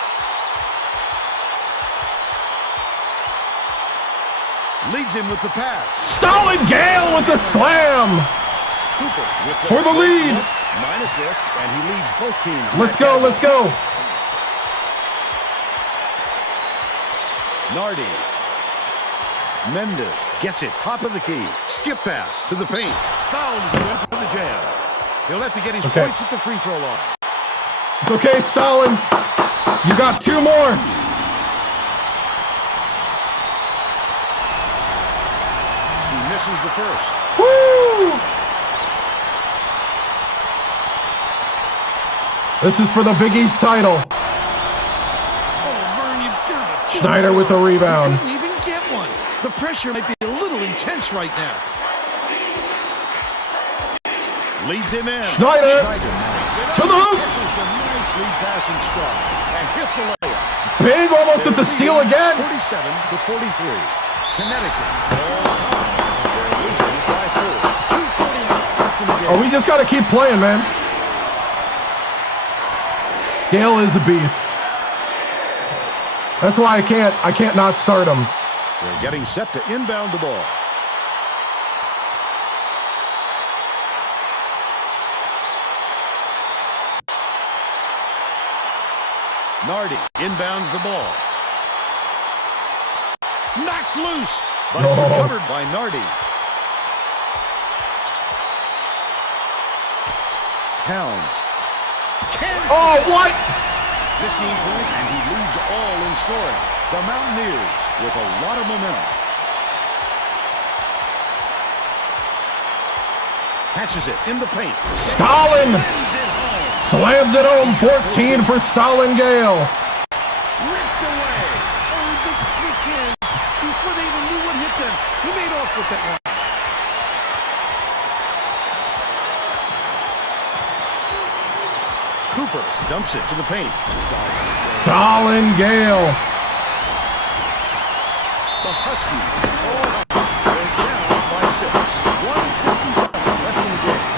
Leads him with the pass. Stalin Gale with the slam. Cooper with For the lead. 9 assists, and he leads both teams. Let's go, let's go. Nardi. Mendez gets it top of the key. Skip pass to the paint. Fouls him after the jam. He'll have to get his Okay. points at the free throw line. Okay, Stalin. You got 2 more. He misses the first. Woo! This is for the Big East title. Oh, Vern, you've got to. Schneider with the rebound. Couldn't even get one. The pressure might be a little intense right now. Leads him in. Schneider to the hoop. Catches the nice lead pass and stride and hits a layup. Big almost at the steal again. 47-43. Connecticut. They're losing by 4. 2:49 left in the game. Oh, we just got to keep playing, man. Gale is a beast. That's why I can't not start him. They're getting set to inbound the ball. Nardi inbounds the ball. Knocked loose, but it's No. recovered by Nardi. Towns. Oh, what? 15 points, and he leads all in scoring. The Mountaineers with a lot of momentum. Catches it in the paint. Stalin Slams it home. slams it home. 14 for Stalin Gale. Ripped away. Oh, the quick hands. Before they even knew what hit them, he made off with that one. Cooper dumps it to the paint. Stalin Gale. The Huskies. They're down by 6. 1:57 left in the game.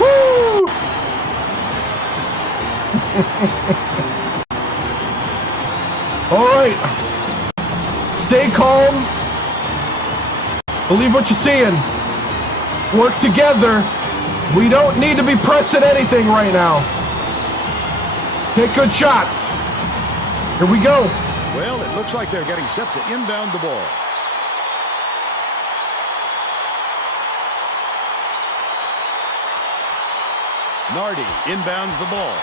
Woo! All right. Stay calm. Believe what you're seeing. Work together. We don't need to be pressing anything right now. Take good shots. Here we go. Well, it looks like they're getting set to inbound the ball. Nardi inbounds the ball.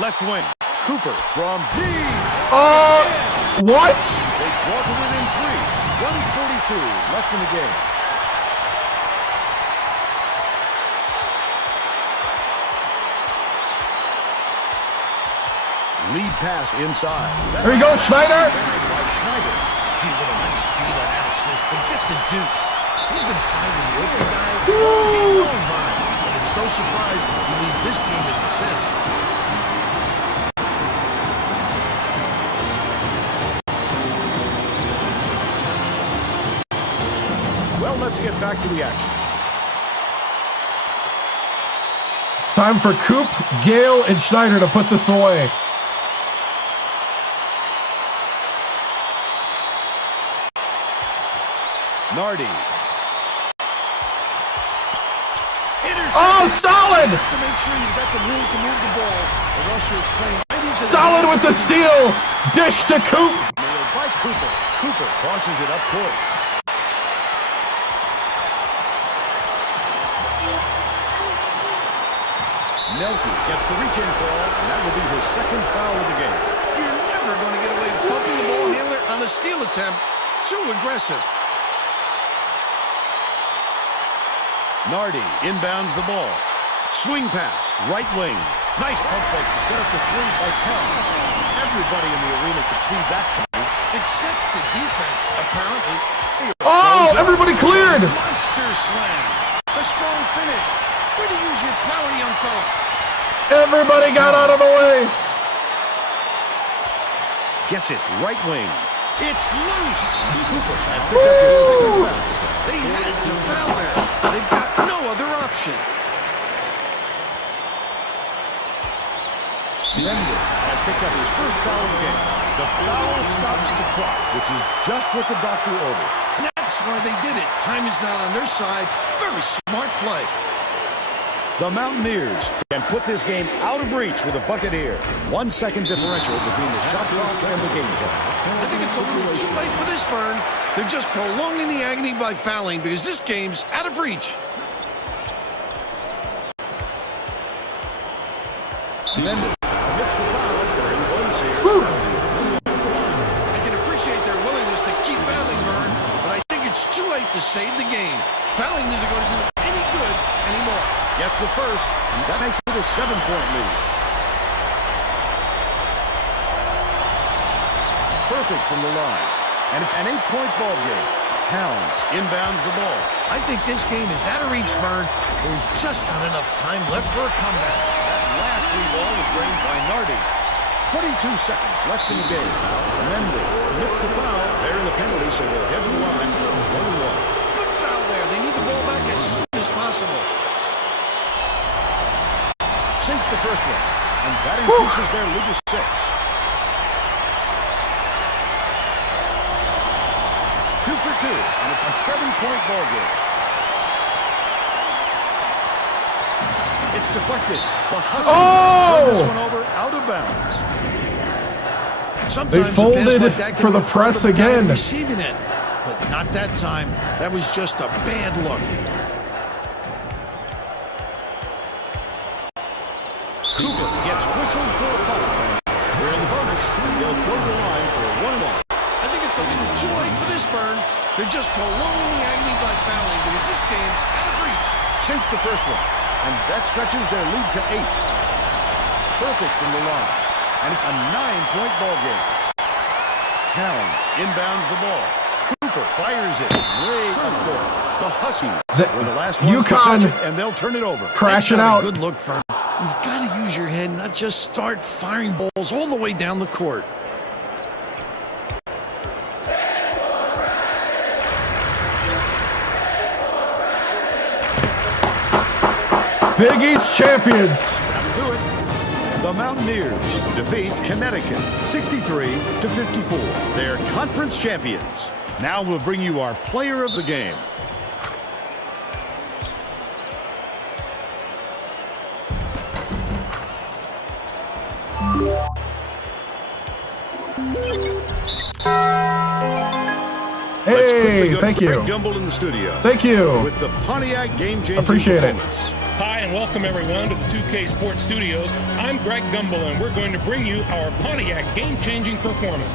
Left wing. Cooper from deep. What? They draw to within 3. 1:42 left in the game. Lead pass inside. There you go, Schneider. By Schneider. Gee, what a nice feed on that assist. And get the deuce. He's been finding the open guy all game long, Vine. And it's no surprise he leads this team in assists. Well, let's get back to the action. It's time for Coop, Gale, and Schneider to put this away. Nardi. Oh, Stalin! To make sure you've got the room to move the ball, or else you're playing right into Stalin with the steal. Dish to Coop. Nailed by Cooper. Cooper crosses it up court. Nelke gets the reach-in call, and that will be his second foul of the game. You're never going to get away bumping the ball handler on a steal attempt. Too aggressive. Nardi inbounds the ball. Swing pass, right wing. Nice pump fake to set up the 3 by Town. Everybody in the arena could see that coming. Except the defense, apparently. Oh, everybody cleared. Monster slam. A strong finish. Way to use your power, young fella. Everybody got out of the way. Gets it, right wing. It's loose. Cooper has picked up his second foul. They had to foul there. They've got no other option. Lender has picked up his first foul of the game. The foul stops the clock, which is just what the doctor ordered. And that's why they did it. Time is not on their side. Very smart play. The Mountaineers can put this game out of reach with a bucket here. 1 second differential between the shot clock and the game clock. I think it's a little too late for this, Vern. They're just prolonging the agony by fouling because this game's out of reach. Lender commits the foul. They're in ones here. I can appreciate their willingness to keep battling, Vern, but I think it's too late to save the game. Fouling isn't going to do any good anymore. Gets the first, and that makes it a 7-point lead. Perfect from the line, and it's an 8-point ball game. Towns inbounds the ball. I think this game is out of reach, Vern. There's just not enough time left for a comeback. That last free ball was drained by Nardi. 22 seconds left in the game. Mendel commits the foul. They're in the penalty, so they'll head to the line for a 1-1. Good foul there. They need the ball back as soon as possible. Sinks the first one, and that increases their lead to 6. 2 for 2, and it's a 7-point ball game. It's deflected. The Huskies turn this one over out of bounds. Sometimes They a pass folded like that can for the go press further without again. receiving it, but not that time. That was just a bad look. Cooper gets whistled for a foul. We're in the bonus. They'll go to the line for a 1-1. I think it's a little too late for this, Vern. They're just prolonging the agony by fouling because this game's out of reach. Sinks the first one, and that stretches their lead to 8. Perfect from the line, and it's a 9-point ball game. Towns inbounds the ball. Cooper fires it way up court. The Huskies were the last ones to UConn touch it, and they'll turn it over. crashing That's out. not a good look, Vern. You've got to use your head, not just start firing balls all the way down the court. Big East champions. Do it. The Mountaineers defeat Connecticut 63-54. They're conference champions. Now we'll bring you our player of the game. Thank you. Greg Gumbel in the studio. Thank you. With the Pontiac game-changing Appreciate it. performance. Hi, and welcome everyone to the 2K Sports Studios. I'm Greg Gumbel, and we're going to bring you our Pontiac game-changing performance.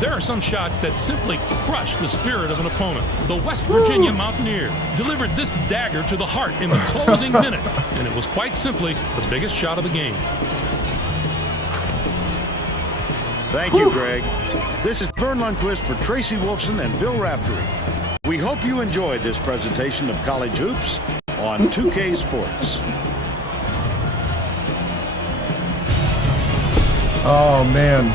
There are some shots that simply crush the spirit of an opponent. The West Virginia Mountaineer delivered this dagger to the heart in the closing minutes, and it was quite simply the biggest shot of the game. Thank you, Greg. This is Vern Lundquist for Tracy Wolfson and Bill Raftery. We hope you enjoyed this presentation of college hoops on 2K Sports. Oh, man.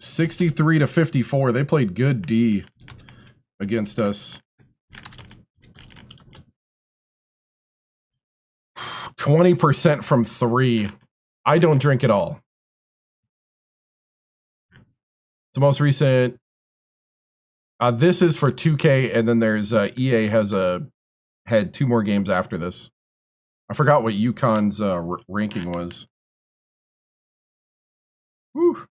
$63-54. They played good D against us. 20% from 3. I don't drink at all. The most recent. This is for 2K, and then there's EA had 2 more games after this. I forgot what UConn's ranking was. Whew.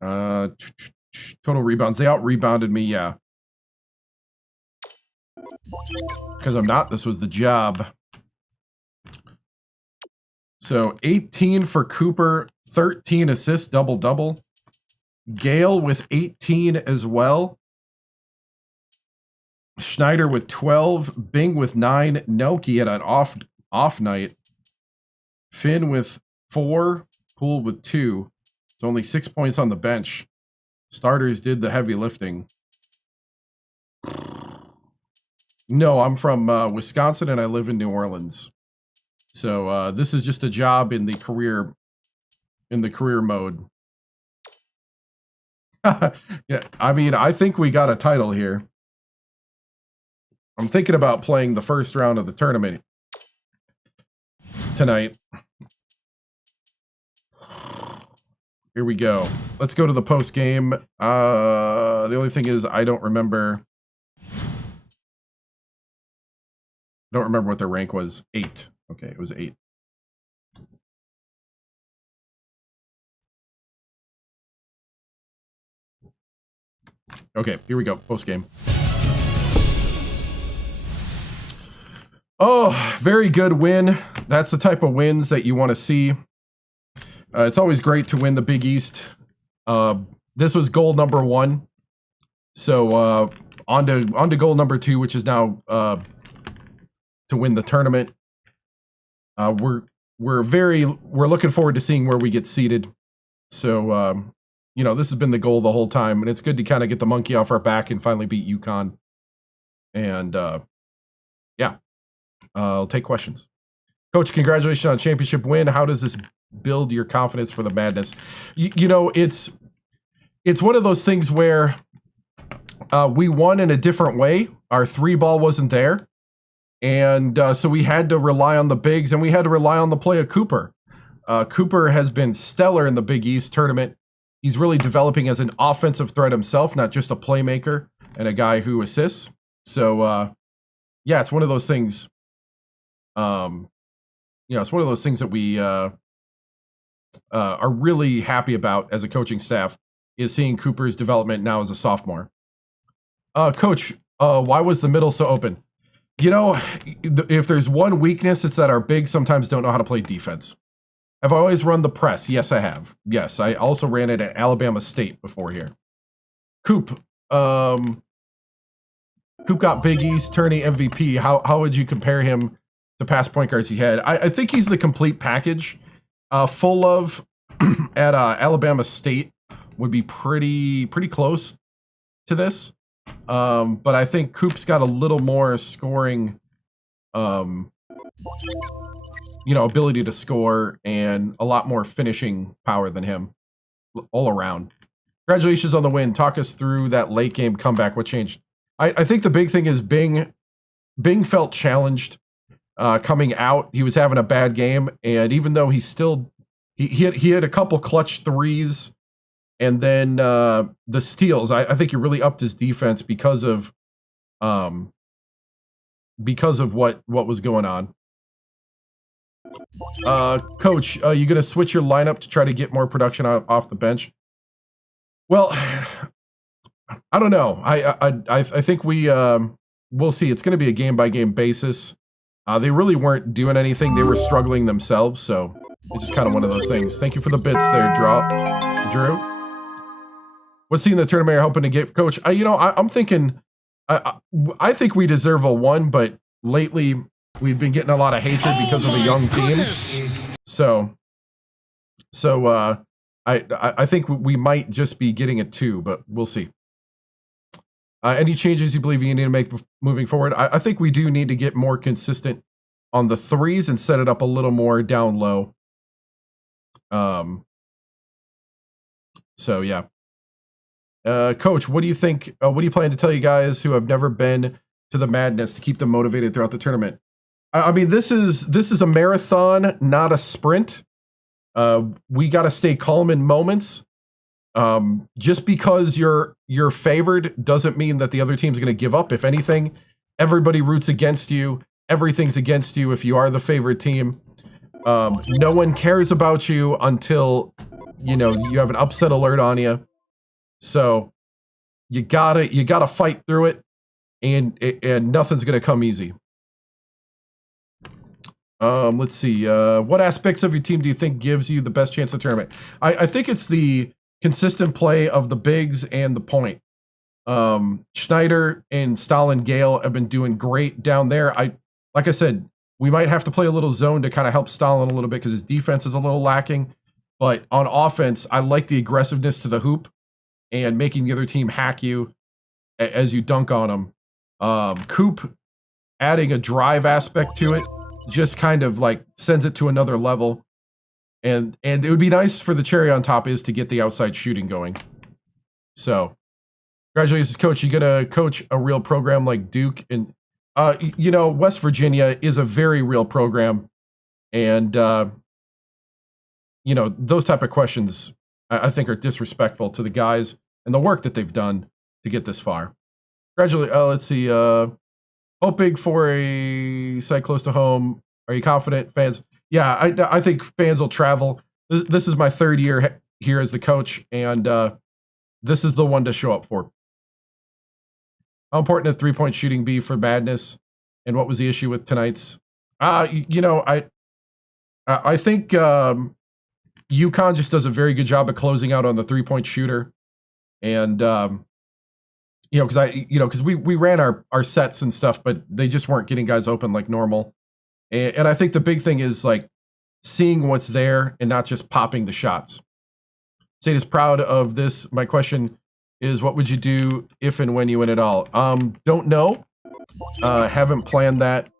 Total rebounds. They out-rebounded me, yeah. Because I'm not. This was the job. So 18 for Cooper, 13 assists, double-double. Gale with 18 as well. Schneider with 12. Bing with 9. Nelke had an off night. Finn with 4. Poole with 2. It's only 6 points on the bench. Starters did the heavy lifting. No, I'm from Wisconsin and I live in New Orleans. So this is just a job in the career mode. Yeah, I mean, I think we got a title here. I'm thinking about playing the first round of the tournament tonight. Here we go. Let's go to the post game. The only thing is I don't remember what their rank was. 8. Okay, it was 8. Okay, here we go. Post game. Oh, very good win. That's the type of wins that you want to see. It's always great to win the Big East. This was goal number 1. So on to goal number 2, which is now to win the tournament. We're looking forward to seeing where we get seated. So you know, this has been the goal the whole time, and it's good to kind of get the monkey off our back and finally beat UConn. And yeah, I'll take questions. Coach, congratulations on a championship win. How does this build your confidence for the madness? You know, it's one of those things where we won in a different way. Our 3-ball wasn't there. And so we had to rely on the bigs, and we had to rely on the play of Cooper. Cooper has been stellar in the Big East tournament. He's really developing as an offensive threat himself, not just a playmaker and a guy who assists. So, yeah, it's one of those things. You know, it's one of those things that we are really happy about as a coaching staff, is seeing Cooper's development now as a sophomore. Coach, why was the middle so open? You know, if there's one weakness, it's that our bigs sometimes don't know how to play defense. Have I always run the press? Yes, I have. Yes, I also ran it at Alabama State before here. Coop got Big East tourney MVP. How would you compare him to past point guards he had? I think he's the complete package. Full of at Alabama State would be pretty close to this. But I think Coop's got a little more scoring, you know, ability to score and a lot more finishing power than him all around. Congratulations on the win. Talk us through that late game comeback. What changed? I think the big thing is Bing felt challenged coming out. He was having a bad game, and even though he had a couple clutch threes, and then the steals, I think he really upped his defense because of what was going on. Coach, you gonna switch your lineup to try to get more production off the bench? Well, I don't know. I think we'll see. It's gonna be a game by game basis. They really weren't doing anything. They were struggling themselves, so it's just kind of one of those things. Thank you for the bits there, Drew. What's team in the tournament you're hoping to get, Coach? I'm thinking. I think we deserve a 1, but lately we've been getting a lot of hatred because of a young team. So I think we might just be getting a 2, but we'll see. Any changes you believe you need to make moving forward? I think we do need to get more consistent on the 3s and set it up a little more down low. So yeah. Coach, what do you think? What do you plan to tell you guys who have never been to the Madness to keep them motivated throughout the tournament? I mean, this is a marathon, not a sprint. We got to stay calm in moments. Just because you're favored doesn't mean that the other team's going to give up. If anything, everybody roots against you. Everything's against you if you are the favorite team. No one cares about you until you have an upset alert on you. So you gotta fight through it, and nothing's gonna come easy. Let's see. What aspects of your team do you think gives you the best chance at the tournament? I think it's the consistent play of the bigs and the point. Schneider and Stalin Gale have been doing great down there. Like I said, we might have to play a little zone to kind of help Stalin a little bit because his defense is a little lacking. But on offense, I like the aggressiveness to the hoop and making the other team hack you as you dunk on them. Coop adding a drive aspect to it just kind of like sends it to another level. And it would be nice for the cherry on top is to get the outside shooting going. So, congratulations, Coach. You're going to coach a real program like Duke. And, West Virginia is a very real program. And, those type of questions I think are disrespectful to the guys and the work that they've done to get this far. Congratulations. Let's see. Hoping for a site close to home. Are you confident, fans? Yeah, I think fans will travel. This is my 3rd year here as the coach, and this is the one to show up for. How important did 3-point shooting be for Madness, and what was the issue with tonight's? I think UConn just does a very good job of closing out on the 3-point shooter, and because we ran our sets and stuff, but they just weren't getting guys open like normal. And I think the big thing is like seeing what's there and not just popping the shots. State is proud of this. My question is, what would you do if and when you win it all? Don't know. Haven't planned that.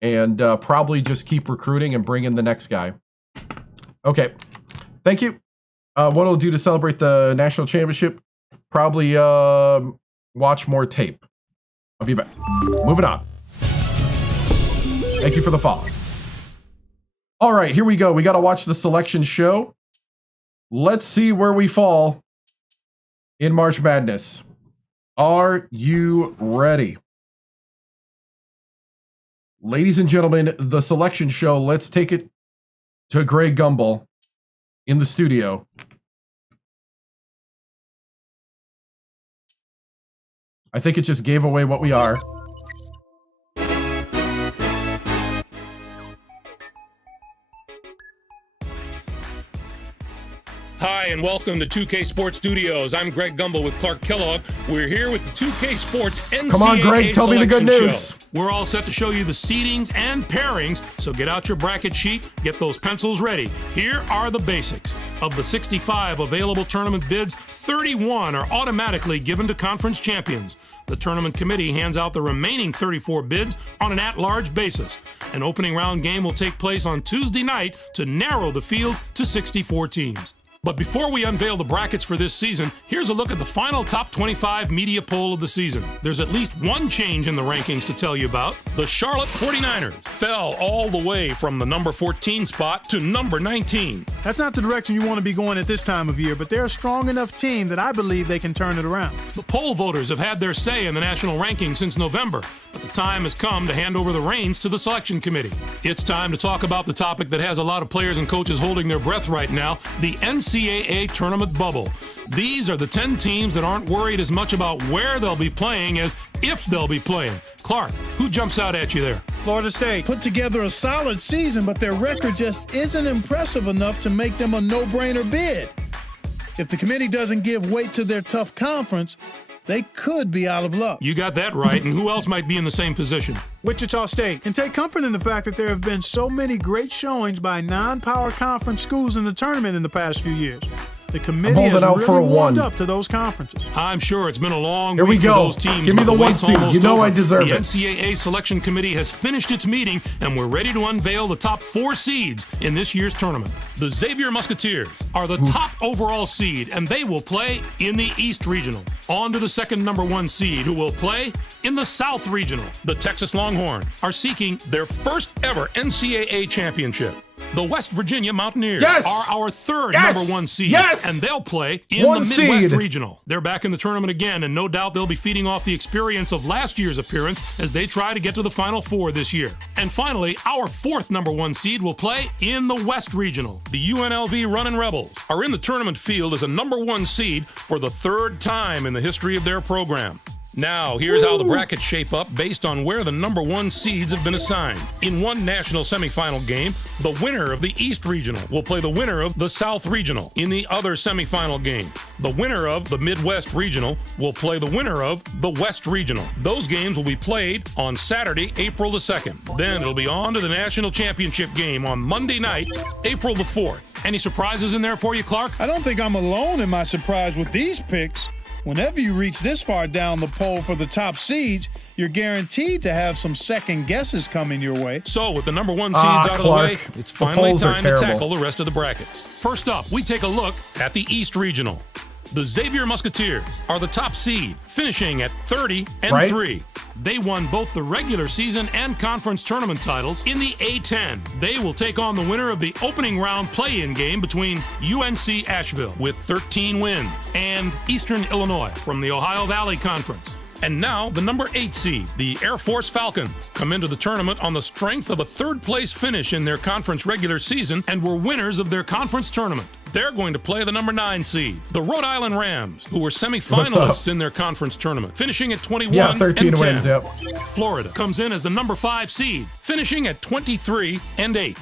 And probably just keep recruiting and bring in the next guy. Okay. Thank you. What I'll do to celebrate the national championship? Probably watch more tape. I'll be back. Moving on. Thank you for the follow. All right, here we go. We got to watch the selection show. Let's see where we fall in March Madness. Are you ready? Ladies and gentlemen, the selection show. Let's take it to Greg Gumbel in the studio. I think it just gave away what we are. Hi, and welcome to 2K Sports Studios. I'm Greg Gumbel with Clark Kellogg. We're here with the 2K Sports NCAA Come on, Greg, tell me the good news. Show. We're all set to show you the seedings and pairings, so get out your bracket sheet, get those pencils ready. Here are the basics. Of the 65 available tournament bids, 31 are automatically given to conference champions. The tournament committee hands out the remaining 34 bids on an at-large basis. An opening round game will take place on Tuesday night to narrow the field to 64 teams. But before we unveil the brackets for this season, here's a look at the final top 25 media poll of the season. There's at least one change in the rankings to tell you about. The Charlotte 49ers fell all the way from the number 14 spot to number 19. That's not the direction you want to be going at this time of year, but they're a strong enough team that I believe they can turn it around. The poll voters have had their say in the national rankings since November, but the time has come to hand over the reins to the selection committee. It's time to talk about the topic that has a lot of players and coaches holding their breath right now, the NCAA tournament bubble. These are the 10 teams that aren't worried as much about where they'll be playing as if they'll be playing. Clark, who jumps out at you there? Florida State put together a solid season, but their record just isn't impressive enough to make them a no-brainer bid. If the committee doesn't give weight to their tough conference, they could be out of luck. You got that right, and who else might be in the same position? Wichita State. And take comfort in the fact that there have been so many great showings by non-power conference schools in the tournament in the past few years. The committee has really warmed up to those conferences. I'm sure it's been a long Here we week for go. those teams. Give me the one wait's seed. almost You know over. I deserve the it. NCAA selection committee has finished its meeting, and we're ready to unveil the top 4 seeds in this year's tournament. The Xavier Musketeers are the top overall seed, and they will play in the East Regional. On to the second number 1 seed, who will play in the South Regional. The Texas Longhorns are seeking their first ever NCAA championship. The West Virginia Mountaineers are our third number 1 seed, and they'll play in the Midwest Regional. They're back in the tournament again, and no doubt they'll be feeding off the experience of last year's appearance as they try to get to the Final Four this year. And finally, our fourth number 1 seed will play in the West Regional. The UNLV Runnin' Rebels are in the tournament field as a number 1 seed for the 3rd time in the history of their program. Now, here's how the brackets shape up based on where the number 1 seeds have been assigned. In one national semifinal game, the winner of the East Regional will play the winner of the South Regional. In the other semifinal game, the winner of the Midwest Regional will play the winner of the West Regional. Those games will be played on Saturday, April the 2nd. Then it'll be on to the national championship game on Monday night, April the 4th. Any surprises in there for you, Clark? I don't think I'm alone in my surprise with these picks. Whenever you reach this far down the poll for the top seeds, you're guaranteed to have some second guesses coming your way. So with the number 1 seeds out of the way, it's finally time to tackle the rest of the brackets. First up, we take a look at the East Regional. The Xavier Musketeers are the top seed, finishing at 30-3. They won both the regular season and conference tournament titles in the A10. They will take on the winner of the opening round play-in game between UNC Asheville with 13 wins and Eastern Illinois from the Ohio Valley Conference. And now, the number 8 seed, the Air Force Falcons, come into the tournament on the strength of a 3rd-place finish in their conference regular season and were winners of their conference tournament. They're going to play the number 9 seed, the Rhode Island Rams, who were semifinalists in their conference tournament, finishing at 21 13 and 10. wins, Florida comes in as the number 5 seed, finishing at 23-8.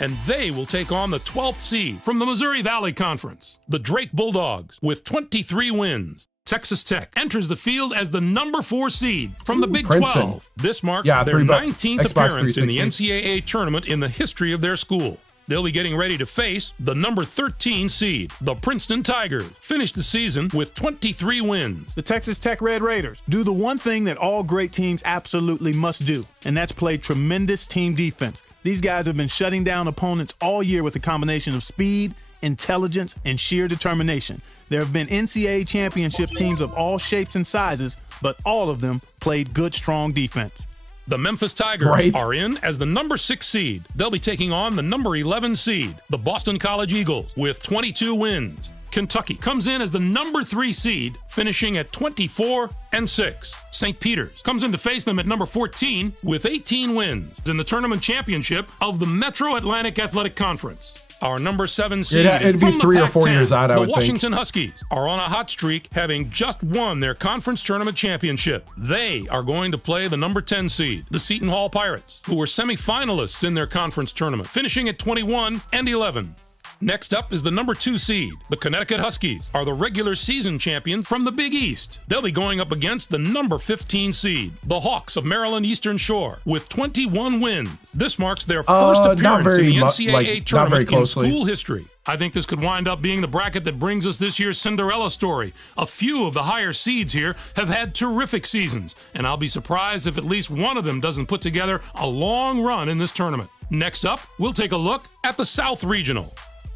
And they will take on the 12th seed from the Missouri Valley Conference, the Drake Bulldogs, with 23 wins. Texas Tech enters the field as the number 4 seed from the Big Princeton. 12. This marks their 19th Xbox appearance in the 360. NCAA tournament in the history of their school. They'll be getting ready to face the number 13 seed, the Princeton Tigers, finished the season with 23 wins. The Texas Tech Red Raiders do the one thing that all great teams absolutely must do, and that's play tremendous team defense. These guys have been shutting down opponents all year with a combination of speed, intelligence, and sheer determination. There have been NCAA championship teams of all shapes and sizes, but all of them played good, strong defense. The Memphis Tigers are in as the number 6 seed. They'll be taking on the number 11 seed, the Boston College Eagles, with 22 wins. Kentucky comes in as the number 3 seed, finishing at 24-6. St. Peter's comes in to face them at number 14 with 18 wins in the tournament championship of the Metro Atlantic Athletic Conference. Our number 7 seed it'd is be from 3 the or 4 Pac-10. years out, I would The think. Washington Huskies are on a hot streak, having just won their conference tournament championship. They are going to play the number 10 seed, the Seton Hall Pirates, who were semifinalists in their conference tournament, finishing at 21-11. Next up is the number 2 seed. The Connecticut Huskies are the regular season champions from the Big East. They'll be going up against the number 15 seed, the Hawks of Maryland Eastern Shore, with 21 wins. This marks their first appearance in the NCAA tournament in school history. I think this could wind up being the bracket that brings us this year's Cinderella story. A few of the higher seeds here have had terrific seasons, and I'll be surprised if at least one of them doesn't put together a long run in this tournament. Next up, we'll take a look at the South Regional.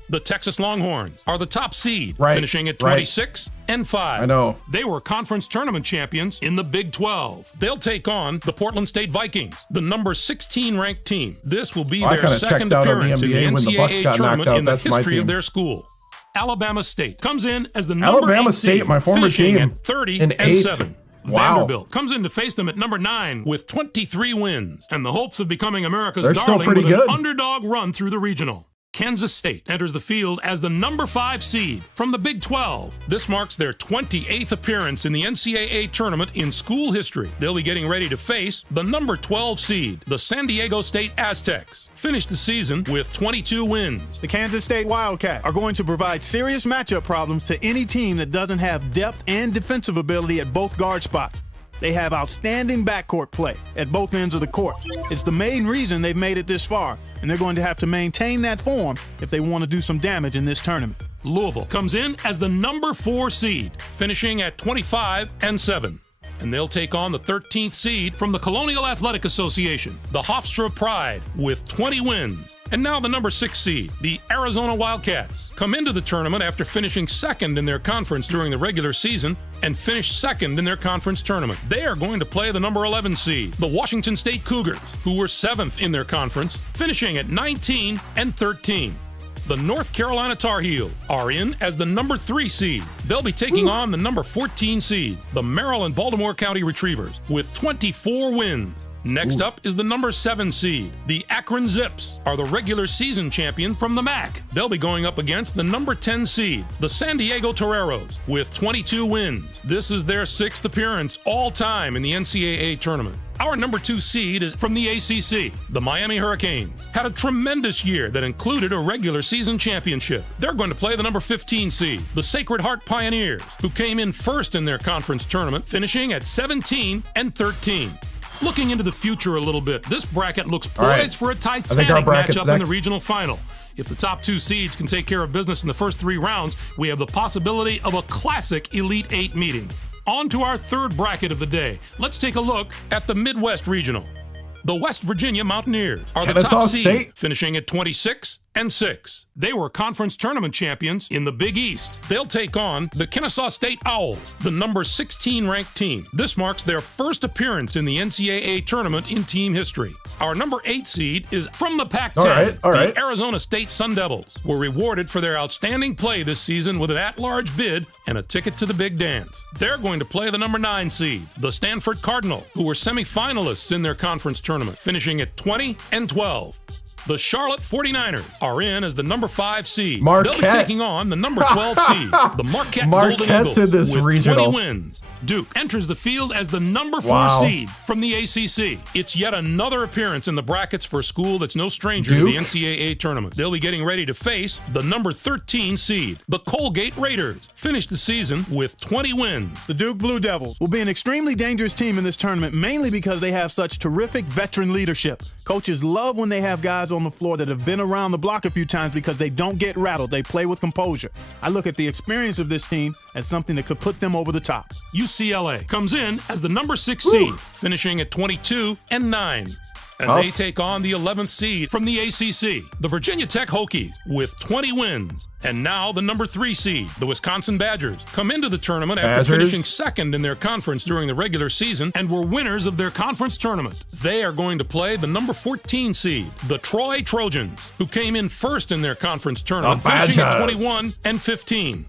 The Texas Longhorns are the top seed, finishing at 26-5. I know. They were conference tournament champions in the Big 12. They'll take on the Portland State Vikings, the number 16 ranked team. This will be their second appearance in the NCAA tournament in the history of their school. Alabama State comes in as the number 8 seed, my former finishing team, at 30-7. Wow. Vanderbilt comes in to face them at number 9 with 23 wins and the hopes of becoming America's They're still darling pretty with good. an underdog run through the regional. Kansas State enters the field as the number 5 seed from the Big 12. This marks their 28th appearance in the NCAA tournament in school history. They'll be getting ready to face the number 12 seed, the San Diego State Aztecs. Finished the season with 22 wins. The Kansas State Wildcats are going to provide serious matchup problems to any team that doesn't have depth and defensive ability at both guard spots. They have outstanding backcourt play at both ends of the court. It's the main reason they've made it this far, and they're going to have to maintain that form if they want to do some damage in this tournament. Louisville comes in as the number 4 seed, finishing at 25-7. And they'll take on the 13th seed from the Colonial Athletic Association, the Hofstra Pride, with 20 wins. And now the number 6 seed, the Arizona Wildcats, come into the tournament after finishing second in their conference during the regular season and finished second in their conference tournament. They are going to play the number 11 seed, the Washington State Cougars, who were 7th in their conference, finishing at 19-13. The North Carolina Tar Heels are in as the number 3 seed. They'll be taking on the number 14 seed, the Maryland Baltimore County Retrievers, with 24 wins. Next up is the number 7 seed. The Akron Zips are the regular season champions from the MAC. They'll be going up against the number 10 seed, the San Diego Toreros, with 22 wins. This is their 6th appearance all time in the NCAA tournament. Our number 2 seed is from the ACC. The Miami Hurricanes had a tremendous year that included a regular season championship. They're going to play the number 15 seed, the Sacred Heart Pioneers, who came in first in their conference tournament, finishing at 17-13. Looking into the future a little bit, this bracket looks poised for a titanic matchup in the regional final. If the top 2 seeds can take care of business in the first 3 rounds, we have the possibility of a classic Elite 8 meeting. On to our 3rd bracket of the day. Let's take a look at the Midwest Regional. The West Virginia Mountaineers are the top seed, finishing at 26-6. They were conference tournament champions in the Big East. They'll take on the Kennesaw State Owls, the number 16 ranked team. This marks their first appearance in the NCAA tournament in team history. Our number 8 seed is from the Pac-10. The Arizona State Sun Devils were rewarded for their outstanding play this season with an at-large bid and a ticket to the big dance. They're going to play the number 9 seed, the Stanford Cardinal, who were semifinalists in their conference tournament, finishing at 20-12. The Charlotte 49ers are in as the number 5 seed. They'll be taking on the number 12 seed, the Marquette Golden Eagles, in this with regional. 20 wins. Duke enters the field as the number 4 seed from the ACC. It's yet another appearance in the brackets for a school that's no stranger to the NCAA tournament. They'll be getting ready to face the number 13 seed, the Colgate Raiders. Finished the season with 20 wins. The Duke Blue Devils will be an extremely dangerous team in this tournament, mainly because they have such terrific veteran leadership. Coaches love when they have guys on the floor that have been around the block a few times because they don't get rattled. They play with composure. I look at the experience of this team as something that could put them over the top. UCLA comes in as the number 6 seed, finishing at 22-9. And they take on the 11th seed from the ACC, the Virginia Tech Hokies, with 20 wins. And now the number 3 seed, the Wisconsin Badgers, come into the tournament after finishing second in their conference during the regular season and were winners of their conference tournament. They are going to play the number 14 seed, the Troy Trojans, who came in first in their conference tournament, finishing at 21-15.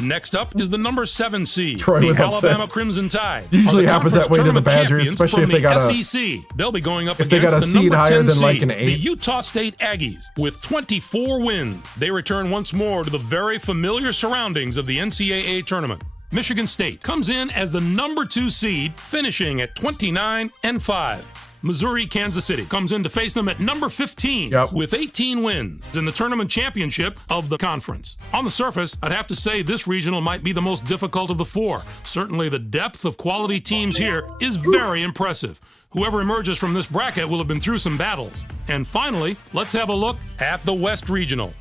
Next up is the number 7 seed, the Alabama Crimson Tide. Usually happens that way to the Badgers, especially if they got a SEC. They'll be going up if they got a against the seed number higher 10 than like seed, an the 8. Utah State Aggies, with 24 wins. They return once more to the very familiar surroundings of the NCAA tournament. Michigan State comes in as the number 2 seed, finishing at 29-5. Missouri Kansas City comes in to face them at number 15 with 18 wins in the tournament championship of the conference. On the surface, I'd have to say this regional might be the most difficult of the 4. Certainly the depth of quality teams here is very impressive. Whoever emerges from this bracket will have been through some battles. And finally, let's have a look at the West Regional.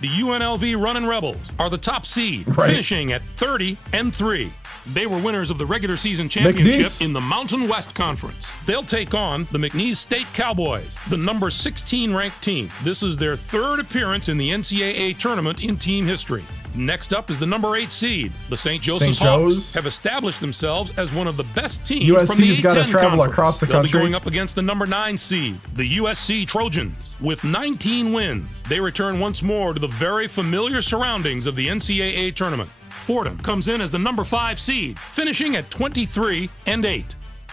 The UNLV Runnin' Rebels are the top seed, finishing at 30-3. They were winners of the regular season championship in the Mountain West Conference. They'll take on the McNeese State Cowboys, the number 16 ranked team. This is their 3rd appearance in the NCAA tournament in team history. Next up is the number 8 seed. The St. Joseph's Hawks have established themselves as one of the best teams from the USC's got to travel across the country. They'll be going up against the number 9 seed, the USC Trojans, with 19 wins. They return once more to the very familiar surroundings of the NCAA tournament. Fordham comes in as the number 5 seed, finishing at 23-8.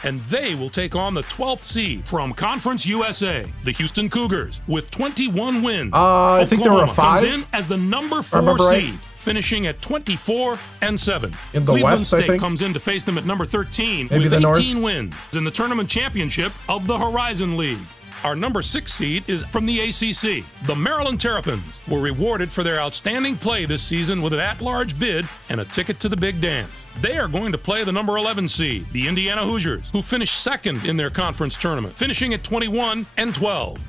And they will take on the 12th seed from Conference USA, the Houston Cougars, with 21 wins. I think there were a 5. Comes in as the number 4 seed, finishing at 24-7. In the Cleveland West, I State think. comes in to face them at number 13 Maybe with the 18 North. wins in the tournament championship of the Horizon League. Our number 6 seed is from the ACC. The Maryland Terrapins were rewarded for their outstanding play this season with an at-large bid and a ticket to the big dance. They are going to play the number 11 seed, the Indiana Hoosiers, who finished second in their conference tournament, finishing at 21-12.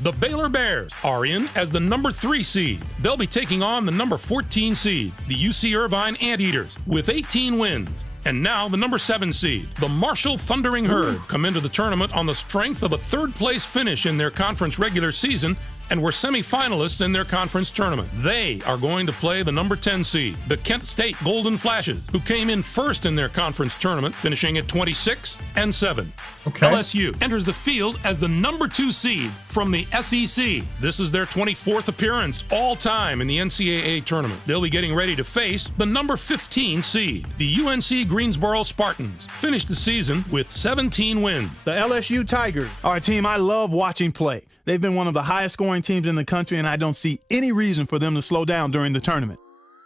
The Baylor Bears are in as the number 3 seed. They'll be taking on the number 14 seed, the UC Irvine Anteaters, with 18 wins. And now the number 7 seed, the Marshall Thundering Herd, come into the tournament on the strength of a 3rd-place finish in their conference regular season and were semifinalists in their conference tournament. They are going to play the number 10 seed, the Kent State Golden Flashes, who came in first in their conference tournament, finishing at 26-7. Okay. LSU enters the field as the number 2 seed from the SEC. This is their 24th appearance all-time in the NCAA tournament. They'll be getting ready to face the number 15 seed, the UNC Greensboro Spartans. Finished the season with 17 wins. The LSU Tigers are a team I love watching play. They've been one of the highest scoring teams in the country, and I don't see any reason for them to slow down during the tournament.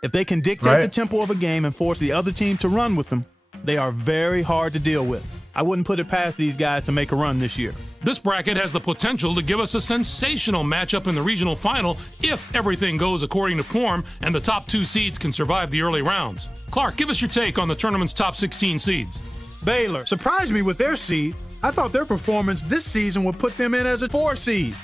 If they can dictate the tempo of a game and force the other team to run with them, they are very hard to deal with. I wouldn't put it past these guys to make a run this year. This bracket has the potential to give us a sensational matchup in the regional final if everything goes according to form and the top 2 seeds can survive the early rounds. Clark, give us your take on the tournament's top 16 seeds. Baylor surprised me with their seed. I thought their performance this season would put them in as a 4 seed.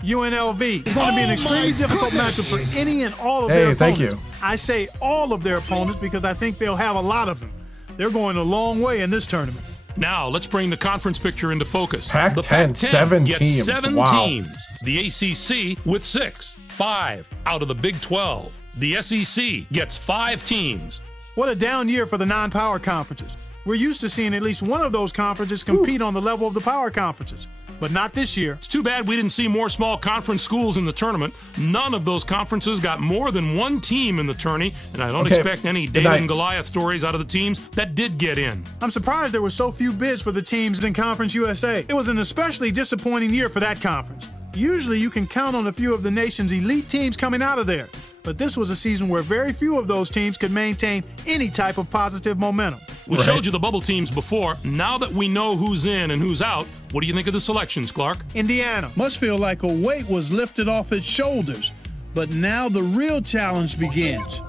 UNLV is going to be an extremely difficult matchup for any and all of their opponents. Thank you. I say all of their opponents because I think they'll have a lot of them. They're going a long way in this tournament. Now, let's bring the conference picture into focus. Pac-10, the Pac-10 7 gets teams. 7 Wow. teams. The ACC with 6, 5 out of the Big 12. The SEC gets 5 teams. What a down year for the non-power conferences. We're used to seeing at least one of those conferences compete on the level of the power conferences, but not this year. It's too bad we didn't see more small conference schools in the tournament. None of those conferences got more than 1 team in the tourney, and I don't expect any David and Goliath stories out of the teams that did get in. I'm surprised there were so few bids for the teams in Conference USA. It was an especially disappointing year for that conference. Usually you can count on a few of the nation's elite teams coming out of there, but this was a season where very few of those teams could maintain any type of positive momentum. We showed you the bubble teams before. Now that we know who's in and who's out, what do you think of the selections, Clark? Indiana. Must feel like a weight was lifted off its shoulders, but now the real challenge begins.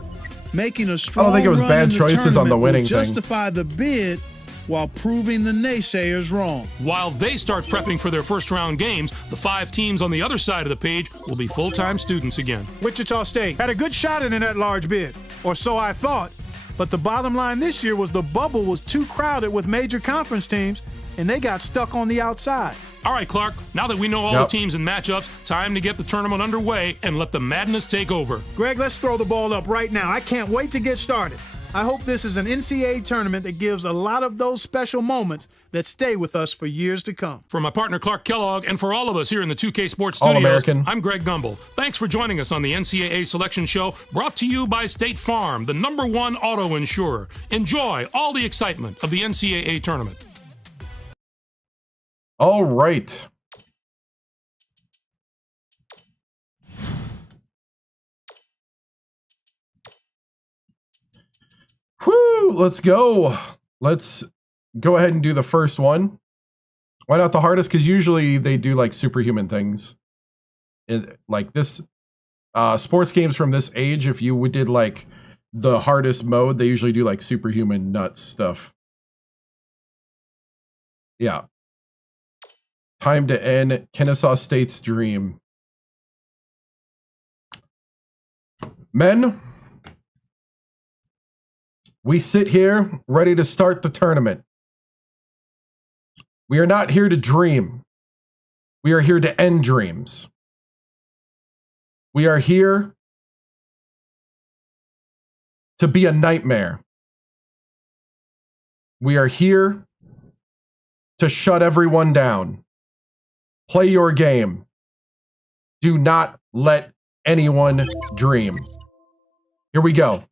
Making a strong I don't think it was run bad in the choices on the tournament winning will thing. justify the bid while proving the naysayers wrong. While they start prepping for their first-round games, the 5 teams on the other side of the page will be full-time students again. Wichita State had a good shot in that large bid, or so I thought. But the bottom line this year was the bubble was too crowded with major conference teams, and they got stuck on the outside. All right, Clark, now that we know all the teams and matchups, time to get the tournament underway and let the madness take over. Greg, let's throw the ball up right now. I can't wait to get started. I hope this is an NCAA tournament that gives a lot of those special moments that stay with us for years to come. For my partner Clark Kellogg and for all of us here in the 2K Sports Studios, All-American. I'm Greg Gumbel. Thanks for joining us on the NCAA Selection Show, brought to you by State Farm, the #1 auto insurer. Enjoy all the excitement of the NCAA tournament. All right. Whoo, let's go. Let's go ahead and do the first one. Why not the hardest? Because usually they do like superhuman things. Like this, sports games from this age, if you did like the hardest mode, they usually do like superhuman nuts stuff. Yeah. Time to end Kennesaw State's dream. Men, we sit here ready to start the tournament. We are not here to dream. We are here to end dreams. We are here to be a nightmare. We are here to shut everyone down. Play your game. Do not let anyone dream. Here we go.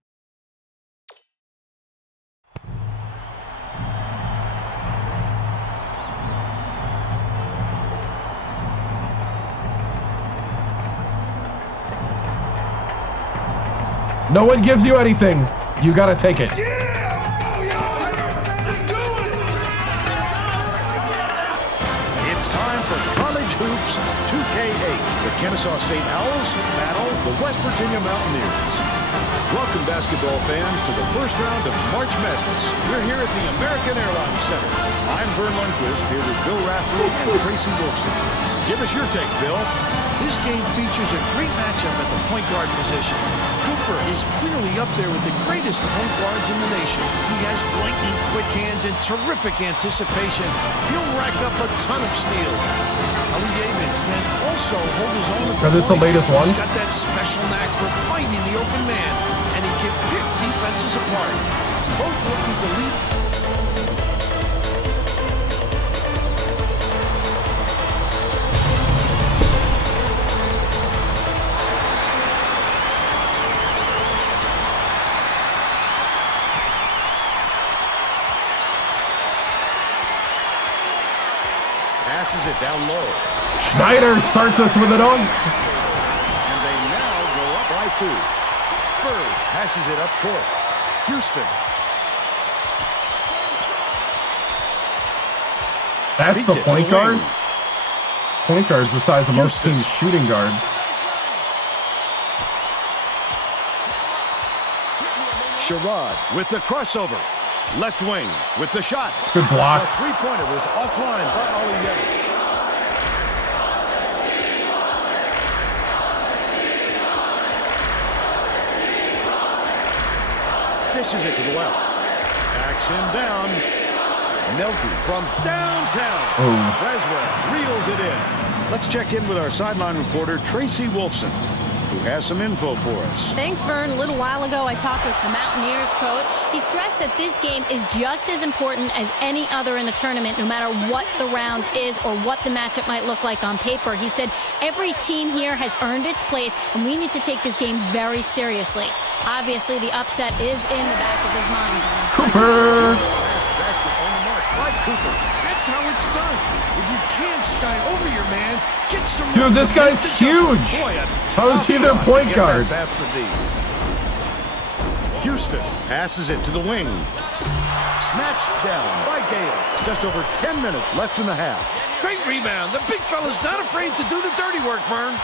No one gives you anything. You gotta take it. It's time for College Hoops 2K8. The Kennesaw State Owls battle the West Virginia Mountaineers. Welcome, basketball fans, to the first round of March Madness. We're here at the American Airlines Center. I'm Vern Lundquist, here with Bill Raftery and Tracy Wolfson. Give us your take, Bill. This game features a great matchup at the point guard position. Cooper is clearly up there with the greatest point guards in the nation. He has lightning quick hands and terrific anticipation. He'll rack up a ton of steals. Ali Davis can also hold his own at the Because it's the point. latest one. He's got that special knack for finding the open man, and he can pick defenses apart. Both looking to lead. Passes it down low. Schneider starts us with a dunk. And they now go up by 2. Bird passes it up court. Houston. That's Beats the it to point the guard? wing. Point guard's the size of most Houston. teams' shooting guards. Sherrod with the crossover. Left wing with the shot. Good block. The three-pointer was offline by Oliyevich. Dishes it to the left. Backs him down. Nelke from downtown. Oh. Braswell reels it in. Let's check in with our sideline reporter, Tracy Wolfson, who has some info for us. Thanks, Vern. A little while ago, I talked with the Mountaineers coach. He stressed that this game is just as important as any other in the tournament, no matter what the round is or what the matchup might look like on paper. He said every team here has earned its place, and we need to take this game very seriously. Obviously, the upset is in the back of his mind. Cooper! Last basket on the mark by Cooper. That's how it's done. If you can't sky over your man, get some. Dude, this guy's huge. Boy, a How is he their tough point get guard? that past the D. Houston passes it to the wing. Snatched down by Gale. Just over 10 minutes left in the half. Great rebound. The big fella's not afraid to do the dirty work, Vern.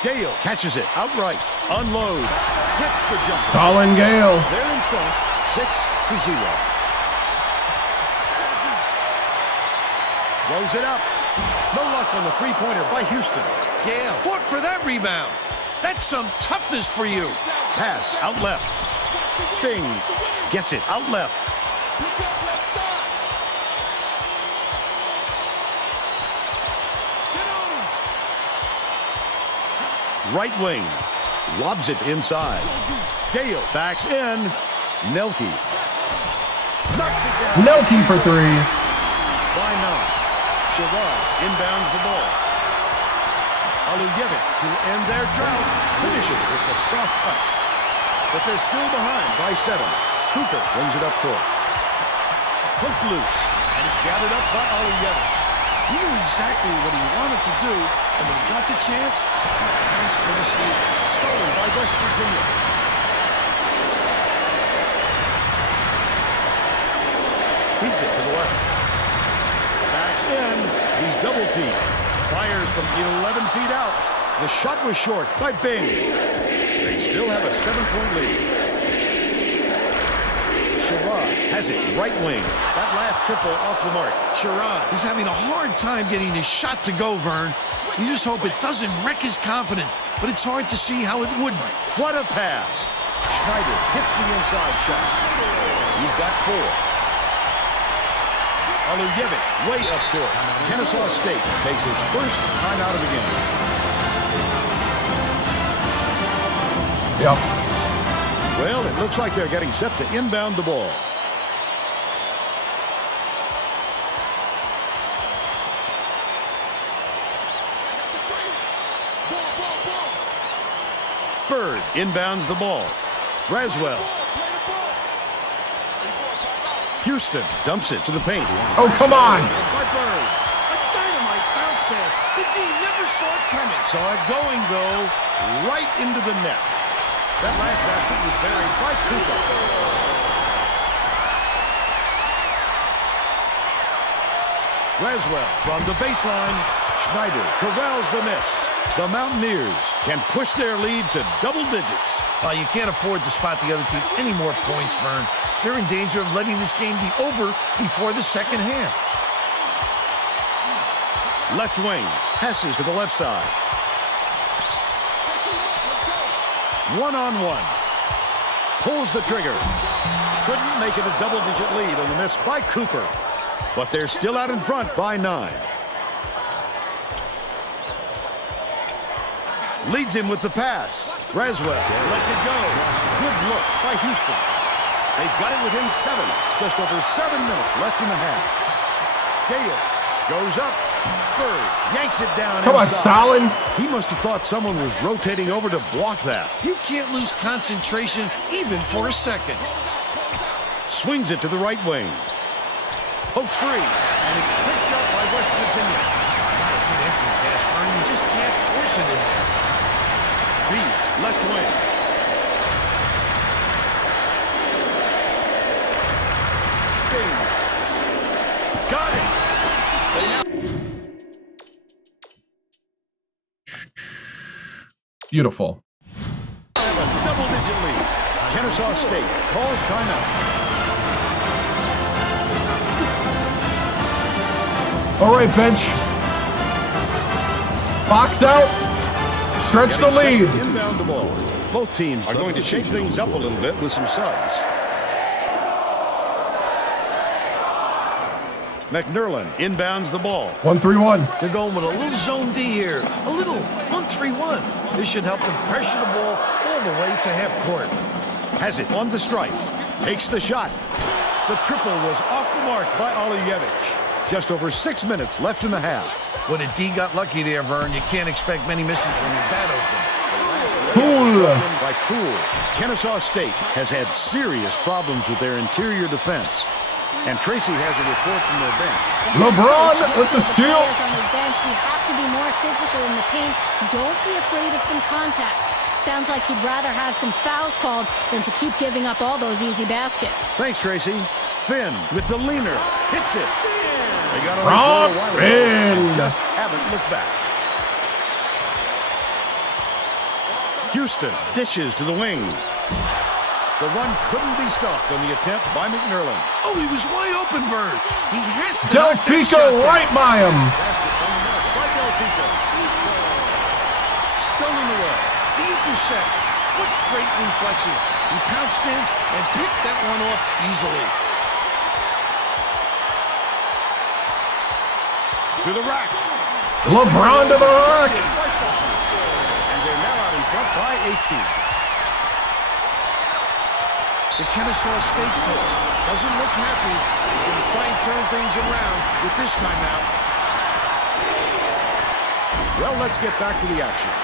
Gale catches it outright. Unloads. Hits the jump. Stalin Gale. They're in front, 6-0. Throws it up. No luck on the three-pointer by Houston. Gale fought for that rebound. That's some toughness for you. Pass out left. Bing gets it out left. Right wing. Lobs it inside. Gale backs in. Nelke. Knocks it down. Nelke for 3. By 9. Sherrod inbounds the ball. Oliyevich, to end their drought, finishes with the soft touch. But they're still behind by 7. Cooper brings it up court. Poked loose, and it's gathered up by Oliyevich. He knew exactly what he wanted to do, and when he got the chance, he pounced for the steal. Stolen by West Virginia. Feeds it to the left. Backs in. He's double-teamed. Fires from 11 feet out. The shot was short by Bing. They still have a 7-point lead. Sherrod has it right wing. That last triple off the mark. Sherrod is having a hard time getting his shot to go, Vern. You just hope it doesn't wreck his confidence, but it's hard to see how it wouldn't. What a pass. Schneider hits the inside shot. He's got 4. Oliyevich way up court. Kennesaw State takes its first timeout of the game. Yep. Well, it looks like they're getting set to inbound the ball. Bird inbounds the ball. Braswell. Houston dumps it to the paint. Oh, come on. By Bird. A dynamite bounce pass. The D never saw it coming. Saw it going, though, right into the net. That last basket was buried by Cooper. Reswell from the baseline. Schneider corrals the miss. The Mountaineers can push their lead to double digits. You can't afford to spot the other team any more points, Vern. They're in danger of letting this game be over before the second half. Left wing passes to the left side. One-on-one. Pulls the trigger. Couldn't make it a double-digit lead on the miss by Cooper. But they're still out in front by 9. Leads him with the pass. Braswell lets it go. Good look by Houston. They've got it within 7. Just over 7 minutes left in the half. Gale goes up. Bird yanks it down. Come on, inside. Stalin. He must have thought someone was rotating over to block that. You can't lose concentration even for a second. Swings it to the right wing. Pokes free. And it's picked up by West Virginia. Not a good entry pass, Vern. You just can't force it in there. Reeves, left wing. Bing. Got it. Beautiful. A double-digit lead. Kennesaw State calls timeout. All right, bench. Box out. Stretch the lead. Inbound the ball. Both teams are going to shake things up a little bit with some subs. McNerlin inbounds the ball. 1-3-1. They're going with a little zone D here. A little 1-3-1. This should help them pressure the ball all the way to half court. Has it on the strike. Takes the shot. The triple was off the mark by Olejevich. Just over 6 minutes left in the half. Well, the D got lucky there, Vern. You can't expect many misses when you're that open. Cool. By Cool. Kennesaw State has had serious problems with their interior defense. And Tracy has a report from their bench. LeBron with the steal. On his bench, we have to be more physical in the paint. Don't be afraid of some contact. Sounds like he'd rather have some fouls called than to keep giving up all those easy baskets. Thanks, Tracy. Finn with the leaner. Hits it. They got on Rock his Finn. just haven't looked back. Houston dishes to the wing. The run couldn't be stopped on the attempt by McNerlin. Oh, he was wide open, Vern. He has to Delfico right by him. Basket on the mark by Delfico. Stolen away. The intercept. What great reflexes. He pounced in and picked that one off easily. To the rack. LeBron to the rack. And they're now out in front by 18. The Kennesaw State coach doesn't look happy. He's going to try and turn things around with this timeout. Well, let's get back to the action.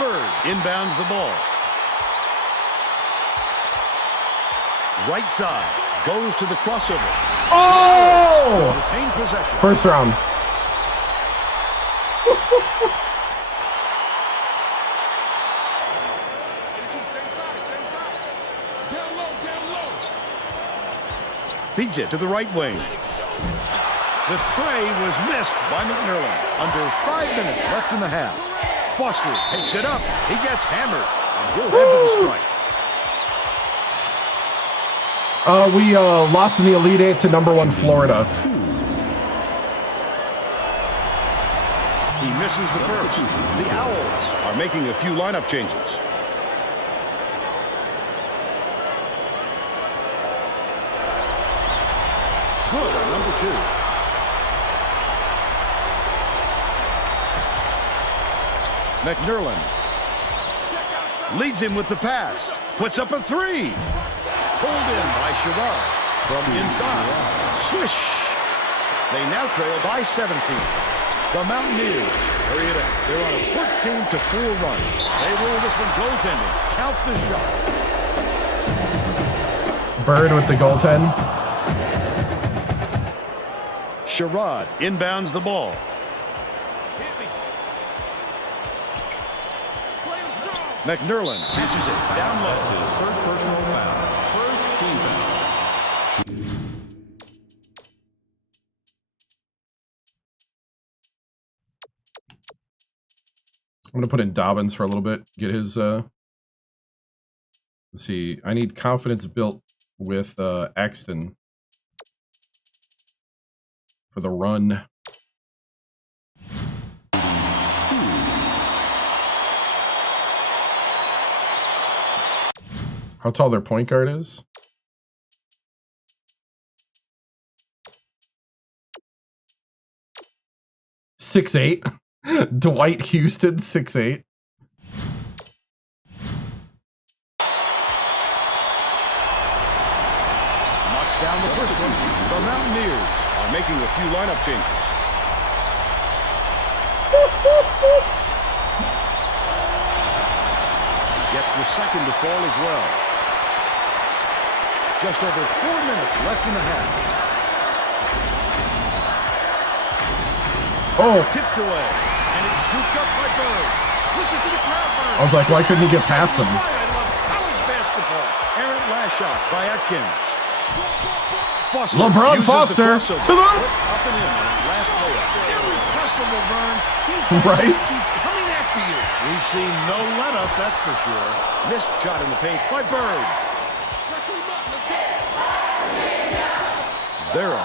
Bird inbounds the ball. Right side. Goes to the crossover. Oh! Retain possession. First round. Beats it to the right wing. The tray was missed by McNerlin. Under 5 minutes left in the half. Foster takes it up. He gets hammered. And he'll head to the strike. We lost in the Elite Eight to #1 Florida. He misses the first. The Owls are making a few lineup changes. Good on number 2. McNerlin leads him with the pass. Puts up a 3. Pulled in by Shabbat from inside. Swish. They now trail by 17. The Mountaineers hurry it up. They're on a 14-4 run. They roll this one goaltending. Count the shot. Bird with the goaltend. Sherrod inbounds the ball. McNerlin catches it down low. His first personal foul. First team foul. I'm gonna put in Dobbins for a little bit. Get his let's see. I need confidence built with Axton for the run. How tall their point guard is? Six eight. Dwight Houston, 6'8". Knocks down the first one. The Mountaineers are making a few lineup changes. Gets the second to fall as well. Just over 4 minutes left in the half. Oh, Tipped away. And it's scooped up by Bird. Listen to the crowd, Bird. I was like, why couldn't he get past him? I love college basketball. Errant last shot by Atkins. Foster LeBron uses Foster the crossover. to the Up and in on last layup. Irrepressible, Vern. These guys Right? just keep coming after you. We've seen no let-up, that's for sure. Missed shot in the paint by Bird. Vera.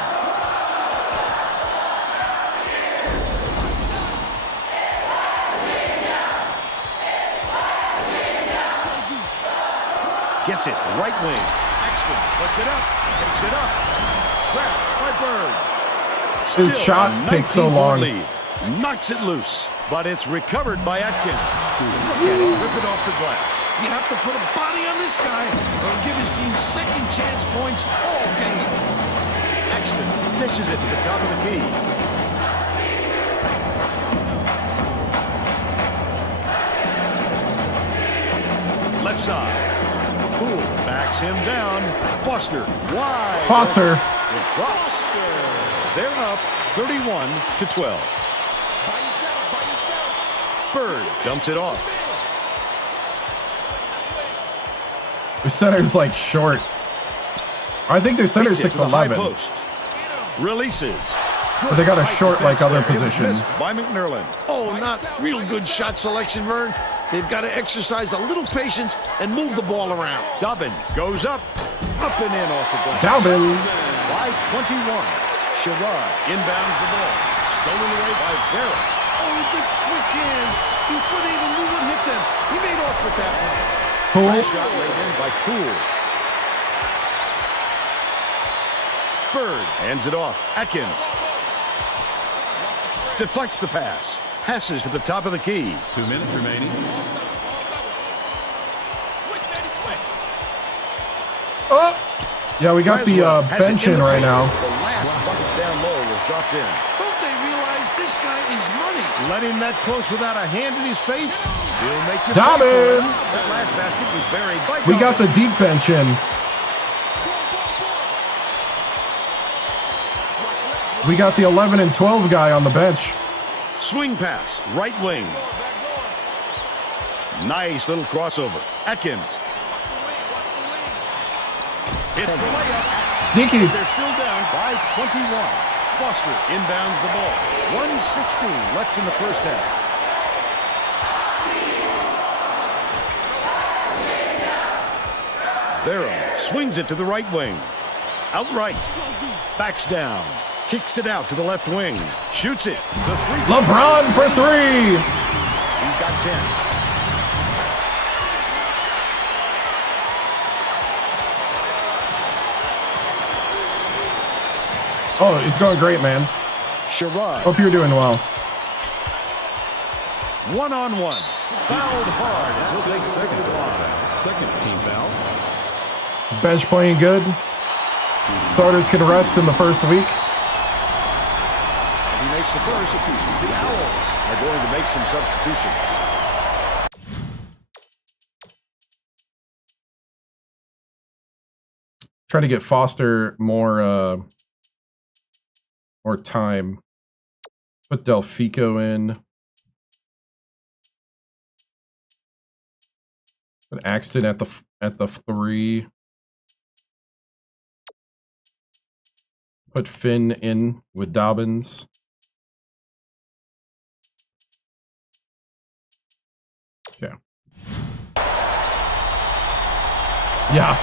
Gets it, right wing. Axton puts it up, picks it up. Grabbed by Bird. His Still shot a takes so 19-point long. lead. Knocks it loose, but it's recovered by Atkins. Look at him rip it off the glass. You have to put a body on this guy or give his team second chance points all game. Axton dishes it to the top of the key. Left side. Poole backs him down. Foster wide. Foster. It drops. They're up 31-12. Bird dumps it off. Their center's like short. I think their center's Takes it to the high 6'11". post. Releases. But they got a Tight short like defense other there. It was positions. missed by McNerlin. Oh, not real good shot selection, Vern. They've got to exercise a little patience and move the ball around. Dobbins goes up and in off the glass. Dobbins. By 21. Sherrod inbounds the ball. Stolen away by Vera. Oh, the quick hands. Before they even knew what hit them, he made off with that one. Poole. Nice shot laid in by Poole. Bird hands it off. Atkins deflects the pass. Passes to the top of the key. 2 minutes remaining. Oh, yeah, we got the Creswell has bench it in the right paint. now. The last bucket down low was dropped in. Don't they realize this guy is money? Let him that close without a hand in his face. He'll make you Dobbins. pay for it. That last basket was buried by We got the Dobbins. deep bench in. We got the 11 and 12 guy on the bench. Swing pass, right wing. Nice little crossover. Atkins. It's the layup. Sneaky. They're still down by 21. Foster inbounds the ball. 1:16 left in the first half. Vera swings it to the right wing. Outright. Backs down. Kicks it out to the left wing. Shoots it. The three. LeBron for 3. He's got 10. Oh, it's going great, man. Sherrod. Hope you're doing well. One-on-one. Fouled hard. And he'll take second line. Second team foul. Bench playing good. Starters can rest in the first week. And he makes the first. The Owls are going to make some substitutions. Trying to get Foster more or time. Put Delfico in. Put Axton at the 3. Put Finn in with Dobbins. Okay. Yeah.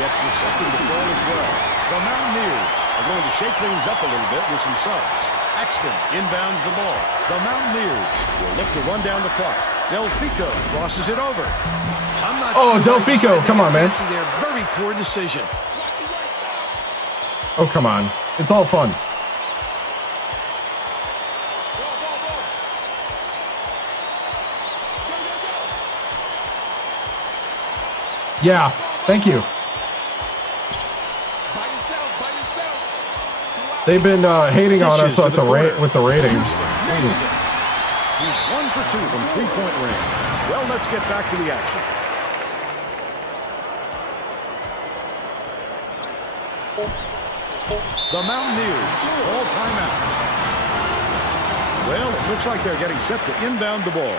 Gets the second to ball as well. The Mountaineers are going to shake things up a little bit with some subs. Axton inbounds the ball. The Mountaineers will look to run down the clock. Delfico crosses it over. I'm not Oh, sure Delfico, come on, man. There. Very poor decision. Oh, come on. It's all fun. Yeah, thank you. They've been hating on us at with the rating. He's 1 for 2 from three-point range. Well, let's get back to the action. The Mountaineers call timeout. Well, it looks like they're getting set to inbound the ball.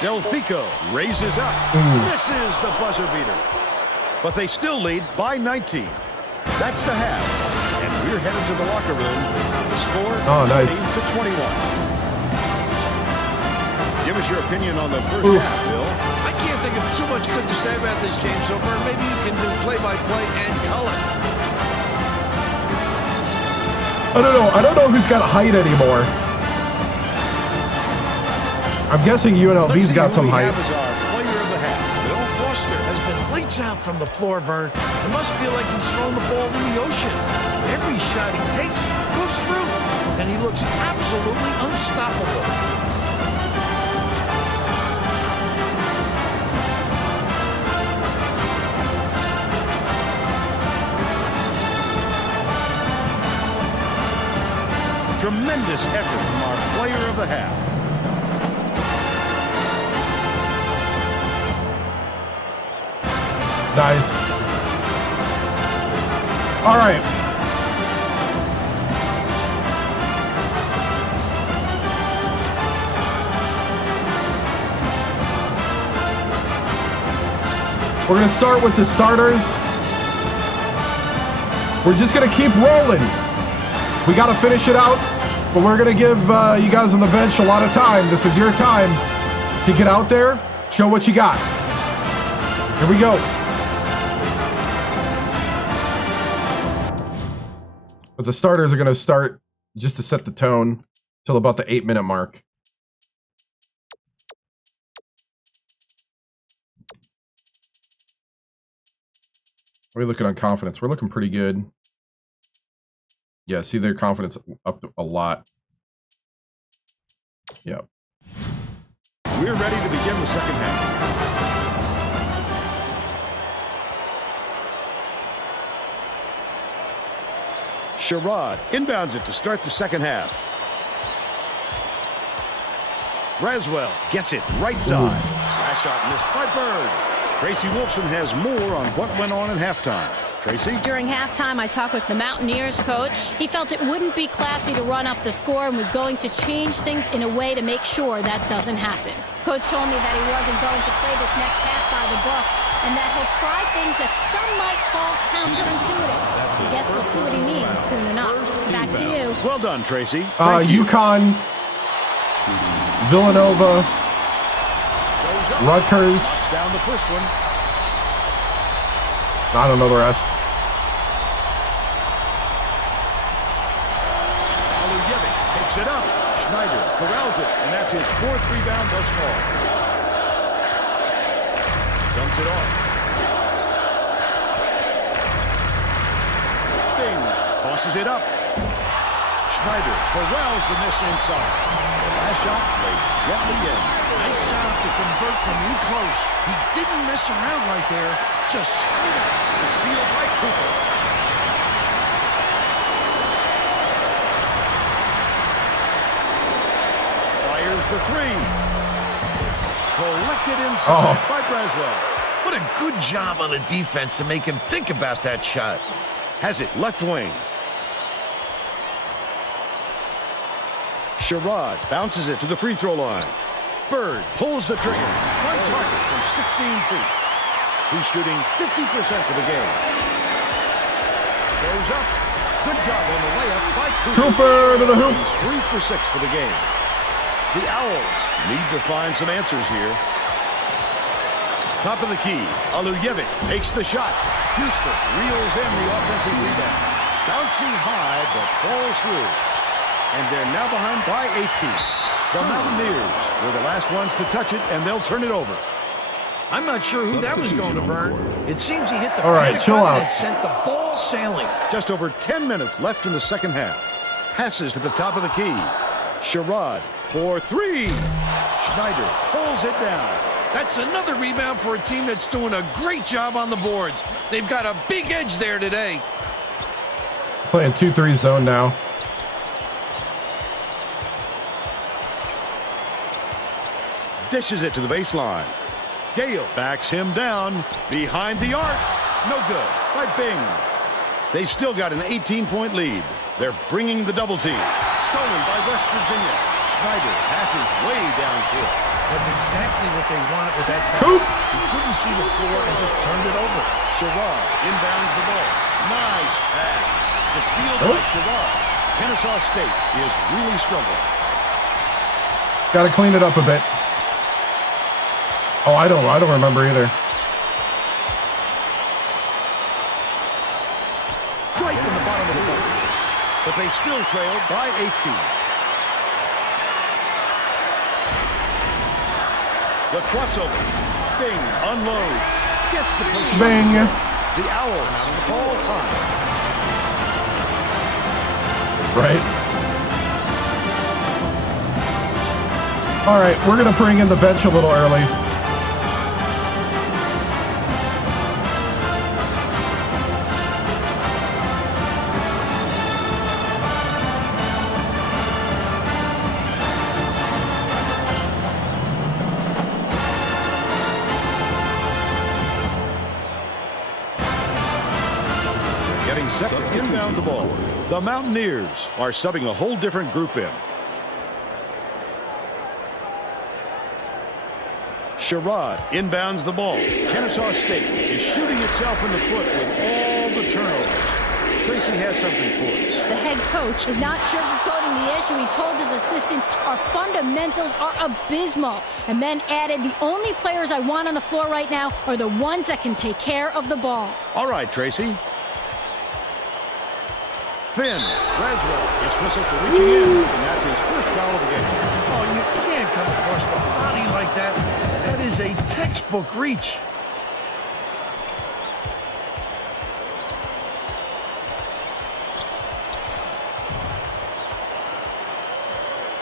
Delfico raises up. Misses the buzzer beater. But they still lead by 19. That's the half. And we're headed to the locker room. The score, nice. 8-21. Give us your opinion on the first half, Bill. I can't think of too much good to say about this game so far. Maybe you can do play-by-play and color. I don't know. I don't know who's got height anymore. I'm guessing UNLV's got some height. Bill Foster has been lights out from the floor, Vern. It must feel like he's throwing the ball in the ocean. Every shot he takes goes through, and he looks absolutely unstoppable. Tremendous effort from our player of the half. Nice. All right. We're going to start with the starters. We're just going to keep rolling. We got to finish it out, but we're going to give you guys on the bench a lot of time. This is your time to get out there, show what you got. Here we go. But the starters are going to start just to set the tone till about the 8-minute mark. What are we looking on confidence? We're looking pretty good. Yeah, see their confidence up a lot. Yep. We're ready to begin the second half. Sherrod inbounds it to start the second half. Braswell gets it right side. Last shot missed by Bird. Tracy Wolfson has more on what went on at halftime. Tracy? During halftime, I talked with the Mountaineers coach. He felt it wouldn't be classy to run up the score and was going to change things in a way to make sure that doesn't happen. Coach told me that he wasn't going to play this next half by the book and that he'll try things that some might call counterintuitive. I guess we'll see what he means soon enough. Back to you. Well done, Tracy. UConn, Villanova, Rutgers. Down the first one. I don't know the rest. Takes it up. Schneider corrals it, and that's his 4th rebound thus far. Dumps it off. Sting tosses it up. Schneider corrals the miss inside. The last shot lays gently in. Nice job to convert from in close. He didn't mess around right there. Just straight up. The steal by Cooper. the three. Collected inside by Braswell. What a good job on the defense to make him think about that shot. Has it left wing. Sherrod bounces it to the free throw line. Bird pulls the trigger. On target from 16 feet. He's shooting 50% for the game. Goes up. Good job on the layup by Cooper to the hoop. He's 3 for 6 for the game. The Owls need to find some answers here. Top of the key. Aluyevich takes the shot. Houston reels in the offensive rebound. Bouncing high, but falls through. And they're now behind by 18. The Mountaineers were the last ones to touch it, and they'll turn it over. I'm not sure who that was going to, Vern. It seems he hit the All right, panic chill button out. and sent the ball sailing. Just over 10 minutes left in the second half. Passes to the top of the key. Sherrod for three. Schneider pulls it down. That's another rebound for a team that's doing a great job on the boards. They've got a big edge there today. Playing 2-3 zone now. Dishes it to the baseline. Gale backs him down behind the arc. No good by Bing. They've still got an 18-point lead. They're bringing the double team. Stolen by West Virginia. Schneider passes way downfield. That's exactly what they wanted with that pass. Coop. He couldn't see the floor and just turned it over. Sherrod inbounds the ball. Nice pass. The steal by Sherrod. Kennesaw State is really struggling. Got to clean it up a bit. Oh, I don't remember either. Right in the bottom of the boat. But they still trailed by 18. The crossover. Bing unloads. Gets the push. Bing. The Owls all time. Right. All right, we're going to bring in the bench a little early. Getting set to inbound the ball. The Mountaineers are subbing a whole different group in. Sherrod inbounds the ball. Kennesaw State is shooting itself in the foot with all the turnovers. Tracy has something for us. The head coach is not sugarcoating the issue. He told his assistants, our fundamentals are abysmal. And then added, the only players I want on the floor right now are the ones that can take care of the ball. All right, Tracy. Finn. Braswell is whistled for reaching in, and that's his first foul of the game. Oh, you can't come across the body like that. That is a textbook reach.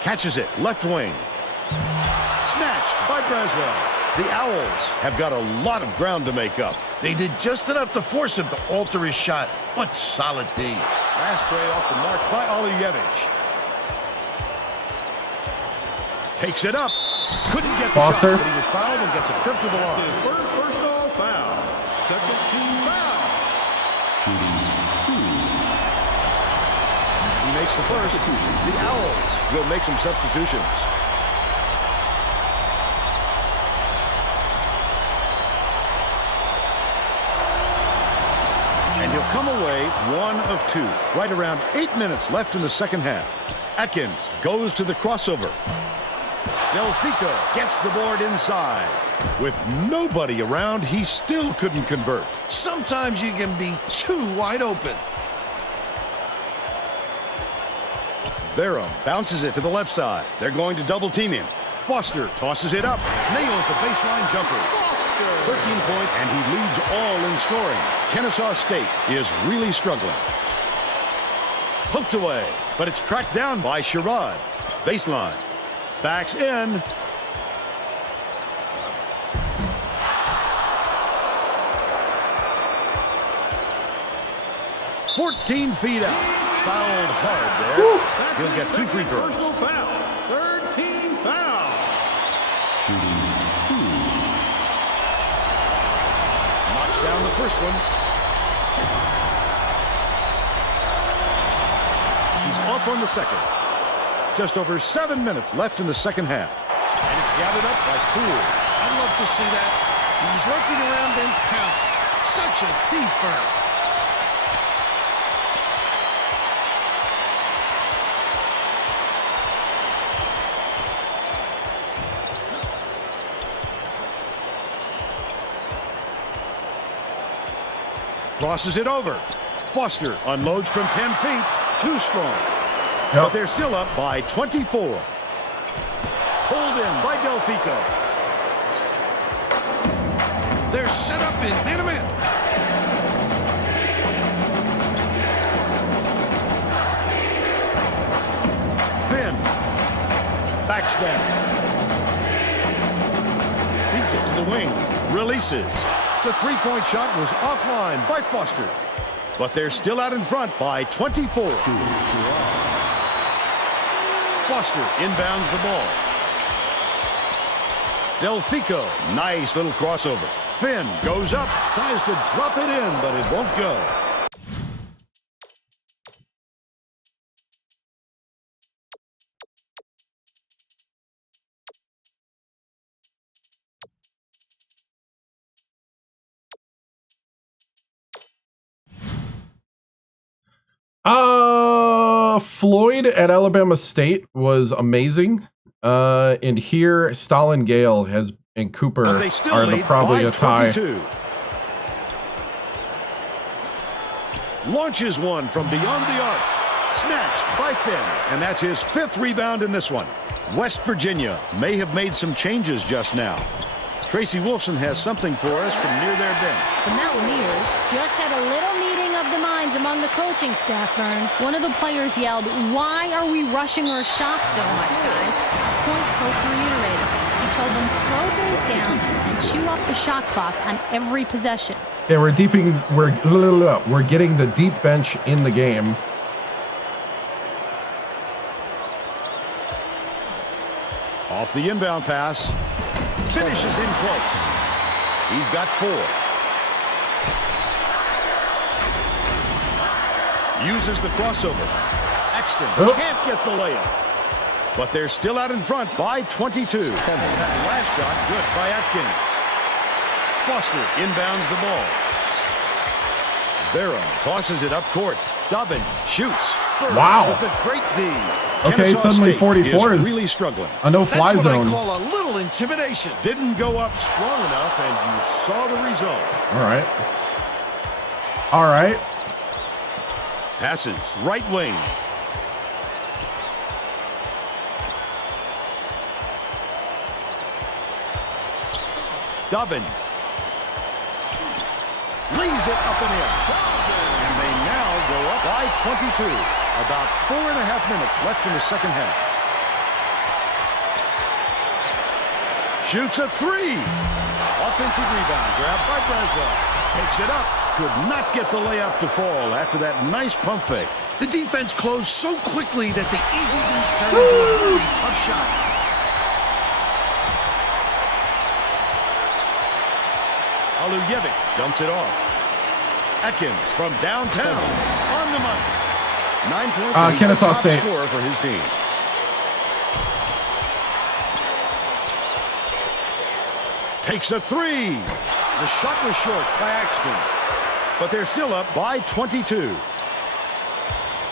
Catches it, left wing. Snatched by Braswell. The Owls have got a lot of ground to make up. They did just enough to force him to alter his shot. What solid D. Last tray off the mark by Aluyevich. Takes it up. Couldn't get the Foster. shot, but he was fouled and gets a trip to the line. His first personal foul. Second team foul. He makes the first. The Owls will make some substitutions. And he'll come away 1 of 2. Right around 8 minutes left in the second half. Atkins goes to the crossover. Delfico gets the board inside. With nobody around, he still couldn't convert. Sometimes you can be too wide open. Barham bounces it to the left side. They're going to double team him. Foster tosses it up. Nails the baseline jumper. 13 points, and he leads all in scoring. Kennesaw State is really struggling. Poked away, but it's tracked down by Sherrod. Baseline. Backs in. "14 feet out. Fouled hard there. He'll get 2 free throws. Third team foul. Knocks down the first one. He's off on the second. Just over 7 minutes left in the second half. And it's gathered up by Poole. I'd love to see that. He's lurking around and pounced. Such a deep burn. Crosses it over. Foster unloads from 10 feet. Too strong. Yep. But they're still up by 24. Pulled in by Delfico. They're set up in man-to-man. Finn. Backs down. Beats it to the wing. Releases. The three-point shot was offline by Foster. But they're still out in front by 24. Foster inbounds the ball. Delfico, nice little crossover. Finn goes up, tries to drop it in, but it won't go. Floyd at Alabama State was amazing. And here, Stalin Gale and Cooper But they still are lead probably by a tie. 22. Launches one from beyond the arc. Snatched by Finn. And that's his 5th rebound in this one. West Virginia may have made some changes just now. Tracy Wolfson has something for us from near their bench. The Mountaineers just had a little meeting of the minds among the coaching staff, Vern. One of the players yelled, "Why are we rushing our shots so much, guys?" Point coach reiterated. He told them slow things down and chew up the shot clock on every possession. Yeah, we're getting the deep bench in the game. Off the inbound pass. Finishes in close. He's got 4. Uses the crossover. Exton can't get the layup. But they're still out in front by 22. That last shot good by Atkins. Foster inbounds the ball. Barham tosses it up court. Dobbin shoots. Burns Wow. with a great D. Okay, Kennesaw suddenly State 44 is really struggling. a no-fly That's what zone. I call a little intimidation. Didn't go up strong enough, and you saw the result. All right. All right. Passes right wing. Dobbins lays it up and in. And they now go up by 22. About 4.5 minutes left in the second half. Shoots a 3. Offensive rebound grabbed by Braswell. Takes it up. Could not get the layup to fall after that nice pump fake. The defense closed so quickly that the easy deuce turned into a very tough shot. Alujevic dumps it off. Atkins from downtown on the money. 9 points. And he's the Kennesaw top State. scorer for his team. Takes a 3. The shot was short by Axton. But they're still up by 22.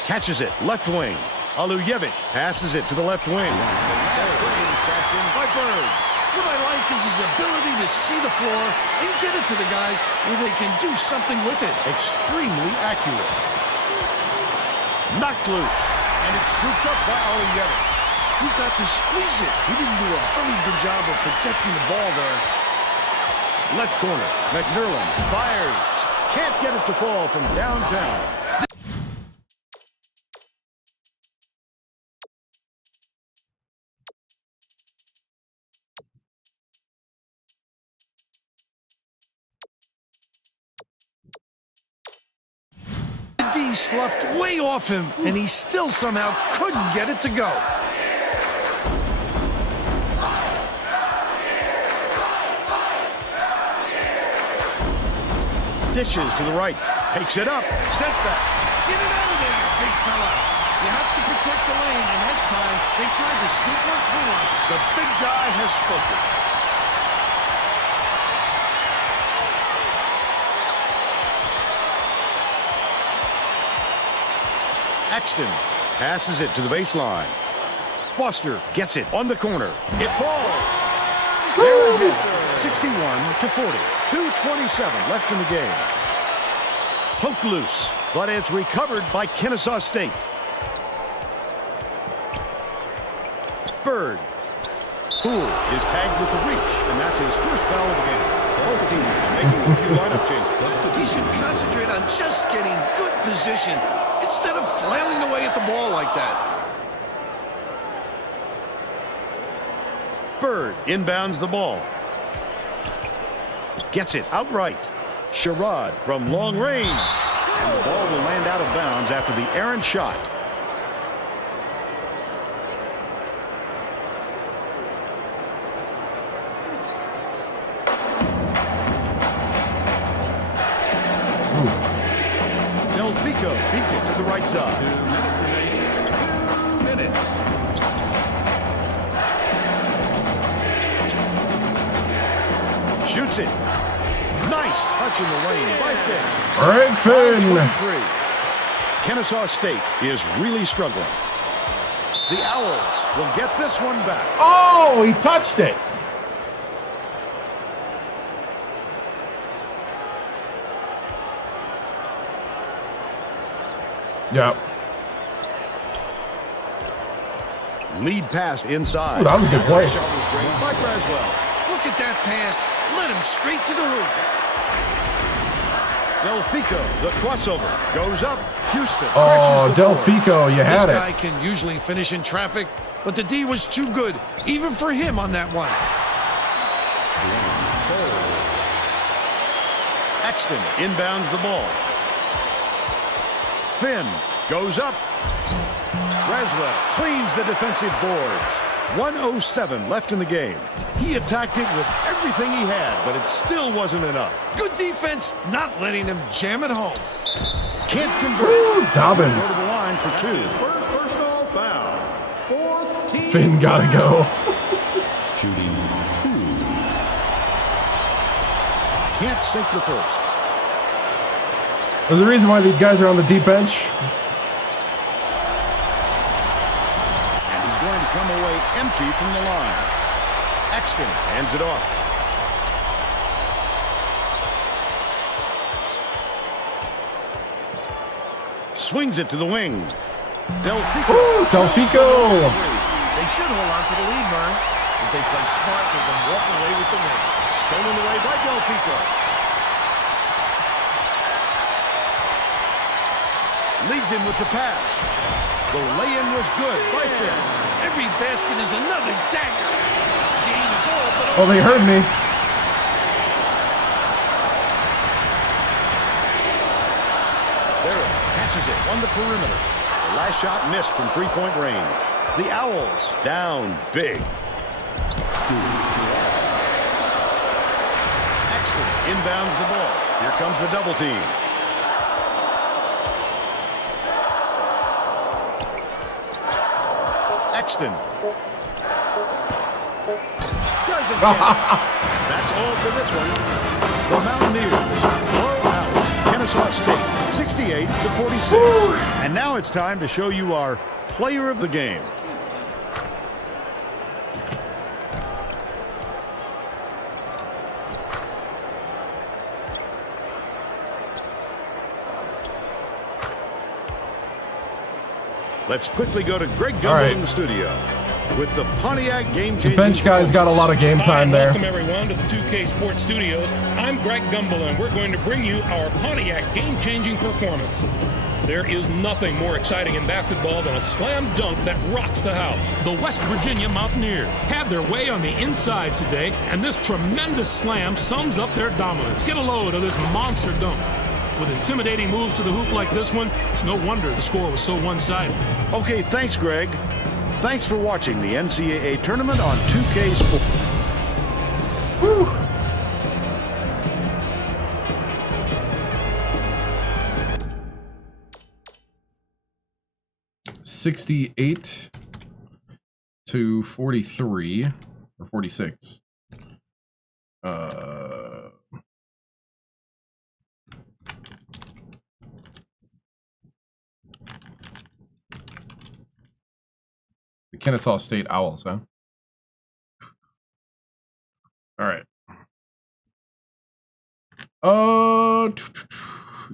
Catches it left wing. Alujevic passes it to the left wing. By Bird. What I like is his ability to see the floor and get it to the guys where they can do something with it. Extremely accurate. Knocked loose. And it's scooped up by Alujevic. You've got to squeeze it. He didn't do a very good job of protecting the ball there. Left corner. McNerlin fires. Can't get it to fall from downtown. The D sloughed way off him, and he still somehow couldn't get it to go. Dishes to the right. Takes it up. Sent back. Get it out of there, big fella. You have to protect the lane, and that time they tried to sneak one through on him. The big guy has spoken. Axton passes it to the baseline. Foster gets it on the corner. It falls. They're ahead, 61-40. 2:27 left in the game. Poked loose, but it's recovered by Kennesaw State. Bird. Poole is tagged with the reach, and that's his first foul of the game. Both teams are making a few lineup changes. He should concentrate on just getting good position instead of flailing away at the ball like that. Bird inbounds the ball. Gets it outright. Sherrod from long range. And the ball will land out of bounds after the errant shot. Delfico beats it to the right side. 2 minutes. Shoots it. Nice touch in the lane by Finn. Greg Finn. 5:23. Kennesaw State is really struggling. The Owls will get this one back. Oh, he touched it. Yep. Lead pass inside. Ooh, that was a good play. Shot was great by Braswell. Look at that pass. Let him straight to the hoop. Delfico, the crossover, goes up. Houston. Oh, crashes the board. Delfico, you had This it. guy can usually finish in traffic, but the D was too good, even for him on that one. Axton inbounds the ball. Finn goes up. Braswell cleans the defensive boards. 1:07 left in the game. He attacked it with everything he had, but it still wasn't enough. Good defense, not letting him jam it home. Can't convert. Woo, Dobbins. Go to the line for 2. First personal foul. 4th team. Finn gotta go. Shooting 2. Can't sink the first. There's a reason why these guys are on the deep bench. And he's going to come away empty from the line. Axton hands it off. Swings it to the wing. Delfico. Ooh, Delfico. They should hold on to the lead, Vern. If they play smart, they can walk away with the win. Stolen away by Delfico. Leads him with the pass. The lay-in was good by Finn. Every basket is another dagger. Game is all but Oh, they heard me. Barrett catches it on the perimeter. The last shot missed from three-point range. The Owls down big. Axton inbounds the ball. Here comes the double team. Axton. Doesn't get it. That's all for this one. The Mountaineers blow out Kennesaw State 68-46. And now it's time to show you our player of the game. Let's quickly go to Greg Gumbel in the studio with the Pontiac game-changing. The bench guy's got a lot of game time there. Welcome everyone to the 2K Sports Studios. I'm Greg Gumbel, and we're going to bring you our Pontiac game-changing performance. There is nothing more exciting in basketball than a slam dunk that rocks the house. The West Virginia Mountaineers had their way on the inside today, and this tremendous slam sums up their dominance. Get a load of this monster dunk. With intimidating moves to the hoop like this one, it's no wonder the score was so one-sided. Okay, thanks, Greg. Thanks for watching the NCAA tournament on 2K Sports. 68 to 43 or 46. The Kennesaw State Owls, huh? All right.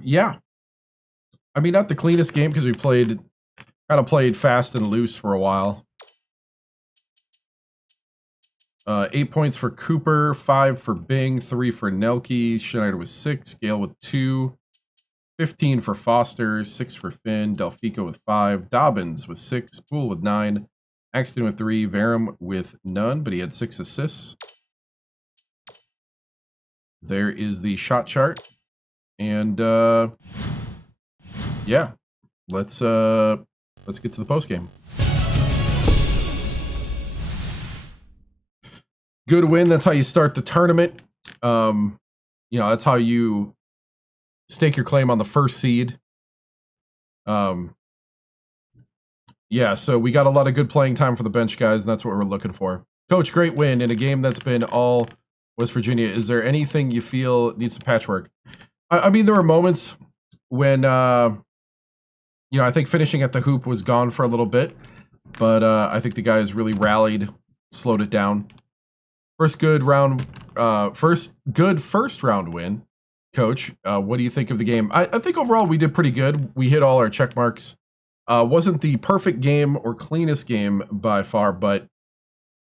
Yeah. I mean, not the cleanest game because we kind of played fast and loose for a while. 8 points for Cooper, 5 for Bing, 3 for Nelke, Schneider with 6, Gale with 2, 15 for Foster, 6 for Finn, Delfico with 5, Dobbins with 6, Poole with 9, Axton with 3, Varum with none, but he had 6 assists. There is the shot chart. And yeah, let's get to the post game. Good win. That's how you start the tournament. That's how you stake your claim on the first seed. Yeah, so we got a lot of good playing time for the bench guys, and that's what we're looking for. Coach, great win in a game that's been all West Virginia. Is there anything you feel needs some patchwork? I mean, there were moments when, I think finishing at the hoop was gone for a little bit, but I think the guys really rallied, slowed it down. First good first round win, Coach. What do you think of the game? I think overall we did pretty good. We hit all our check marks. Wasn't the perfect game or cleanest game by far, but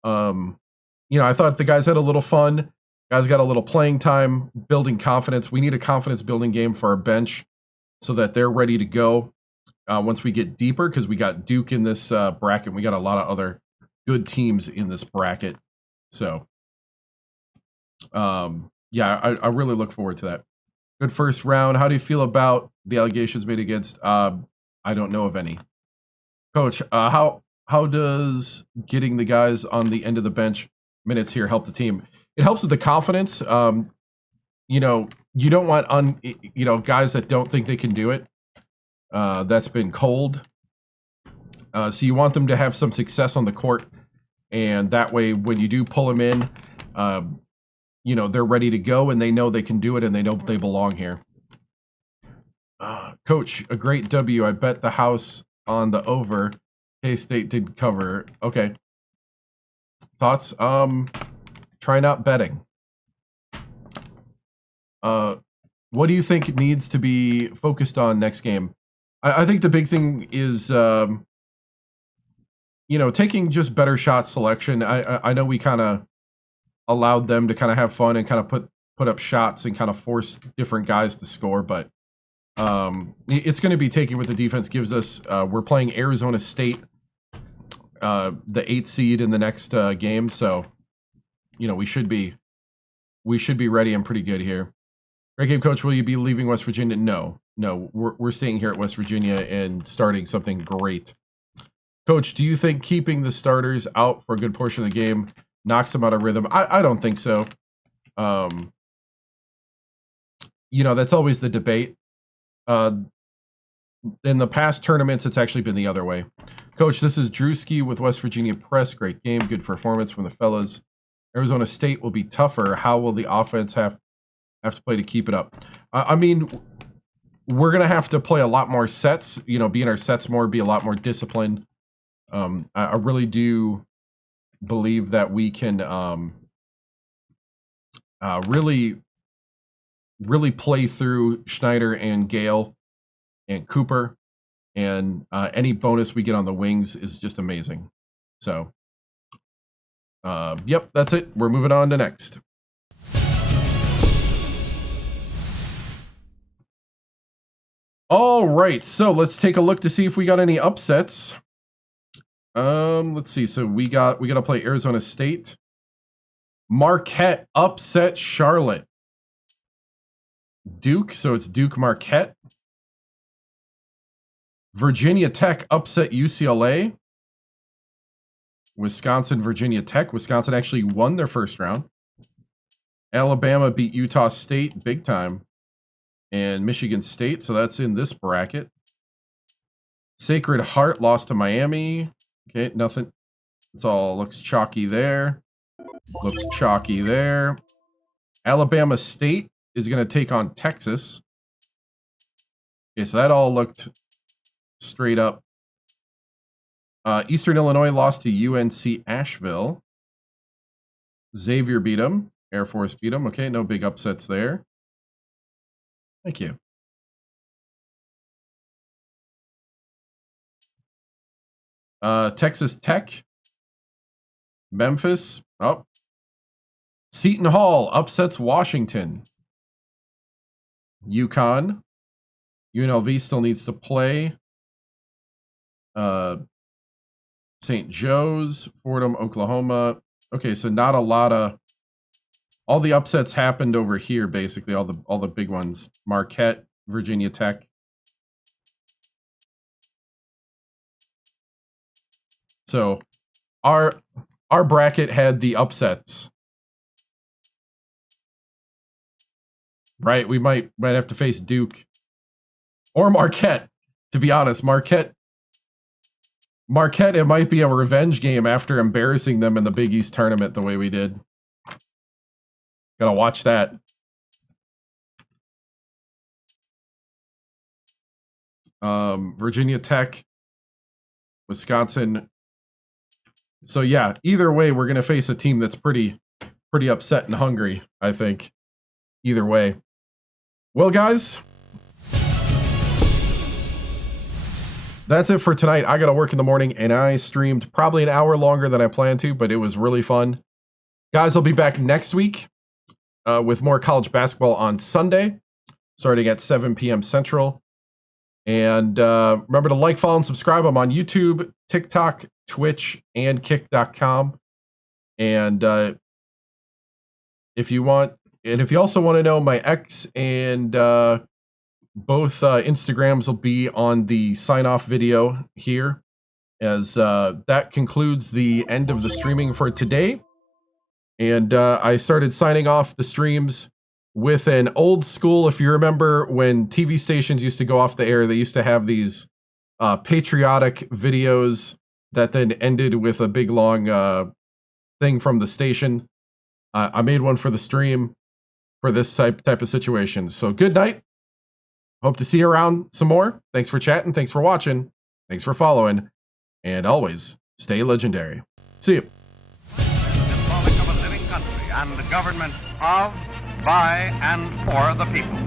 I thought the guys had a little fun. Guys got a little playing time, building confidence. We need a confidence building game for our bench so that they're ready to go once we get deeper, because we got Duke in this bracket. We got a lot of other good teams in this bracket. So I really look forward to that. Good first round. How do you feel about the allegations made against I don't know of any. Coach, how does getting the guys on the end of the bench minutes here help the team? It helps with the confidence. You don't want guys that don't think they can do it. That's been cold. So you want them to have some success on the court, and that way when you do pull them in, they're ready to go and they know they can do it and they know they belong here. Coach, a great W. I bet the house on the over. K-State did cover. Okay. Thoughts? Try not betting. What do you think needs to be focused on next game? I think the big thing is, taking just better shot selection. I know we kind of allowed them to kind of have fun and kind of put up shots and kind of force different guys to score, but it's going to be taking what the defense gives us. We're playing Arizona State, the 8th seed in the next game, so we should be ready and pretty good here. Great game, Coach. Will you be leaving West Virginia? No, we're staying here at West Virginia and starting something great. Coach, do you think keeping the starters out for a good portion of the game knocks them out of rhythm? I don't think so. That's always the debate. In the past tournaments, it's actually been the other way. Coach, this is Drewski with West Virginia Press. Great game, good performance from the fellas. Arizona State will be tougher. How will the offense have to play to keep it up? I mean, we're going to have to play a lot more sets, be in our sets more, be a lot more disciplined. I really do believe that we can really play through Schneider and Gale and Cooper, and any bonus we get on the wings is just amazing. So, yep, that's it. We're moving on to next. All right, so let's take a look to see if we got any upsets. Let's see. So we got to play Arizona State. Marquette upset Charlotte. Duke, so it's Duke Marquette. Virginia Tech upset UCLA. Wisconsin, Virginia Tech. Wisconsin actually won their first round. Alabama beat Utah State big time. And Michigan State, so that's in this bracket. Sacred Heart lost to Miami. Okay, nothing. It's all looks chalky there. Looks chalky there. Alabama State is going to take on Texas. Okay, so that all looked straight up. Eastern Illinois lost to UNC Asheville. Xavier beat them. Air Force beat them. Okay, no big upsets there. Thank you. Texas Tech. Memphis. Oh. Seton Hall upsets Washington. UConn. UNLV still needs to play. St. Joe's, Fordham, Oklahoma. Okay, so not a lot of... All the upsets happened over here, basically. All the big ones. Marquette, Virginia Tech. So our bracket had the upsets. Right, we might have to face Duke or Marquette, to be honest. Marquette, it might be a revenge game after embarrassing them in the Big East tournament the way we did. Gotta watch that. Virginia Tech, Wisconsin. So yeah, either way, we're gonna face a team that's pretty upset and hungry, I think. Either way. Well, guys, that's it for tonight. I got to work in the morning, and I streamed probably an hour longer than I planned to, but it was really fun. Guys, I'll be back next week with more college basketball on Sunday, starting at 7 p.m. Central. And remember to like, follow, and subscribe. I'm on YouTube, TikTok, Twitch, and Kick.com. And if you want... And if you also want to know, my X and both Instagrams will be on the sign-off video here, as that concludes the end of the streaming for today. And I started signing off the streams with an old school, if you remember when TV stations used to go off the air, they used to have these patriotic videos that then ended with a big long thing from the station. I made one for the stream for this type of situation. So good night. Hope to see you around some more. Thanks for chatting. Thanks for watching. Thanks for following. And always stay legendary. See you. The Republic of a living country and the government of, by, and for the people.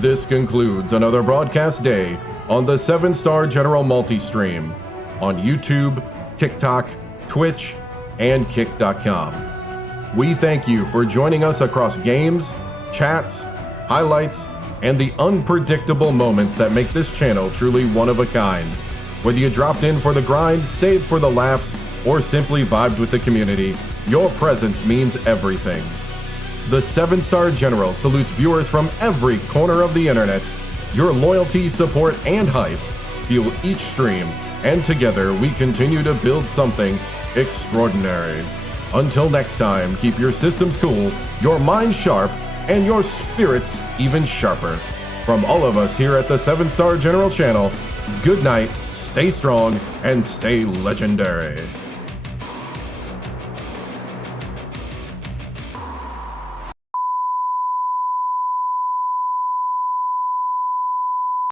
This concludes another broadcast day on the 7-Star General Multi-Stream on YouTube, TikTok, Twitch, and Kick.com. We thank you for joining us across games, chats, highlights, and the unpredictable moments that make this channel truly one of a kind. Whether you dropped in for the grind, stayed for the laughs, or simply vibed with the community, your presence means everything. The 7-Star General salutes viewers from every corner of the internet. Your loyalty, support, and hype fuel each stream, and together we continue to build something extraordinary. Until next time, keep your systems cool, your minds sharp, and your spirits even sharper. From all of us here at the 7-Star General channel, good night, stay strong, and stay legendary.